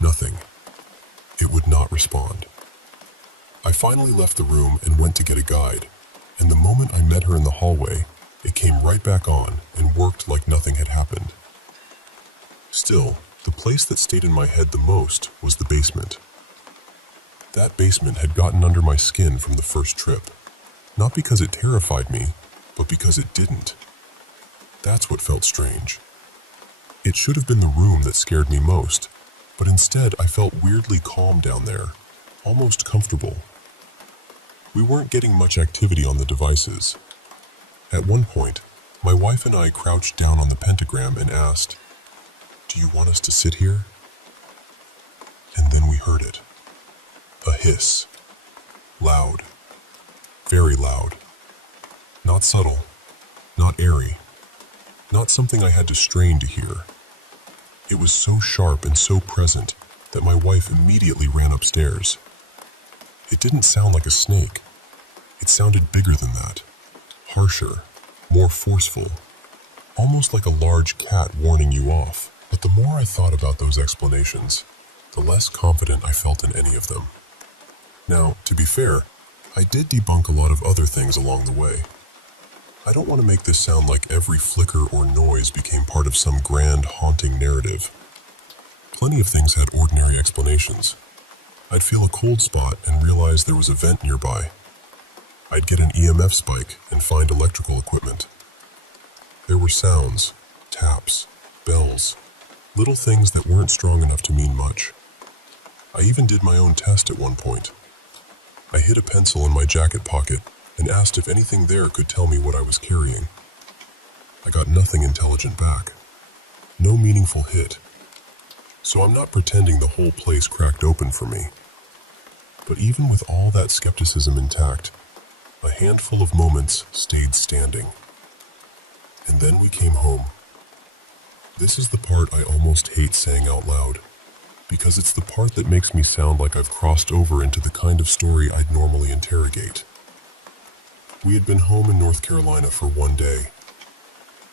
Nothing. It would not respond. I finally left the room and went to get a guide, and the moment I met her in the hallway, it came right back on and worked like nothing had happened. Still, the place that stayed in my head the most was the basement. That basement had gotten under my skin from the first trip, not because it terrified me, but because it didn't. That's what felt strange. It should have been the room that scared me most, but instead I felt weirdly calm down there, almost comfortable. We weren't getting much activity on the devices. At one point, my wife and I crouched down on the pentagram and asked, "Do you want us to sit here?" And then we heard it. A hiss. Loud. Very loud. Not subtle. Not airy. Not something I had to strain to hear. It was so sharp and so present that my wife immediately ran upstairs. It didn't sound like a snake. It sounded bigger than that. Harsher. More forceful. Almost like a large cat warning you off. But the more I thought about those explanations, the less confident I felt in any of them. Now, to be fair, I did debunk a lot of other things along the way. I don't want to make this sound like every flicker or noise became part of some grand, haunting narrative. Plenty of things had ordinary explanations. I'd feel a cold spot and realize there was a vent nearby. I'd get an EMF spike and find electrical equipment. There were sounds, taps, bells, little things that weren't strong enough to mean much. I even did my own test at one point. I hid a pencil in my jacket pocket and asked if anything there could tell me what I was carrying. I got nothing intelligent back. No meaningful hit. So I'm not pretending the whole place cracked open for me. But even with all that skepticism intact, a handful of moments stayed standing. And then we came home. This is the part I almost hate saying out loud, because it's the part that makes me sound like I've crossed over into the kind of story I'd normally interrogate. We had been home in North Carolina for one day.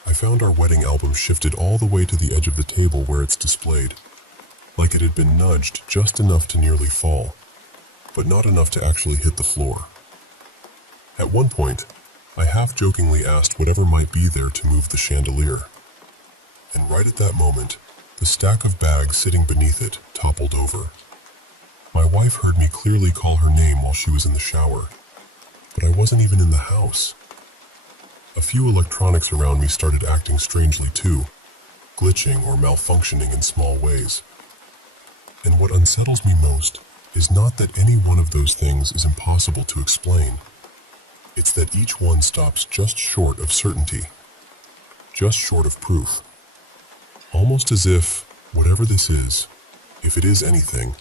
I found our wedding album shifted all the way to the edge of the table where it's displayed, like it had been nudged just enough to nearly fall, but not enough to actually hit the floor. At one point, I half-jokingly asked whatever might be there to move the chandelier. And right at that moment, the stack of bags sitting beneath it toppled over. My wife heard me clearly call her name while she was in the shower, but I wasn't even in the house. A few electronics around me started acting strangely too, glitching or malfunctioning in small ways. And what unsettles me most is not that any one of those things is impossible to explain. It's that each one stops just short of certainty, just short of proof. Almost as if, whatever this is, if it is anything,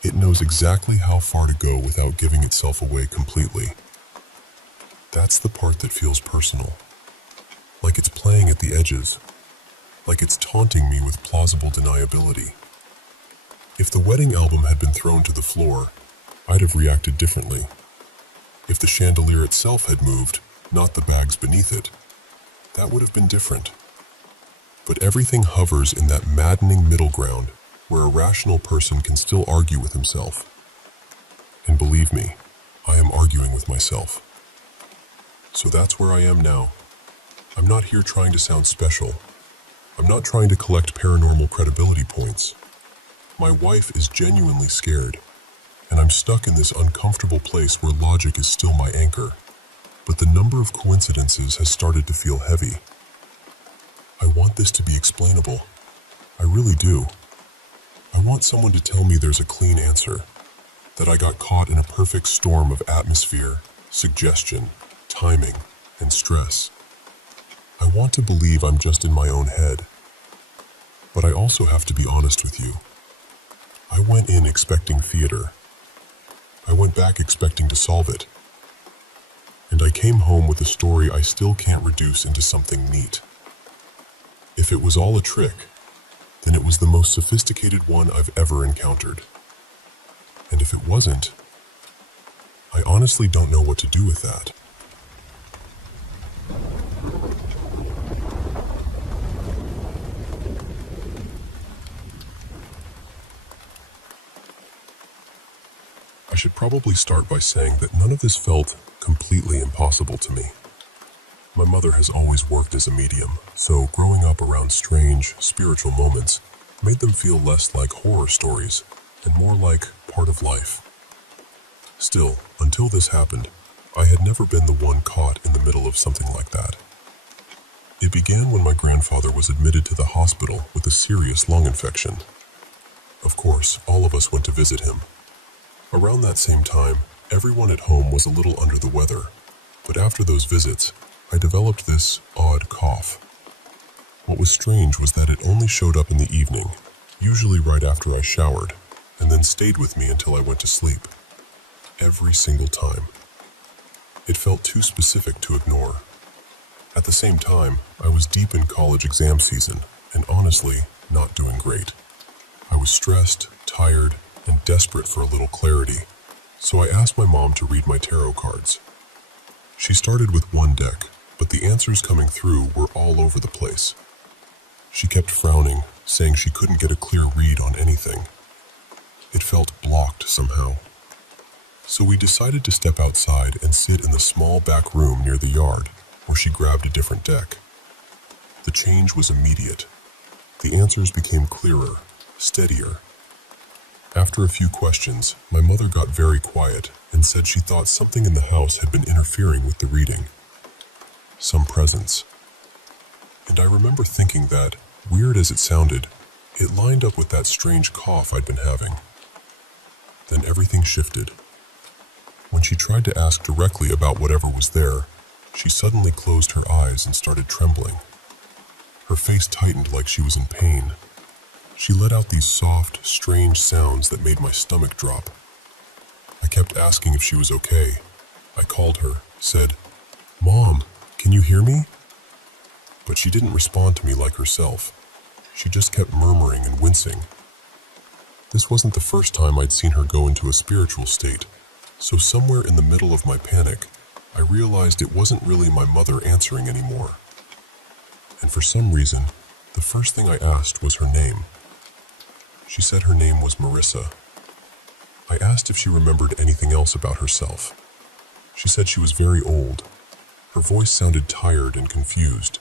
it knows exactly how far to go without giving itself away completely. That's the part that feels personal. Like it's playing at the edges. Like it's taunting me with plausible deniability. If the wedding album had been thrown to the floor, I'd have reacted differently. If the chandelier itself had moved, not the bags beneath it, that would have been different. But everything hovers in that maddening middle ground where a rational person can still argue with himself. And believe me, I am arguing with myself. So that's where I am now. I'm not here trying to sound special. I'm not trying to collect paranormal credibility points. My wife is genuinely scared, and I'm stuck in this uncomfortable place where logic is still my anchor. But the number of coincidences has started to feel heavy. I want this to be explainable. I really do. I want someone to tell me there's a clean answer, that I got caught in a perfect storm of atmosphere, suggestion, timing, and stress. I want to believe I'm just in my own head. But I also have to be honest with you. I went in expecting theater. I went back expecting to solve it. And I came home with a story I still can't reduce into something neat. If it was all a trick, then it was the most sophisticated one I've ever encountered. And if it wasn't, I honestly don't know what to do with that. I should probably start by saying that none of this felt completely impossible to me. My mother has always worked as a medium, so growing up around strange, spiritual moments made them feel less like horror stories and more like part of life. Still, until this happened, I had never been the one caught in the middle of something like that. It began when my grandfather was admitted to the hospital with a serious lung infection. Of course, all of us went to visit him. Around that same time, everyone at home was a little under the weather, but after those visits, I developed this odd cough. What was strange was that it only showed up in the evening, usually right after I showered, and then stayed with me until I went to sleep. Every single time. It felt too specific to ignore. At the same time, I was deep in college exam season, and honestly, not doing great. I was stressed, tired, and desperate for a little clarity, so I asked my mom to read my tarot cards. She started with one deck, but the answers coming through were all over the place. She kept frowning, saying she couldn't get a clear read on anything. It felt blocked somehow. So we decided to step outside and sit in the small back room near the yard, where she grabbed a different deck. The change was immediate. The answers became clearer, steadier. After a few questions, my mother got very quiet and said she thought something in the house had been interfering with the reading. Some presence. And I remember thinking that, weird as it sounded, it lined up with that strange cough I'd been having. Then everything shifted. When she tried to ask directly about whatever was there, she suddenly closed her eyes and started trembling. Her face tightened like she was in pain. She let out these soft, strange sounds that made my stomach drop. I kept asking if she was okay. I called her, said, "Mom, can you hear me?" But she didn't respond to me like herself. She just kept murmuring and wincing. This wasn't the first time I'd seen her go into a spiritual state, so somewhere in the middle of my panic, I realized it wasn't really my mother answering anymore. And for some reason, the first thing I asked was her name. She said her name was Marissa. I asked if she remembered anything else about herself. She said she was very old. Her voice sounded tired and confused,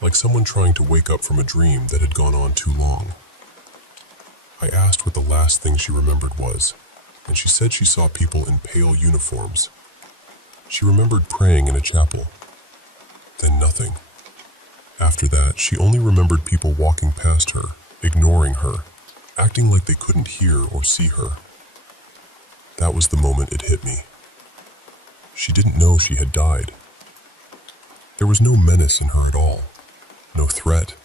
like someone trying to wake up from a dream that had gone on too long. I asked what the last thing she remembered was, and she said she saw people in pale uniforms. She remembered praying in a chapel. Then nothing. After that, she only remembered people walking past her, ignoring her, acting like they couldn't hear or see her. That was the moment it hit me. She didn't know she had died. There was no menace in her at all, no threat,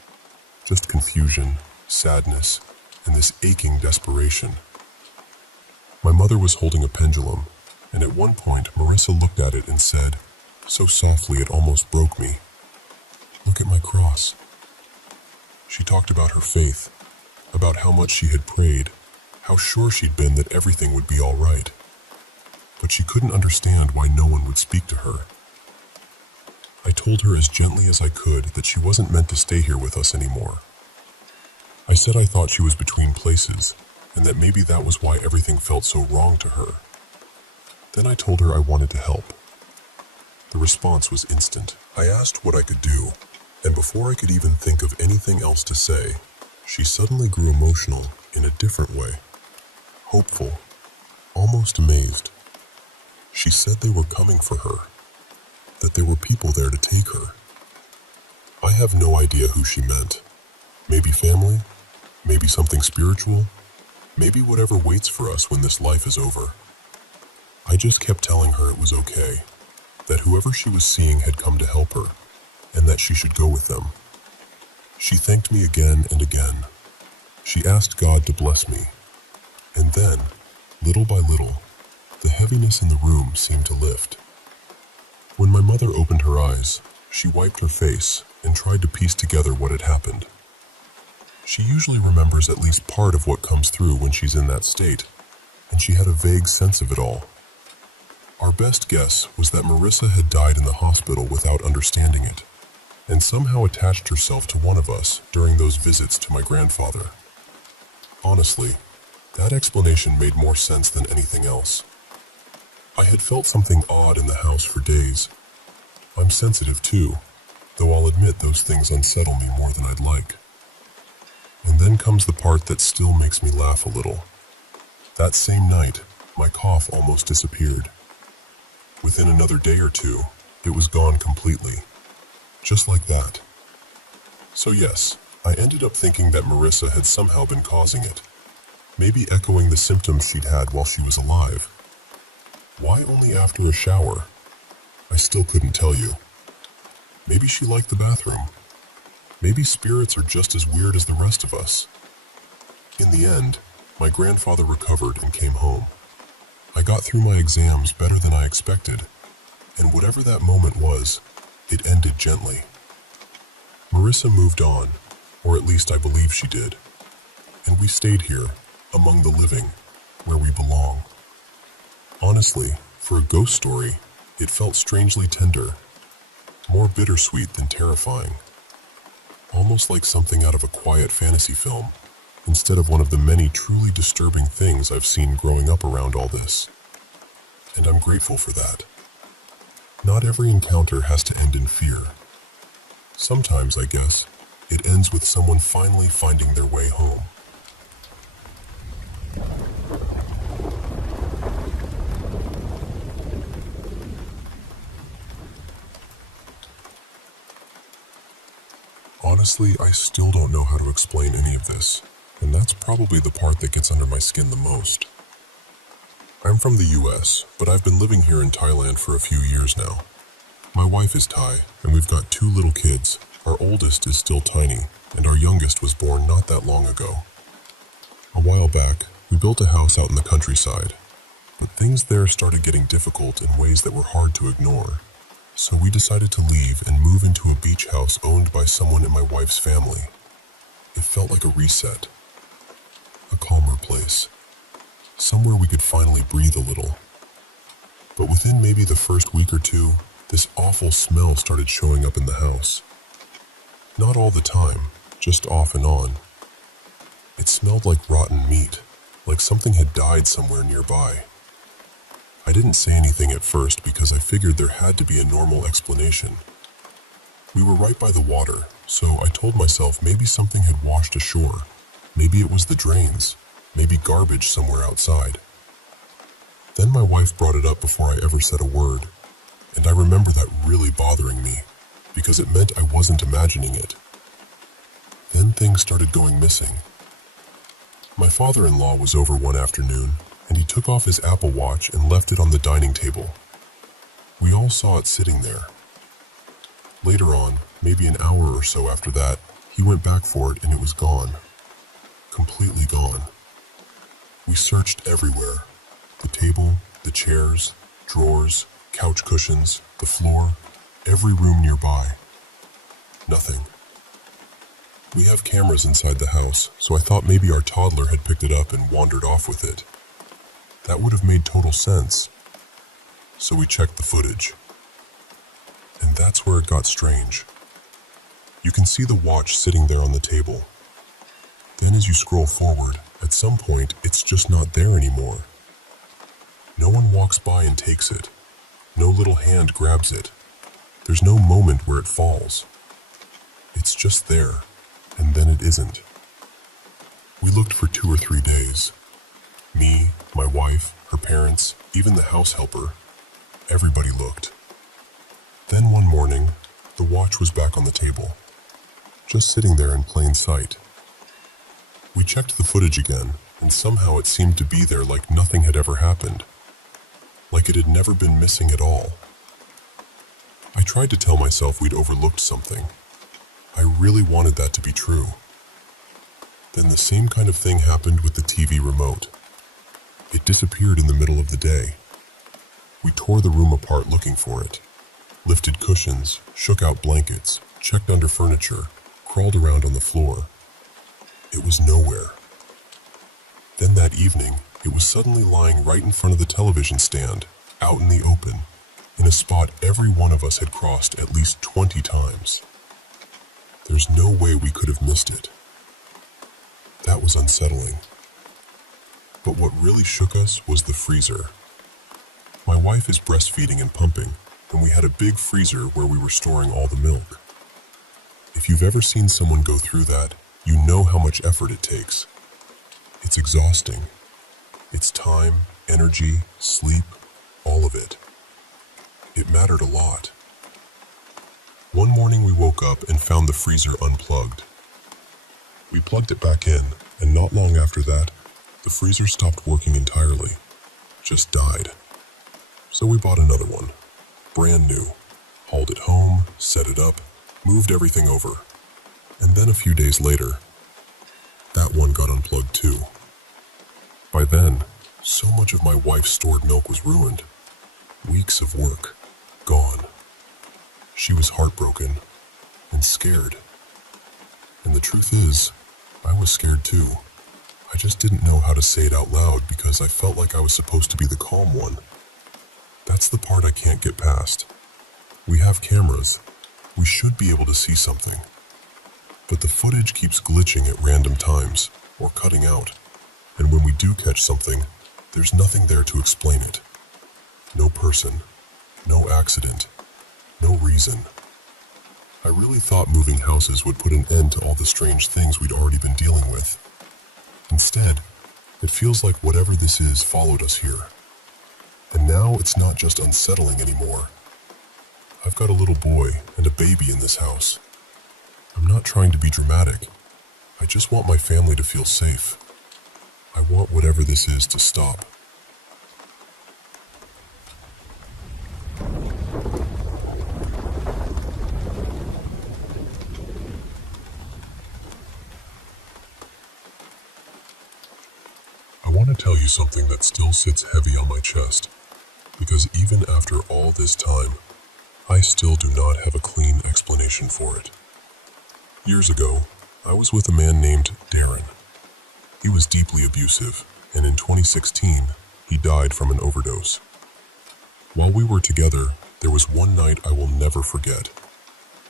just confusion, sadness, and this aching desperation. My mother was holding a pendulum, and at one point Marissa looked at it and said, so softly it almost broke me, "Look at my cross." She talked about her faith, about how much she had prayed, how sure she'd been that everything would be all right. But she couldn't understand why no one would speak to her. I told her as gently as I could that she wasn't meant to stay here with us anymore. I said I thought she was between places, and that maybe that was why everything felt so wrong to her. Then I told her I wanted to help. The response was instant. I asked what I could do, and before I could even think of anything else to say, she suddenly grew emotional in a different way. Hopeful, almost amazed. She said they were coming for her, that there were people there to take her. I have no idea who she meant. Maybe family, maybe something spiritual, maybe whatever waits for us when this life is over. I just kept telling her it was okay, that whoever she was seeing had come to help her, and that she should go with them. She thanked me again and again. She asked God to bless me. And then, little by little, the heaviness in the room seemed to lift. When my mother opened her eyes, she wiped her face and tried to piece together what had happened. She usually remembers at least part of what comes through when she's in that state, and she had a vague sense of it all. Our best guess was that Marissa had died in the hospital without understanding it, and somehow attached herself to one of us during those visits to my grandfather. Honestly, that explanation made more sense than anything else. I had felt something odd in the house for days. I'm sensitive too, though I'll admit those things unsettle me more than I'd like. And then comes the part that still makes me laugh a little. That same night, my cough almost disappeared. Within another day or two, it was gone completely. Just like that. So yes, I ended up thinking that Marissa had somehow been causing it. Maybe echoing the symptoms she'd had while she was alive. Why only after a shower? I still couldn't tell you. Maybe she liked the bathroom. Maybe spirits are just as weird as the rest of us. In the end, my grandfather recovered and came home. I got through my exams better than I expected, and whatever that moment was, it ended gently. Marissa moved on, or at least I believe she did, and we stayed here, among the living, where we belong. Honestly, for a ghost story, it felt strangely tender, more bittersweet than terrifying. Almost like something out of a quiet fantasy film, instead of one of the many truly disturbing things I've seen growing up around all this. And I'm grateful for that. Not every encounter has to end in fear. Sometimes, I guess, it ends with someone finally finding their way home. Honestly, I still don't know how to explain any of this, and that's probably the part that gets under my skin the most. I'm from the US, but I've been living here in Thailand for a few years now. My wife is Thai, and we've got 2 little kids. Our oldest is still tiny, and our youngest was born not that long ago. A while back, we built a house out in the countryside, but things there started getting difficult in ways that were hard to ignore. So we decided to leave and move into a beach house owned by someone in my wife's family. It felt like a reset, a calmer place, somewhere we could finally breathe a little. But within maybe the first week or two, this awful smell started showing up in the house. Not all the time, just off and on. It smelled like rotten meat, like something had died somewhere nearby. I didn't say anything at first because I figured there had to be a normal explanation. We were right by the water, so I told myself maybe something had washed ashore. Maybe it was the drains, maybe garbage somewhere outside. Then my wife brought it up before I ever said a word, and I remember that really bothering me, because it meant I wasn't imagining it. Then things started going missing. My father-in-law was over one afternoon, and he took off his Apple Watch and left it on the dining table. We all saw it sitting there. Later on, maybe an hour or so after that, he went back for it and it was gone. Completely gone. We searched everywhere. The table, the chairs, drawers, couch cushions, the floor, every room nearby. Nothing. We have cameras inside the house, so I thought maybe our toddler had picked it up and wandered off with it. That would have made total sense. So we checked the footage. And that's where it got strange. You can see the watch sitting there on the table. Then as you scroll forward, at some point, it's just not there anymore. No one walks by and takes it. No little hand grabs it. There's no moment where it falls. It's just there, and then it isn't. We looked for 2 or 3 days. Me, my wife, her parents, even the house helper. Everybody looked. Then one morning, the watch was back on the table, just sitting there in plain sight. We checked the footage again, and somehow it seemed to be there like nothing had ever happened. Like it had never been missing at all. I tried to tell myself we'd overlooked something. I really wanted that to be true. Then the same kind of thing happened with the TV remote. It disappeared in the middle of the day. We tore the room apart looking for it. Lifted cushions, shook out blankets, checked under furniture, crawled around on the floor. It was nowhere. Then that evening, it was suddenly lying right in front of the television stand, out in the open, in a spot every one of us had crossed at least 20 times. There's no way we could have missed it. That was unsettling. But what really shook us was the freezer. My wife is breastfeeding and pumping, and we had a big freezer where we were storing all the milk. If you've ever seen someone go through that, you know how much effort it takes. It's exhausting. It's time, energy, sleep, all of it. It mattered a lot. One morning we woke up and found the freezer unplugged. We plugged it back in, and not long after that, the freezer stopped working entirely. Just died. So we bought another one. Brand new. Hauled it home, set it up, moved everything over. And then a few days later, that one got unplugged too. By then, so much of my wife's stored milk was ruined. Weeks of work, gone. She was heartbroken and scared. And the truth is, I was scared too. I just didn't know how to say it out loud because I felt like I was supposed to be the calm one. That's the part I can't get past. We have cameras. We should be able to see something. But the footage keeps glitching at random times, or cutting out. And when we do catch something, there's nothing there to explain it. No person, no accident, no reason. I really thought moving houses would put an end to all the strange things we'd already been dealing with. Instead, it feels like whatever this is followed us here. And now it's not just unsettling anymore. I've got a little boy and a baby in this house. I'm not trying to be dramatic. I just want my family to feel safe. I want whatever this is to stop. I want to tell you something that still sits heavy on my chest, because even after all this time, I still do not have a clean explanation for it. Years ago, I was with a man named Darren. He was deeply abusive, and in 2016, he died from an overdose. While we were together, there was one night I will never forget.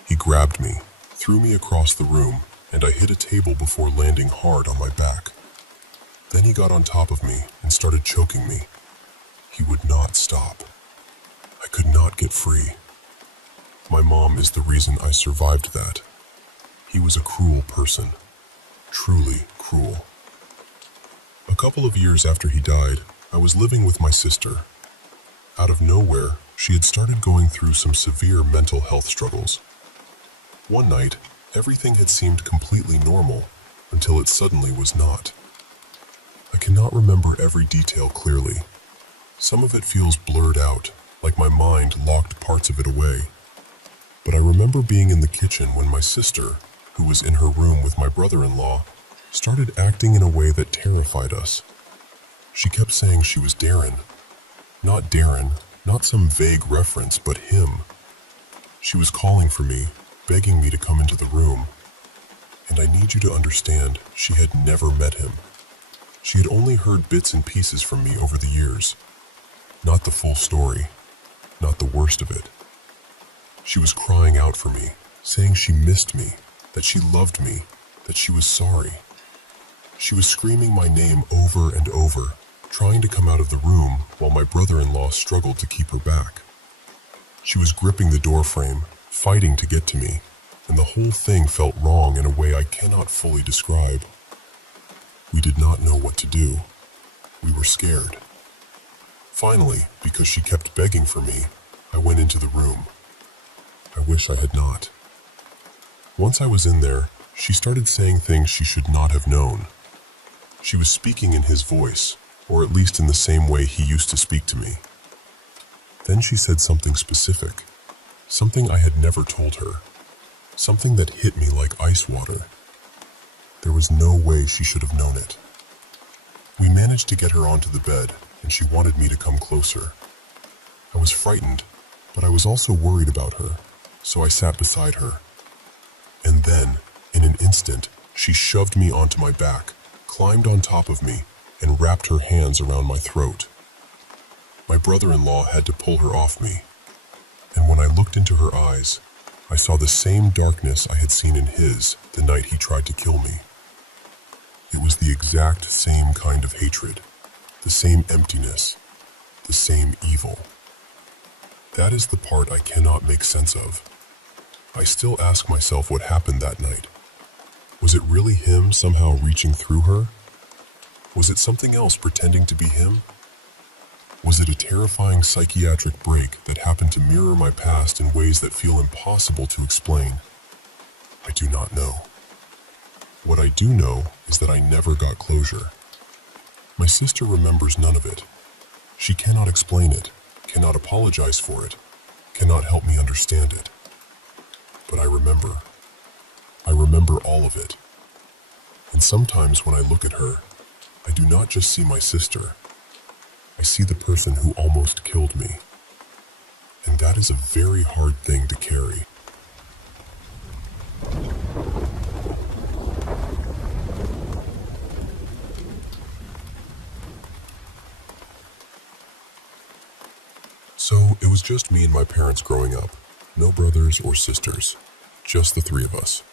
He grabbed me, threw me across the room, and I hit a table before landing hard on my back. Then he got on top of me and started choking me. He would not stop. I could not get free. My mom is the reason I survived that. He was a cruel person. Truly cruel. A couple of years after he died, I was living with my sister. Out of nowhere, she had started going through some severe mental health struggles. One night, everything had seemed completely normal until it suddenly was not. I cannot remember every detail clearly. Some of it feels blurred out, like my mind locked parts of it away. But I remember being in the kitchen when my sister, who was in her room with my brother-in-law, started acting in a way that terrified us. She kept saying she was Darren. Not Darren, not some vague reference, but him. She was calling for me, begging me to come into the room. And I need you to understand, she had never met him. She had only heard bits and pieces from me over the years. Not the full story, not the worst of it. She was crying out for me, saying she missed me, that she loved me, that she was sorry. She was screaming my name over and over, trying to come out of the room while my brother-in-law struggled to keep her back. She was gripping the door frame, fighting to get to me, and the whole thing felt wrong in a way I cannot fully describe. We did not know what to do. We were scared. Finally, because she kept begging for me, I went into the room. I wish I had not. Once I was in there, she started saying things she should not have known. She was speaking in his voice, or at least in the same way he used to speak to me. Then she said something specific, something I had never told her, something that hit me like ice water. There was no way she should have known it. We managed to get her onto the bed, and she wanted me to come closer. I was frightened, but I was also worried about her, so I sat beside her. And then, in an instant, she shoved me onto my back, climbed on top of me, and wrapped her hands around my throat. My brother-in-law had to pull her off me, and when I looked into her eyes, I saw the same darkness I had seen in his the night he tried to kill me. It was the exact same kind of hatred, the same emptiness, the same evil. That is the part I cannot make sense of. I still ask myself what happened that night. Was it really him somehow reaching through her? Was it something else pretending to be him? Was it a terrifying psychiatric break that happened to mirror my past in ways that feel impossible to explain? I do not know. What I do know is that I never got closure. My sister remembers none of it. She cannot explain it, cannot apologize for it, cannot help me understand it. But I remember. I remember all of it. And sometimes when I look at her, I do not just see my sister. I see the person who almost killed me. And that is a very hard thing to carry. So it was just me and my parents growing up. No brothers or sisters. Just the three of us.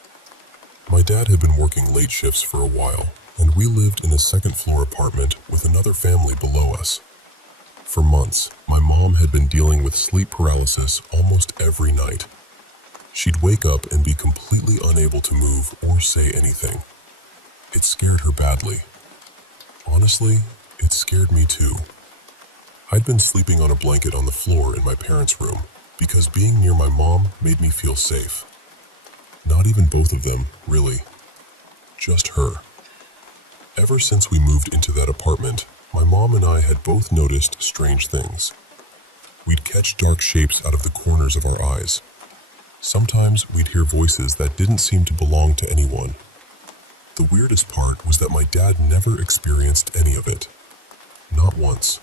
My dad had been working late shifts for a while, and we lived in a second-floor apartment with another family below us. For months, my mom had been dealing with sleep paralysis almost every night. She'd wake up and be completely unable to move or say anything. It scared her badly. Honestly, it scared me too. I'd been sleeping on a blanket on the floor in my parents' room because being near my mom made me feel safe. Not even both of them, really. Just her. Ever since we moved into that apartment, my mom and I had both noticed strange things. We'd catch dark shapes out of the corners of our eyes. Sometimes we'd hear voices that didn't seem to belong to anyone. The weirdest part was that my dad never experienced any of it. Not once.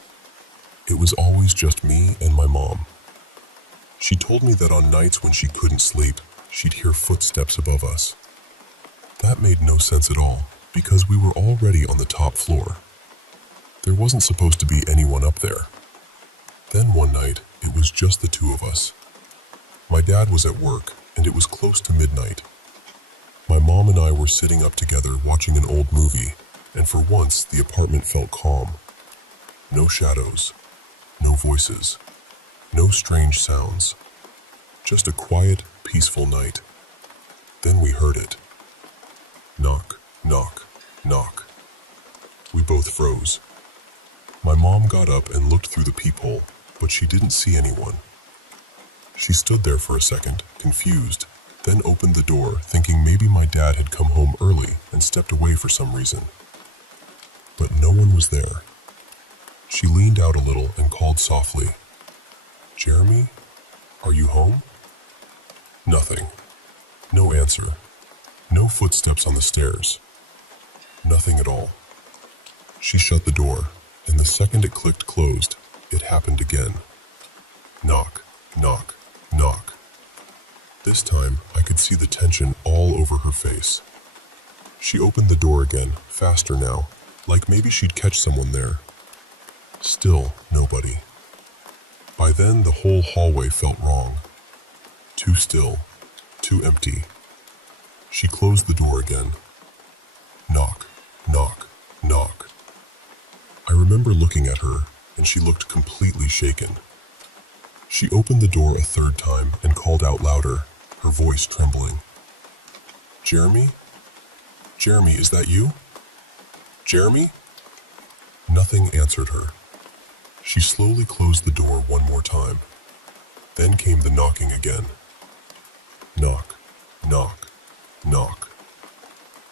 It was always just me and my mom. She told me that on nights when she couldn't sleep, she'd hear footsteps above us. That made no sense at all, because we were already on the top floor. There wasn't supposed to be anyone up there. Then one night, it was just the two of us. My dad was at work, and it was close to midnight. My mom and I were sitting up together watching an old movie, and for once the apartment felt calm. No shadows, no voices, no strange sounds. Just a quiet, peaceful night. Then we heard it. Knock, knock, knock. We both froze. My mom got up and looked through the peephole, but she didn't see anyone. She stood there for a second, confused, then opened the door, thinking maybe my dad had come home early and stepped away for some reason. But no one was there. She leaned out a little and called softly, "Jeremy, are you home?" Nothing. No answer. No footsteps on the stairs. Nothing at all. She shut the door, and the second it clicked closed, it happened again. Knock, knock, knock. This time, I could see the tension all over her face. She opened the door again, faster now, like maybe she'd catch someone there. Still nobody. By then, the whole hallway felt wrong. Too still, too empty. She closed the door again. Knock, knock, knock. I remember looking at her, and she looked completely shaken. She opened the door a third time and called out louder, her voice trembling. "Jeremy? Jeremy, is that you? Jeremy?" Nothing answered her. She slowly closed the door one more time. Then came the knocking again. Knock, knock, knock.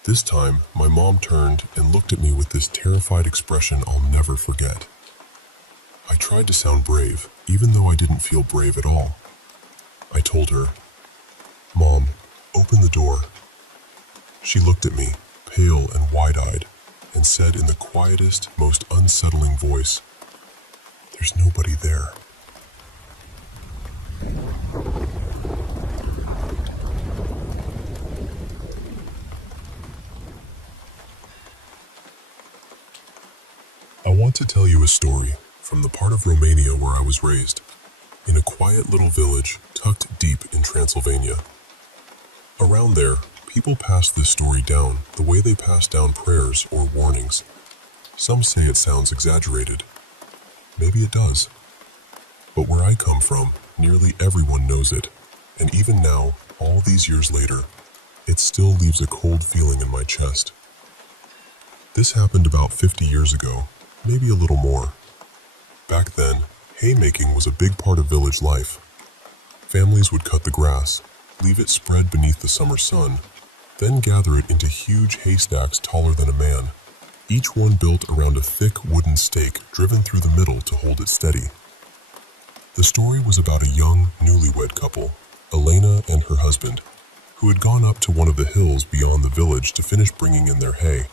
This time, my mom turned and looked at me with this terrified expression I'll never forget. I tried to sound brave, even though I didn't feel brave at all. I told her, "Mom, open the door." She looked at me, pale and wide-eyed, and said in the quietest, most unsettling voice, "There's nobody there." I want to tell you a story from the part of Romania where I was raised, in a quiet little village tucked deep in Transylvania. Around there, people pass this story down the way they pass down prayers or warnings. Some say it sounds exaggerated. Maybe it does. But where I come from, nearly everyone knows it, and even now, all these years later, it still leaves a cold feeling in my chest. This happened about 50 years ago, maybe a little more. Back then, haymaking was a big part of village life. Families would cut the grass, leave it spread beneath the summer sun, then gather it into huge haystacks taller than a man, each one built around a thick wooden stake driven through the middle to hold it steady. The story was about a young, newlywed couple, Elena and her husband, who had gone up to one of the hills beyond the village to finish bringing in their hay.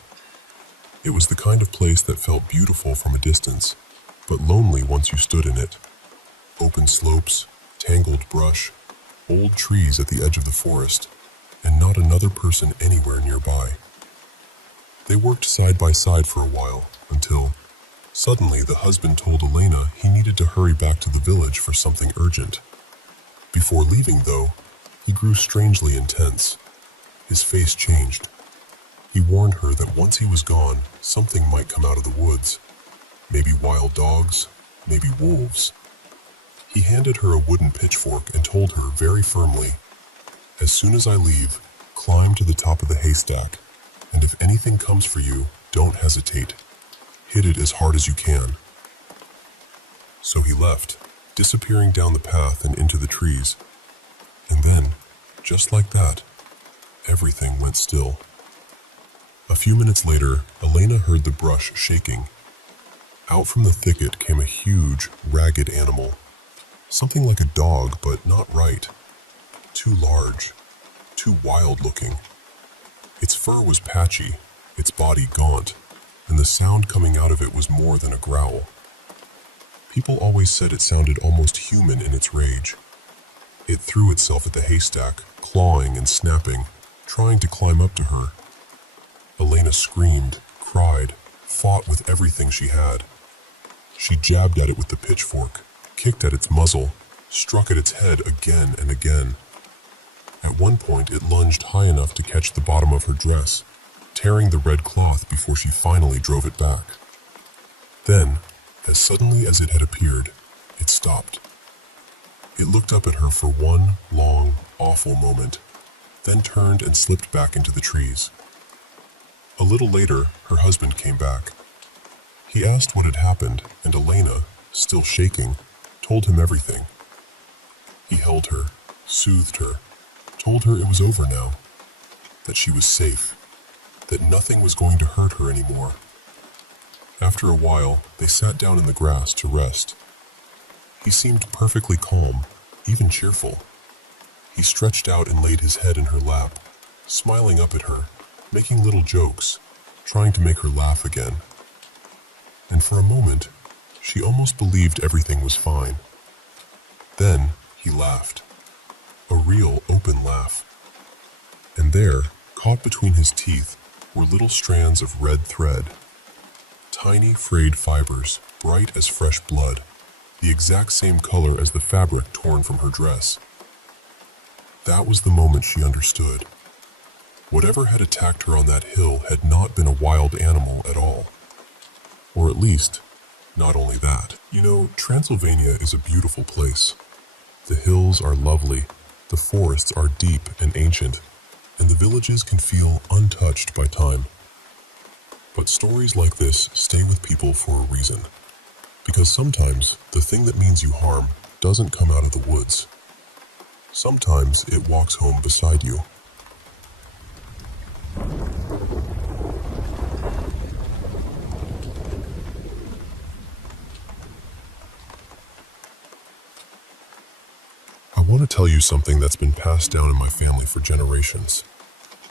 It was the kind of place that felt beautiful from a distance, but lonely once you stood in it. Open slopes, tangled brush, old trees at the edge of the forest, and not another person anywhere nearby. They worked side by side for a while, until, suddenly the husband told Elena he needed to hurry back to the village for something urgent. Before leaving, though, he grew strangely intense. His face changed. He warned her that once he was gone, something might come out of the woods. Maybe wild dogs, maybe wolves. He handed her a wooden pitchfork and told her very firmly, "As soon as I leave, climb to the top of the haystack, and if anything comes for you, don't hesitate. Hit it as hard as you can." So he left, disappearing down the path and into the trees. And then, just like that, everything went still. A few minutes later, Elena heard the brush shaking. Out from the thicket came a huge, ragged animal. Something like a dog, but not right. Too large, too wild-looking. Its fur was patchy, its body gaunt, and the sound coming out of it was more than a growl. People always said it sounded almost human in its rage. It threw itself at the haystack, clawing and snapping, trying to climb up to her, Elena screamed, cried, fought with everything she had. She jabbed at it with the pitchfork, kicked at its muzzle, struck at its head again and again. At one point, it lunged high enough to catch the bottom of her dress, tearing the red cloth before she finally drove it back. Then, as suddenly as it had appeared, it stopped. It looked up at her for one long, awful moment, then turned and slipped back into the trees. A little later, her husband came back. He asked what had happened, and Elena, still shaking, told him everything. He held her, soothed her, told her it was over now, that she was safe, that nothing was going to hurt her anymore. After a while, they sat down in the grass to rest. He seemed perfectly calm, even cheerful. He stretched out and laid his head in her lap, smiling up at her, making little jokes, trying to make her laugh again. And for a moment, she almost believed everything was fine. Then he laughed. A real open laugh. And there, caught between his teeth, were little strands of red thread. Tiny frayed fibers, bright as fresh blood, the exact same color as the fabric torn from her dress. That was the moment she understood. Whatever had attacked her on that hill had not been a wild animal at all. Or at least, not only that. You know, Transylvania is a beautiful place. The hills are lovely, the forests are deep and ancient, and the villages can feel untouched by time. But stories like this stay with people for a reason. Because sometimes the thing that means you harm doesn't come out of the woods. Sometimes it walks home beside you. I want to tell you something that's been passed down in my family for generations.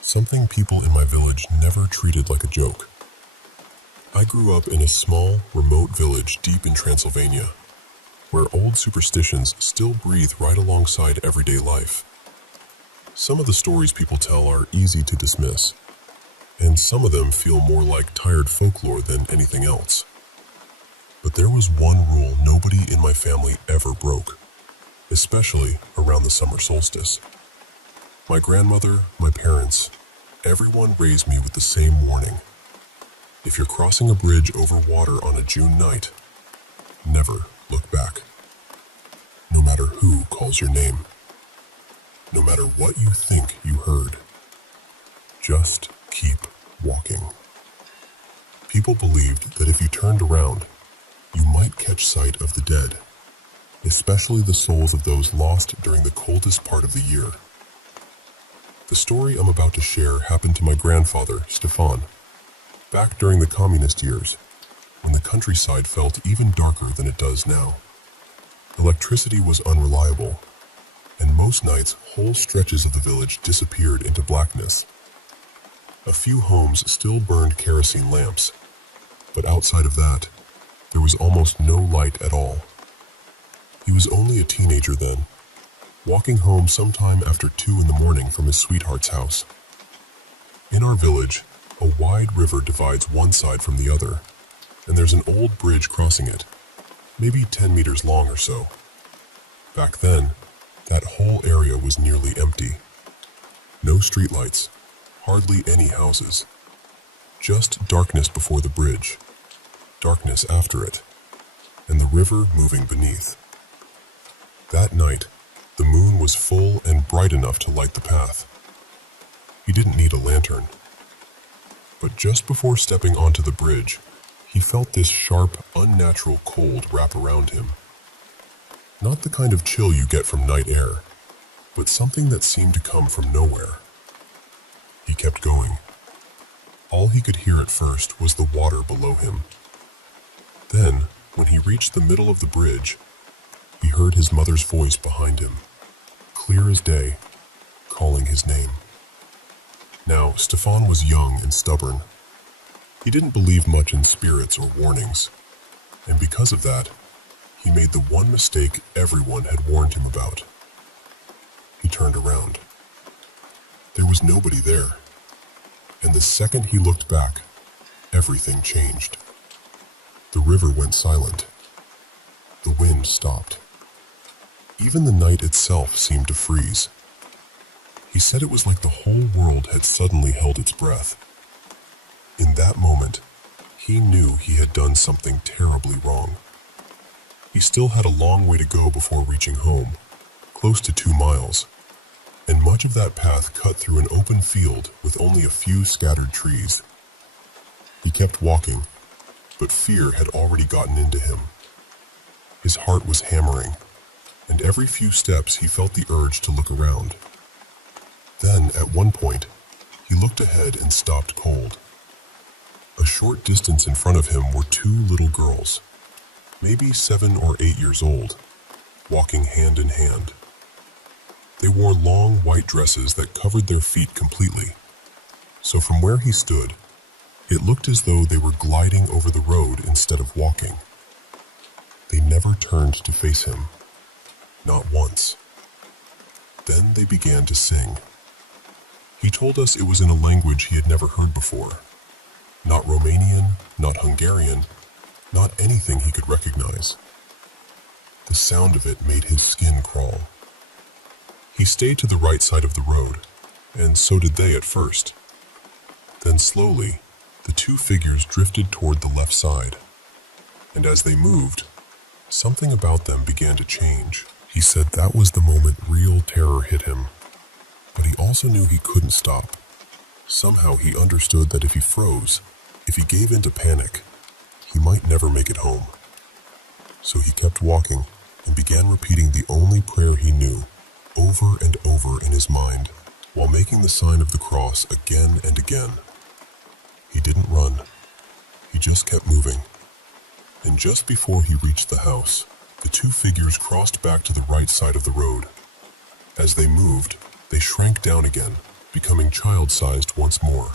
Something people in my village never treated like a joke. I grew up in a small, remote village deep in Transylvania, where old superstitions still breathe right alongside everyday life. Some of the stories people tell are easy to dismiss, and some of them feel more like tired folklore than anything else. But there was one rule nobody in my family ever broke, especially around the summer solstice. My grandmother, my parents, everyone raised me with the same warning. If you're crossing a bridge over water on a June night, never look back. No matter who calls your name, no matter what you think you heard, just keep walking. People believed that if you turned around, you might catch sight of the dead, especially the souls of those lost during the coldest part of the year. The story I'm about to share happened to my grandfather, Stefan, back during the communist years, when the countryside felt even darker than it does now. Electricity was unreliable, and most nights whole stretches of the village disappeared into blackness. A few homes still burned kerosene lamps, but outside of that, there was almost no light at all. He was only a teenager then, walking home sometime after 2 in the morning from his sweetheart's house. In our village, a wide river divides one side from the other, and there's an old bridge crossing it, maybe 10 meters long or so. Back then, that whole area was nearly empty. No streetlights, hardly any houses. Just darkness before the bridge, darkness after it, and the river moving beneath. That night, the moon was full and bright enough to light the path. He didn't need a lantern. But just before stepping onto the bridge, he felt this sharp, unnatural cold wrap around him. Not the kind of chill you get from night air, but something that seemed to come from nowhere. He kept going. All he could hear at first was the water below him. Then, when he reached the middle of the bridge, he heard his mother's voice behind him, clear as day, calling his name. Now, Stefan was young and stubborn. He didn't believe much in spirits or warnings, and because of that, he made the one mistake everyone had warned him about. He turned around. There was nobody there. And the second he looked back, everything changed. The river went silent. The wind stopped. Even the night itself seemed to freeze. He said it was like the whole world had suddenly held its breath. In that moment, he knew he had done something terribly wrong. He still had a long way to go before reaching home, close to 2 miles, and much of that path cut through an open field with only a few scattered trees. He kept walking, but fear had already gotten into him. His heart was hammering, and every few steps he felt the urge to look around. Then, at one point, he looked ahead and stopped cold. A short distance in front of him were 2 little girls, maybe 7 or 8 years old, walking hand in hand. They wore long white dresses that covered their feet completely, so from where he stood, it looked as though they were gliding over the road instead of walking. They never turned to face him, not once. Then they began to sing. He told us it was in a language he had never heard before. Not Romanian, not Hungarian, not anything he could recognize. The sound of it made his skin crawl. He stayed to the right side of the road, and so did they at first. Then slowly, the 2 figures drifted toward the left side, and as they moved, something about them began to change. He said that was the moment real terror hit him, but he also knew he couldn't stop. Somehow he understood that if he froze, if he gave in to panic, he might never make it home. So he kept walking and began repeating the only prayer he knew, over and over in his mind, while making the sign of the cross again and again. He didn't run. He just kept moving. And just before he reached the house, the 2 figures crossed back to the right side of the road. As they moved, they shrank down again, becoming child-sized once more.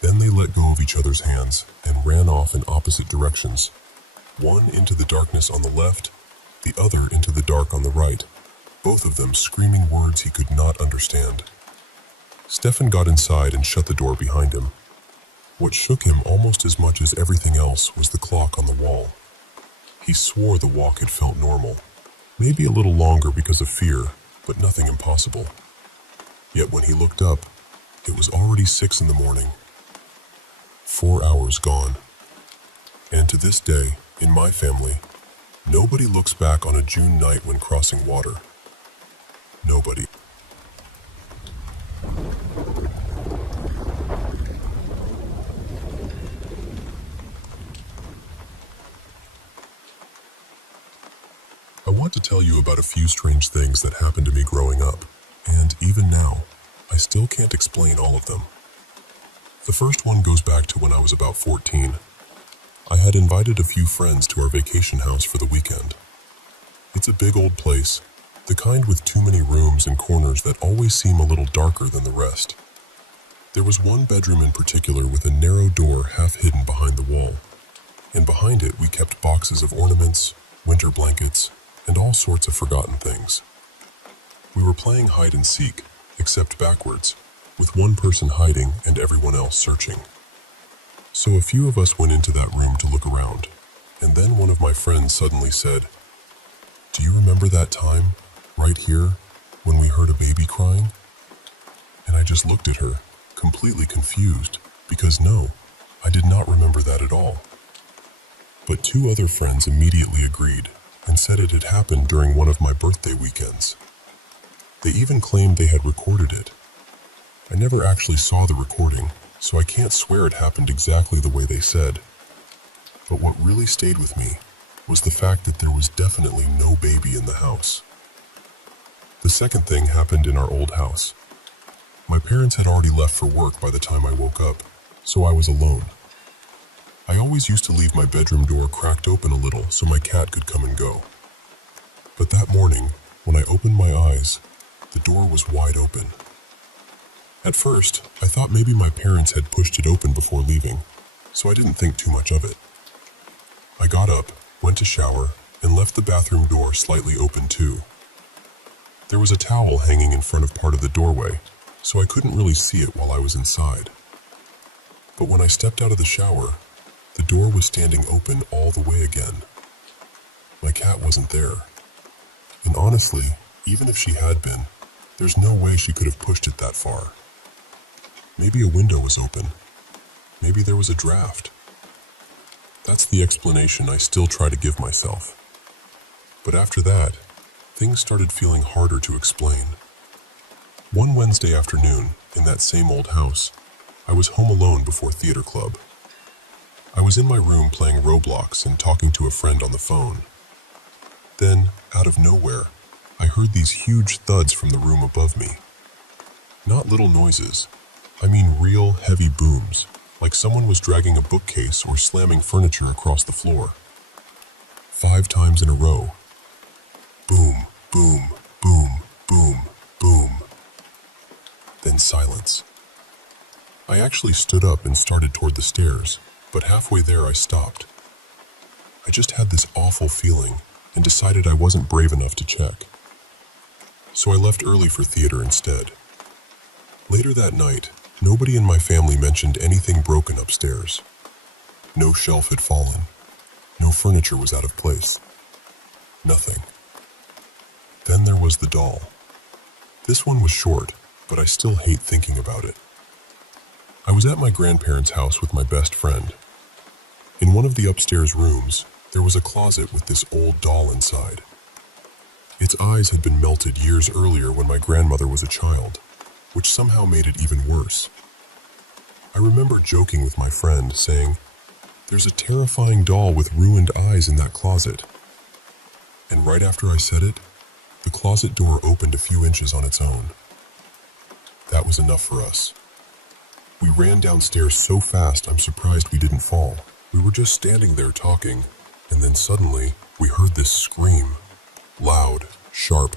Then they let go of each other's hands and ran off in opposite directions, one into the darkness on the left, the other into the dark on the right, both of them screaming words he could not understand. Stefan got inside and shut the door behind him. What shook him almost as much as everything else was the clock on the wall. He swore the walk had felt normal, maybe a little longer because of fear, but nothing impossible. Yet when he looked up, it was already 6 in the morning. 4 hours gone. And to this day, in my family, nobody looks back on a June night when crossing water. Nobody. I want to tell you about a few strange things that happened to me growing up, and even now, I still can't explain all of them. The first one goes back to when I was about 14. I had invited a few friends to our vacation house for the weekend. It's a big old place, the kind with too many rooms and corners that always seem a little darker than the rest. There was one bedroom in particular with a narrow door half hidden behind the wall, and behind it we kept boxes of ornaments, winter blankets, and all sorts of forgotten things. We were playing hide and seek, except backwards, with one person hiding and everyone else searching. So a few of us went into that room to look around, and then one of my friends suddenly said, "Do you remember that time, right here, when we heard a baby crying?" And I just looked at her, completely confused, because no, I did not remember that at all. But 2 other friends immediately agreed and said it had happened during one of my birthday weekends. They even claimed they had recorded it. I never actually saw the recording, so I can't swear it happened exactly the way they said. But what really stayed with me was the fact that there was definitely no baby in the house. The second thing happened in our old house. My parents had already left for work by the time I woke up, so I was alone. I always used to leave my bedroom door cracked open a little so my cat could come and go. But that morning, when I opened my eyes, the door was wide open. At first, I thought maybe my parents had pushed it open before leaving, so I didn't think too much of it. I got up, went to shower, and left the bathroom door slightly open too. There was a towel hanging in front of part of the doorway, so I couldn't really see it while I was inside. But when I stepped out of the shower, the door was standing open all the way again. My cat wasn't there. And honestly, even if she had been, there's no way she could have pushed it that far. Maybe a window was open. Maybe there was a draft. That's the explanation I still try to give myself. But after that, things started feeling harder to explain. One Wednesday afternoon, in that same old house, I was home alone before theater club. I was in my room playing Roblox and talking to a friend on the phone. Then, out of nowhere, I heard these huge thuds from the room above me. Not little noises. I mean real heavy booms, like someone was dragging a bookcase or slamming furniture across the floor. 5 times in a row. Boom, boom, boom, boom, boom. Then silence. I actually stood up and started toward the stairs, but halfway there I stopped. I just had this awful feeling and decided I wasn't brave enough to check. So I left early for theater instead. Later that night, nobody in my family mentioned anything broken upstairs. No shelf had fallen. No furniture was out of place. Nothing. Then there was the doll. This one was short, but I still hate thinking about it. I was at my grandparents' house with my best friend. In one of the upstairs rooms, there was a closet with this old doll inside. Its eyes had been melted years earlier when my grandmother was a child, which somehow made it even worse. I remember joking with my friend, saying, "There's a terrifying doll with ruined eyes in that closet." And right after I said it, the closet door opened a few inches on its own. That was enough for us. We ran downstairs so fast I'm surprised we didn't fall. We were just standing there talking, and then suddenly we heard this scream. Loud, sharp,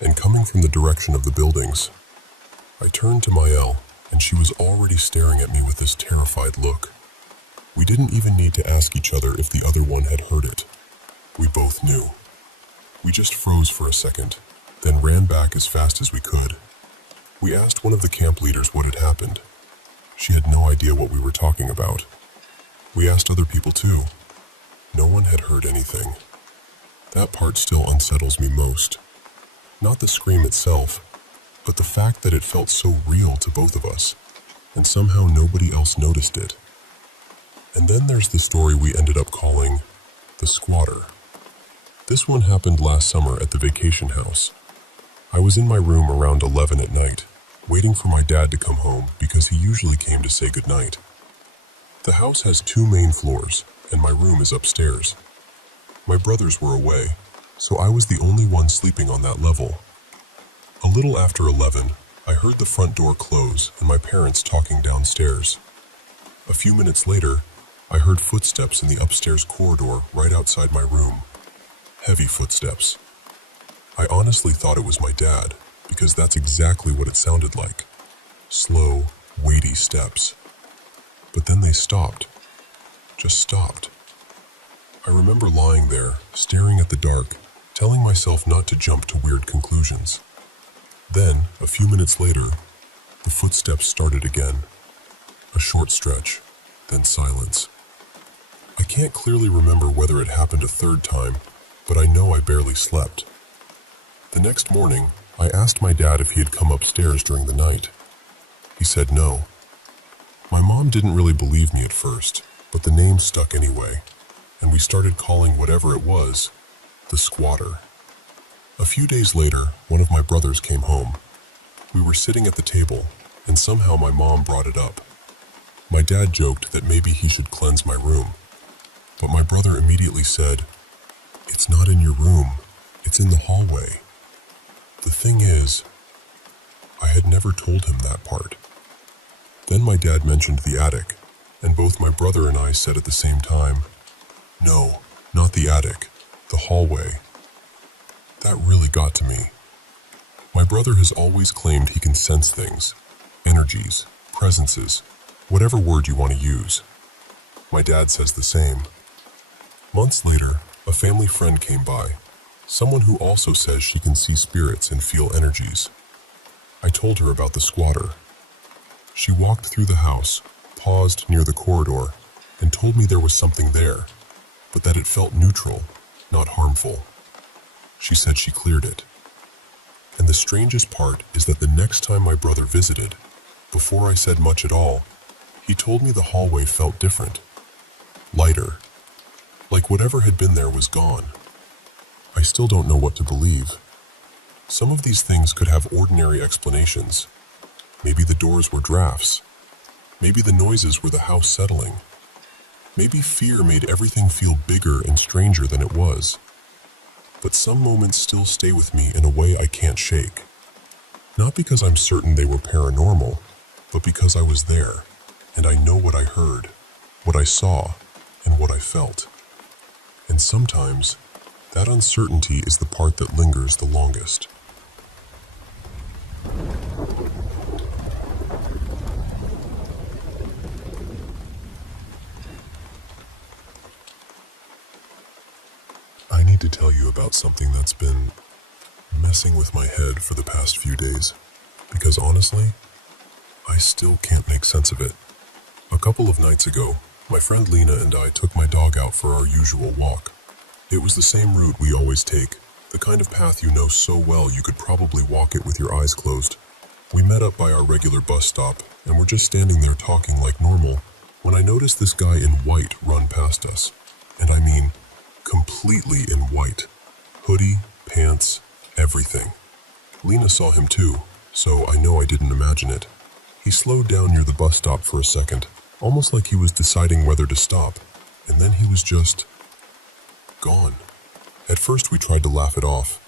and coming from the direction of the buildings. I turned to Maëlle, and she was already staring at me with this terrified look. We didn't even need to ask each other if the other one had heard it. We both knew. We just froze for a second, then ran back as fast as we could. We asked one of the camp leaders what had happened. She had no idea what we were talking about. We asked other people too. No one had heard anything. That part still unsettles me most. Not the scream itself, but the fact that it felt so real to both of us, and somehow nobody else noticed it. And then there's the story we ended up calling the squatter. This one happened last summer at the vacation house. I was in my room around 11 at night, waiting for my dad to come home because he usually came to say goodnight. The house has 2 main floors, and my room is upstairs. My brothers were away, so I was the only one sleeping on that level. A little after 11, I heard the front door close and my parents talking downstairs. A few minutes later, I heard footsteps in the upstairs corridor right outside my room. Heavy footsteps. I honestly thought it was my dad, because that's exactly what it sounded like. Slow, weighty steps. But then they stopped. Just stopped. I remember lying there, staring at the dark, telling myself not to jump to weird conclusions. Then, a few minutes later, the footsteps started again. A short stretch, then silence. I can't clearly remember whether it happened a third time, but I know I barely slept. The next morning, I asked my dad if he had come upstairs during the night. He said no. My mom didn't really believe me at first, but the name stuck anyway, and we started calling whatever it was, the squatter. A few days later, one of my brothers came home. We were sitting at the table, and somehow my mom brought it up. My dad joked that maybe he should cleanse my room, but my brother immediately said, "It's not in your room, it's in the hallway." The thing is, I had never told him that part. Then my dad mentioned the attic, and both my brother and I said at the same time, "No, not the attic, the hallway." That really got to me. My brother has always claimed he can sense things, energies, presences, whatever word you want to use. My dad says the same. Months later, a family friend came by, someone who also says she can see spirits and feel energies. I told her about the squatter. She walked through the house, paused near the corridor, and told me there was something there, but that it felt neutral, not harmful. She said she cleared it. And the strangest part is that the next time my brother visited, before I said much at all, he told me the hallway felt different. Lighter. Like whatever had been there was gone. I still don't know what to believe. Some of these things could have ordinary explanations. Maybe the doors were drafts. Maybe the noises were the house settling. Maybe fear made everything feel bigger and stranger than it was. But some moments still stay with me in a way I can't shake. Not because I'm certain they were paranormal, but because I was there, and I know what I heard, what I saw, and what I felt. And sometimes, that uncertainty is the part that lingers the longest. I need to tell you about something that's been messing with my head for the past few days, because honestly, I still can't make sense of it. A couple of nights ago, my friend Lena and I took my dog out for our usual walk. It was the same route we always take, the kind of path you know so well you could probably walk it with your eyes closed. We met up by our regular bus stop, and were just standing there talking like normal, when I noticed this guy in white run past us. And I mean, completely in white. Hoodie, pants, everything. Lena saw him too, so I know I didn't imagine it. He slowed down near the bus stop for a second, almost like he was deciding whether to stop, and then he was just gone. At first we tried to laugh it off.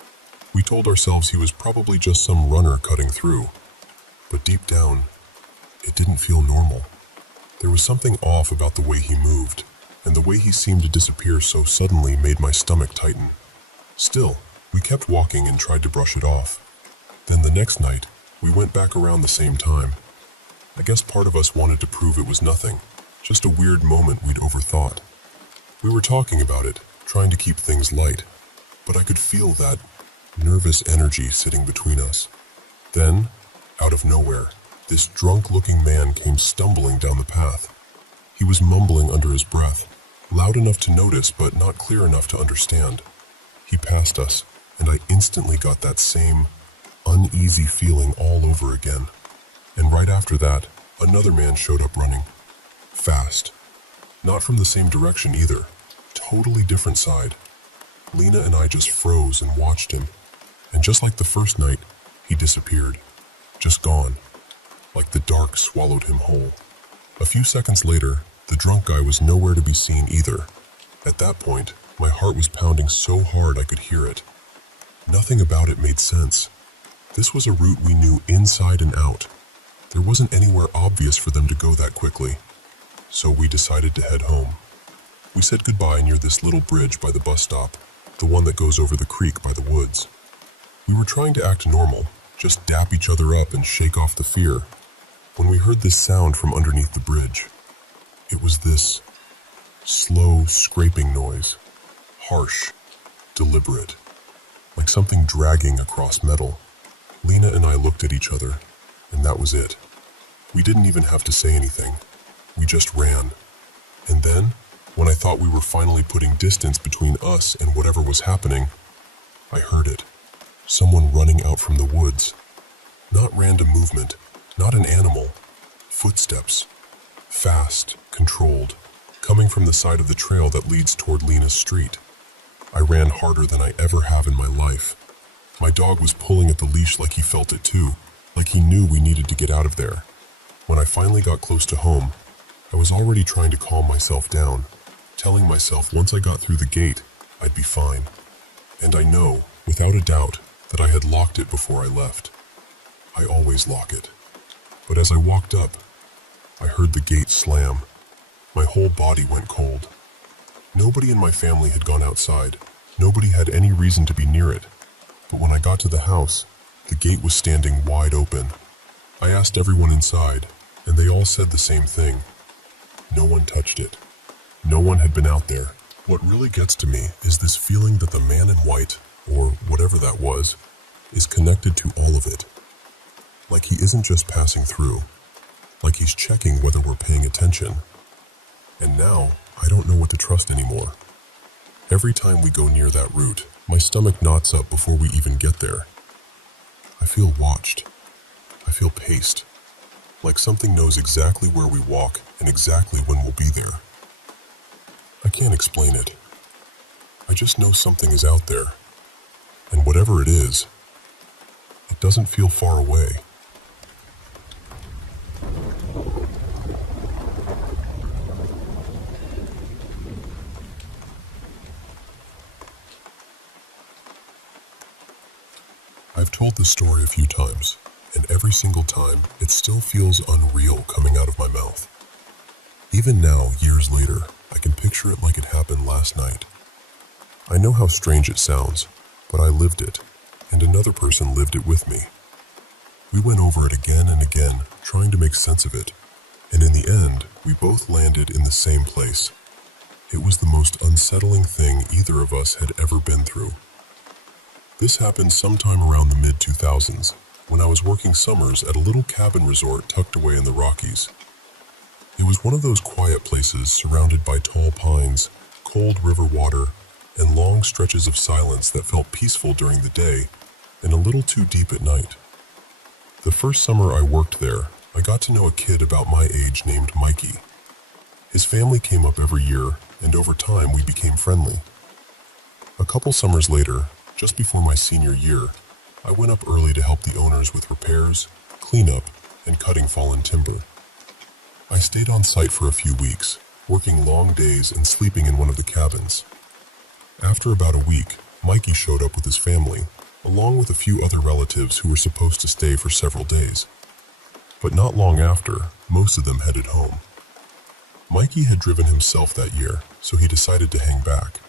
We told ourselves he was probably just some runner cutting through. But deep down, it didn't feel normal. There was something off about the way he moved, and the way he seemed to disappear so suddenly made my stomach tighten. Still, we kept walking and tried to brush it off. Then the next night, we went back around the same time. I guess part of us wanted to prove it was nothing, just a weird moment we'd overthought. We were talking about it, trying to keep things light, but I could feel that nervous energy sitting between us. Then, out of nowhere, this drunk-looking man came stumbling down the path. He was mumbling under his breath, loud enough to notice but not clear enough to understand. He passed us, and I instantly got that same uneasy feeling all over again. And right after that, another man showed up running. Fast. Not from the same direction either. Totally different side. Lena and I just froze and watched him. And just like the first night, he disappeared. Just gone. Like the dark swallowed him whole. A few seconds later, the drunk guy was nowhere to be seen either. At that point, my heart was pounding so hard I could hear it. Nothing about it made sense. This was a route we knew inside and out. There wasn't anywhere obvious for them to go that quickly. So we decided to head home. We said goodbye near this little bridge by the bus stop, the one that goes over the creek by the woods. We were trying to act normal, just dap each other up and shake off the fear, when we heard this sound from underneath the bridge. It was this slow, scraping noise, harsh, deliberate, like something dragging across metal. Lena and I looked at each other, and that was it. We didn't even have to say anything. We just ran. And then, when I thought we were finally putting distance between us and whatever was happening, I heard it. Someone running out from the woods. Not random movement, not an animal. Footsteps. Fast, controlled, coming from the side of the trail that leads toward Lena's street. I ran harder than I ever have in my life. My dog was pulling at the leash like he felt it too, like he knew we needed to get out of there. When I finally got close to home, I was already trying to calm myself down, telling myself once I got through the gate, I'd be fine. And I know, without a doubt, that I had locked it before I left. I always lock it. But as I walked up, I heard the gate slam. My whole body went cold. Nobody in my family had gone outside. Nobody had any reason to be near it. But when I got to the house, the gate was standing wide open. I asked everyone inside, and they all said the same thing. No one touched it. No one had been out there. What really gets to me is this feeling that the man in white, or whatever that was, is connected to all of it. Like he isn't just passing through. like he's checking whether we're paying attention. And now, I don't know what to trust anymore. Every time we go near that route, my stomach knots up before we even get there. I feel watched. I feel paced, like something knows exactly where we walk and exactly when we'll be there. I can't explain it. I just know something is out there, and whatever it is, it doesn't feel far away. I've told this story a few times, and every single time, it still feels unreal coming out of my mouth. Even now, years later, I can picture it like it happened last night. I know how strange it sounds, but I lived it, and another person lived it with me. We went over it again and again, trying to make sense of it, and in the end, we both landed in the same place. It was the most unsettling thing either of us had ever been through. This happened sometime around the mid-2000s, when I was working summers at a little cabin resort tucked away in the Rockies. It was one of those quiet places surrounded by tall pines, cold river water, and long stretches of silence that felt peaceful during the day and a little too deep at night. The first summer I worked there, I got to know a kid about my age named Mikey. His family came up every year, and over time we became friendly. A couple summers later, just before my senior year, I went up early to help the owners with repairs, cleanup, and cutting fallen timber. I stayed on site for a few weeks, working long days and sleeping in one of the cabins. After about a week, Mikey showed up with his family, along with a few other relatives who were supposed to stay for several days. But not long after, most of them headed home. Mikey had driven himself that year, so he decided to hang back.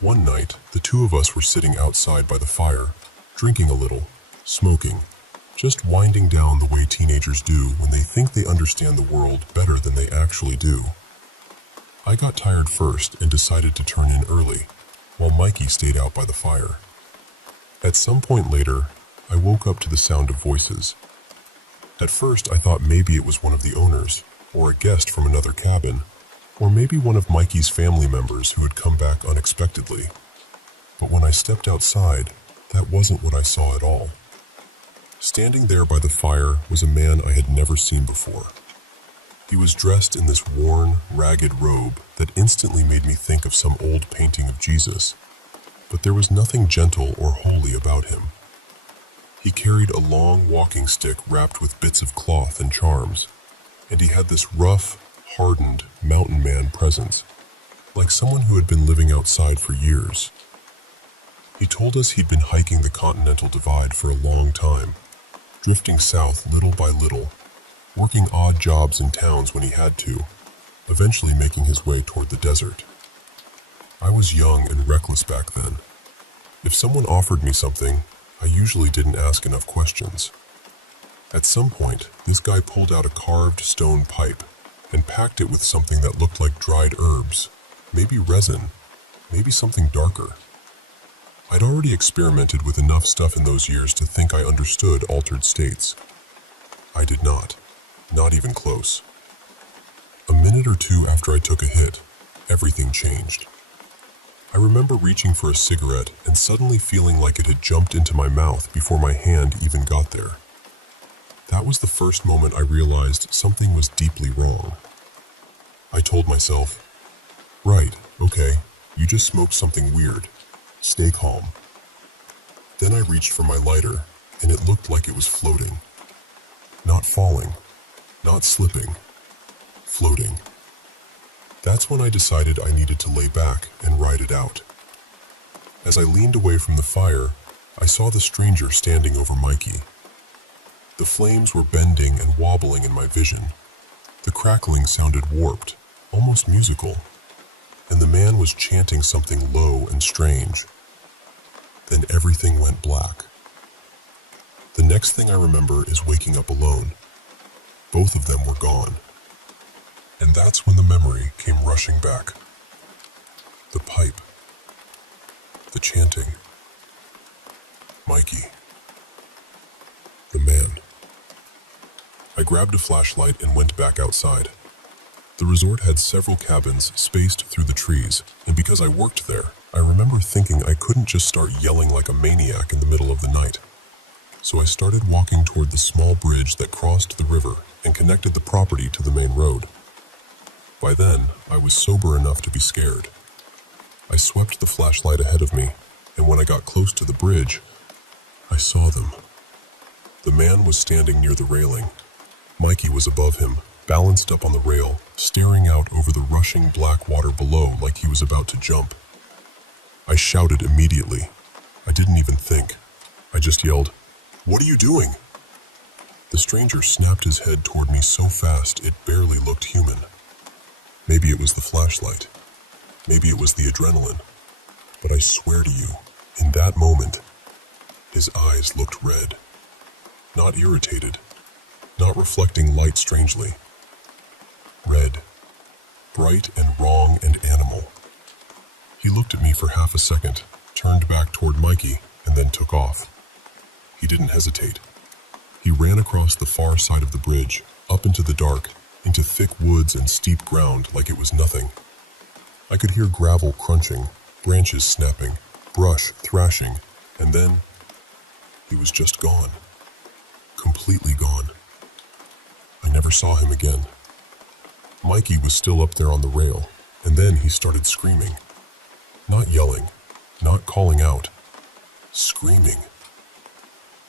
One night, the two of us were sitting outside by the fire, drinking a little, smoking, just winding down the way teenagers do when they think they understand the world better than they actually do. I got tired first and decided to turn in early, while Mikey stayed out by the fire. At some point later, I woke up to the sound of voices. At first, I thought maybe it was one of the owners, or a guest from another cabin, or maybe one of Mikey's family members who had come back unexpectedly. But when I stepped outside, that wasn't what I saw at all. Standing there by the fire was a man I had never seen before. He was dressed in this worn, ragged robe that instantly made me think of some old painting of Jesus, but there was nothing gentle or holy about him. He carried a long walking stick wrapped with bits of cloth and charms, and he had this rough, hardened mountain man presence, like someone who had been living outside for years. He told us he'd been hiking the Continental Divide for a long time, drifting south little by little, working odd jobs in towns when he had to, eventually making his way toward the desert. I was young and reckless back then. If someone offered me something, I usually didn't ask enough questions. At some point, this guy pulled out a carved stone pipe and packed it with something that looked like dried herbs, maybe resin, maybe something darker. I'd already experimented with enough stuff in those years to think I understood altered states. I did not even close. A minute or two after I took a hit, everything changed. I remember reaching for a cigarette and suddenly feeling like it had jumped into my mouth before my hand even got there. That was the first moment I realized something was deeply wrong. I told myself, right, okay, you just smoked something weird. Stay calm. Then I reached for my lighter, and it looked like it was floating. Not falling, not slipping, floating. That's when I decided I needed to lay back and ride it out. As I leaned away from the fire, I saw the stranger standing over Mikey. The flames were bending and wobbling in my vision. The crackling sounded warped, almost musical, and the man was chanting something low and strange. Then everything went black. The next thing I remember is waking up alone. Both of them were gone. And that's when the memory came rushing back. The pipe. The chanting. Mikey. The man. I grabbed a flashlight and went back outside. The resort had several cabins spaced through the trees, and because I worked there, I remember thinking I couldn't just start yelling like a maniac in the middle of the night. So I started walking toward the small bridge that crossed the river and connected the property to the main road. By then, I was sober enough to be scared. I swept the flashlight ahead of me, and when I got close to the bridge, I saw them. The man was standing near the railing. Mikey was above him, balanced up on the rail, staring out over the rushing black water below like he was about to jump. I shouted immediately. I didn't even think. I just yelled, "What are you doing?" The stranger snapped his head toward me so fast it barely looked human. Maybe it was the flashlight. Maybe it was the adrenaline. But I swear to you, in that moment, his eyes looked red. Not irritated, not reflecting light strangely. Red, bright and wrong and animal. He looked at me for half a second, turned back toward Mikey, and then took off. He didn't hesitate. He ran across the far side of the bridge, up into the dark, into thick woods and steep ground like it was nothing. I could hear gravel crunching, branches snapping, brush thrashing, and then he was just gone. Completely gone. I never saw him again. Mikey was still up there on the rail, and then he started screaming. Not yelling, not calling out. Screaming.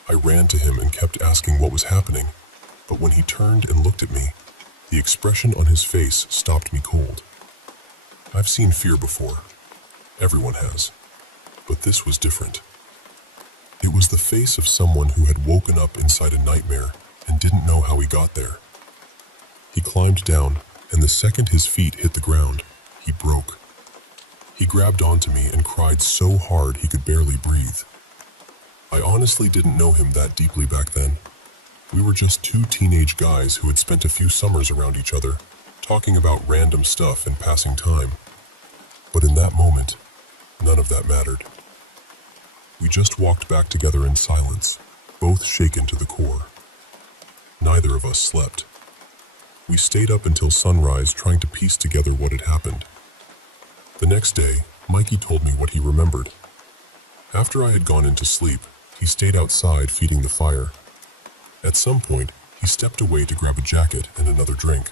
I ran to him and kept asking what was happening, but when he turned and looked at me, the expression on his face stopped me cold. I've seen fear before. Everyone has. But this was different. It was the face of someone who had woken up inside a nightmare and didn't know how he got there. He climbed down, and the second his feet hit the ground, he broke. He grabbed onto me and cried so hard he could barely breathe. I honestly didn't know him that deeply back then. We were just two teenage guys who had spent a few summers around each other, talking about random stuff and passing time. But in that moment, none of that mattered. We just walked back together in silence, both shaken to the core. Neither of us slept. We stayed up until sunrise trying to piece together what had happened. The next day, Mikey told me what he remembered. After I had gone into sleep, he stayed outside feeding the fire. At some point, he stepped away to grab a jacket and another drink.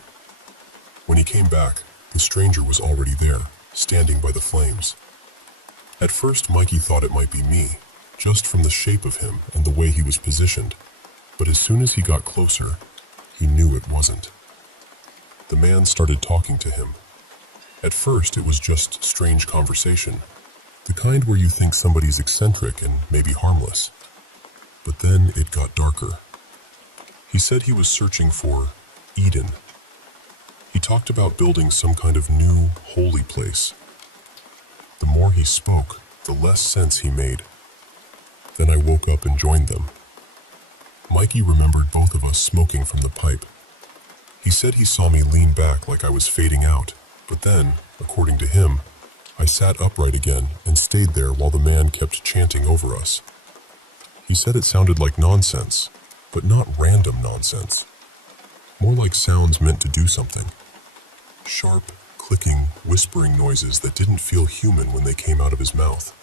When he came back, the stranger was already there, standing by the flames. At first, Mikey thought it might be me, just from the shape of him and the way he was positioned. But as soon as he got closer, he knew it wasn't. The man started talking to him. At first, it was just strange conversation, the kind where you think somebody's eccentric and maybe harmless. But then it got darker. He said he was searching for Eden. He talked about building some kind of new, holy place. The more he spoke, the less sense he made. Then I woke up and joined them. Mikey remembered both of us smoking from the pipe. He said he saw me lean back like I was fading out, but then, according to him, I sat upright again and stayed there while the man kept chanting over us. He said it sounded like nonsense, but not random nonsense. More like sounds meant to do something. Sharp, clicking, whispering noises that didn't feel human when they came out of his mouth.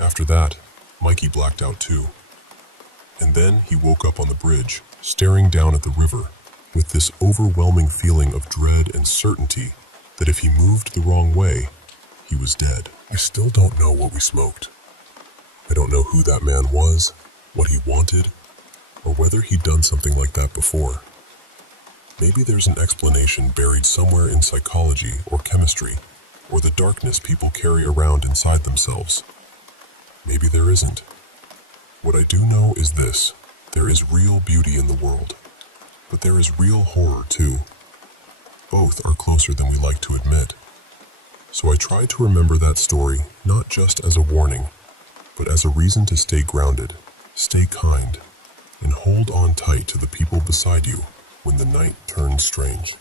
After that, Mikey blacked out too. And then he woke up on the bridge, staring down at the river, with this overwhelming feeling of dread and certainty that if he moved the wrong way, he was dead. I still don't know what we smoked. I don't know who that man was, what he wanted, or whether he'd done something like that before. Maybe there's an explanation buried somewhere in psychology or chemistry, or the darkness people carry around inside themselves. Maybe there isn't. What I do know is this: there is real beauty in the world, but there is real horror too. Both are closer than we like to admit. So I try to remember that story not just as a warning, but as a reason to stay grounded, stay kind, and hold on tight to the people beside you when the night turns strange.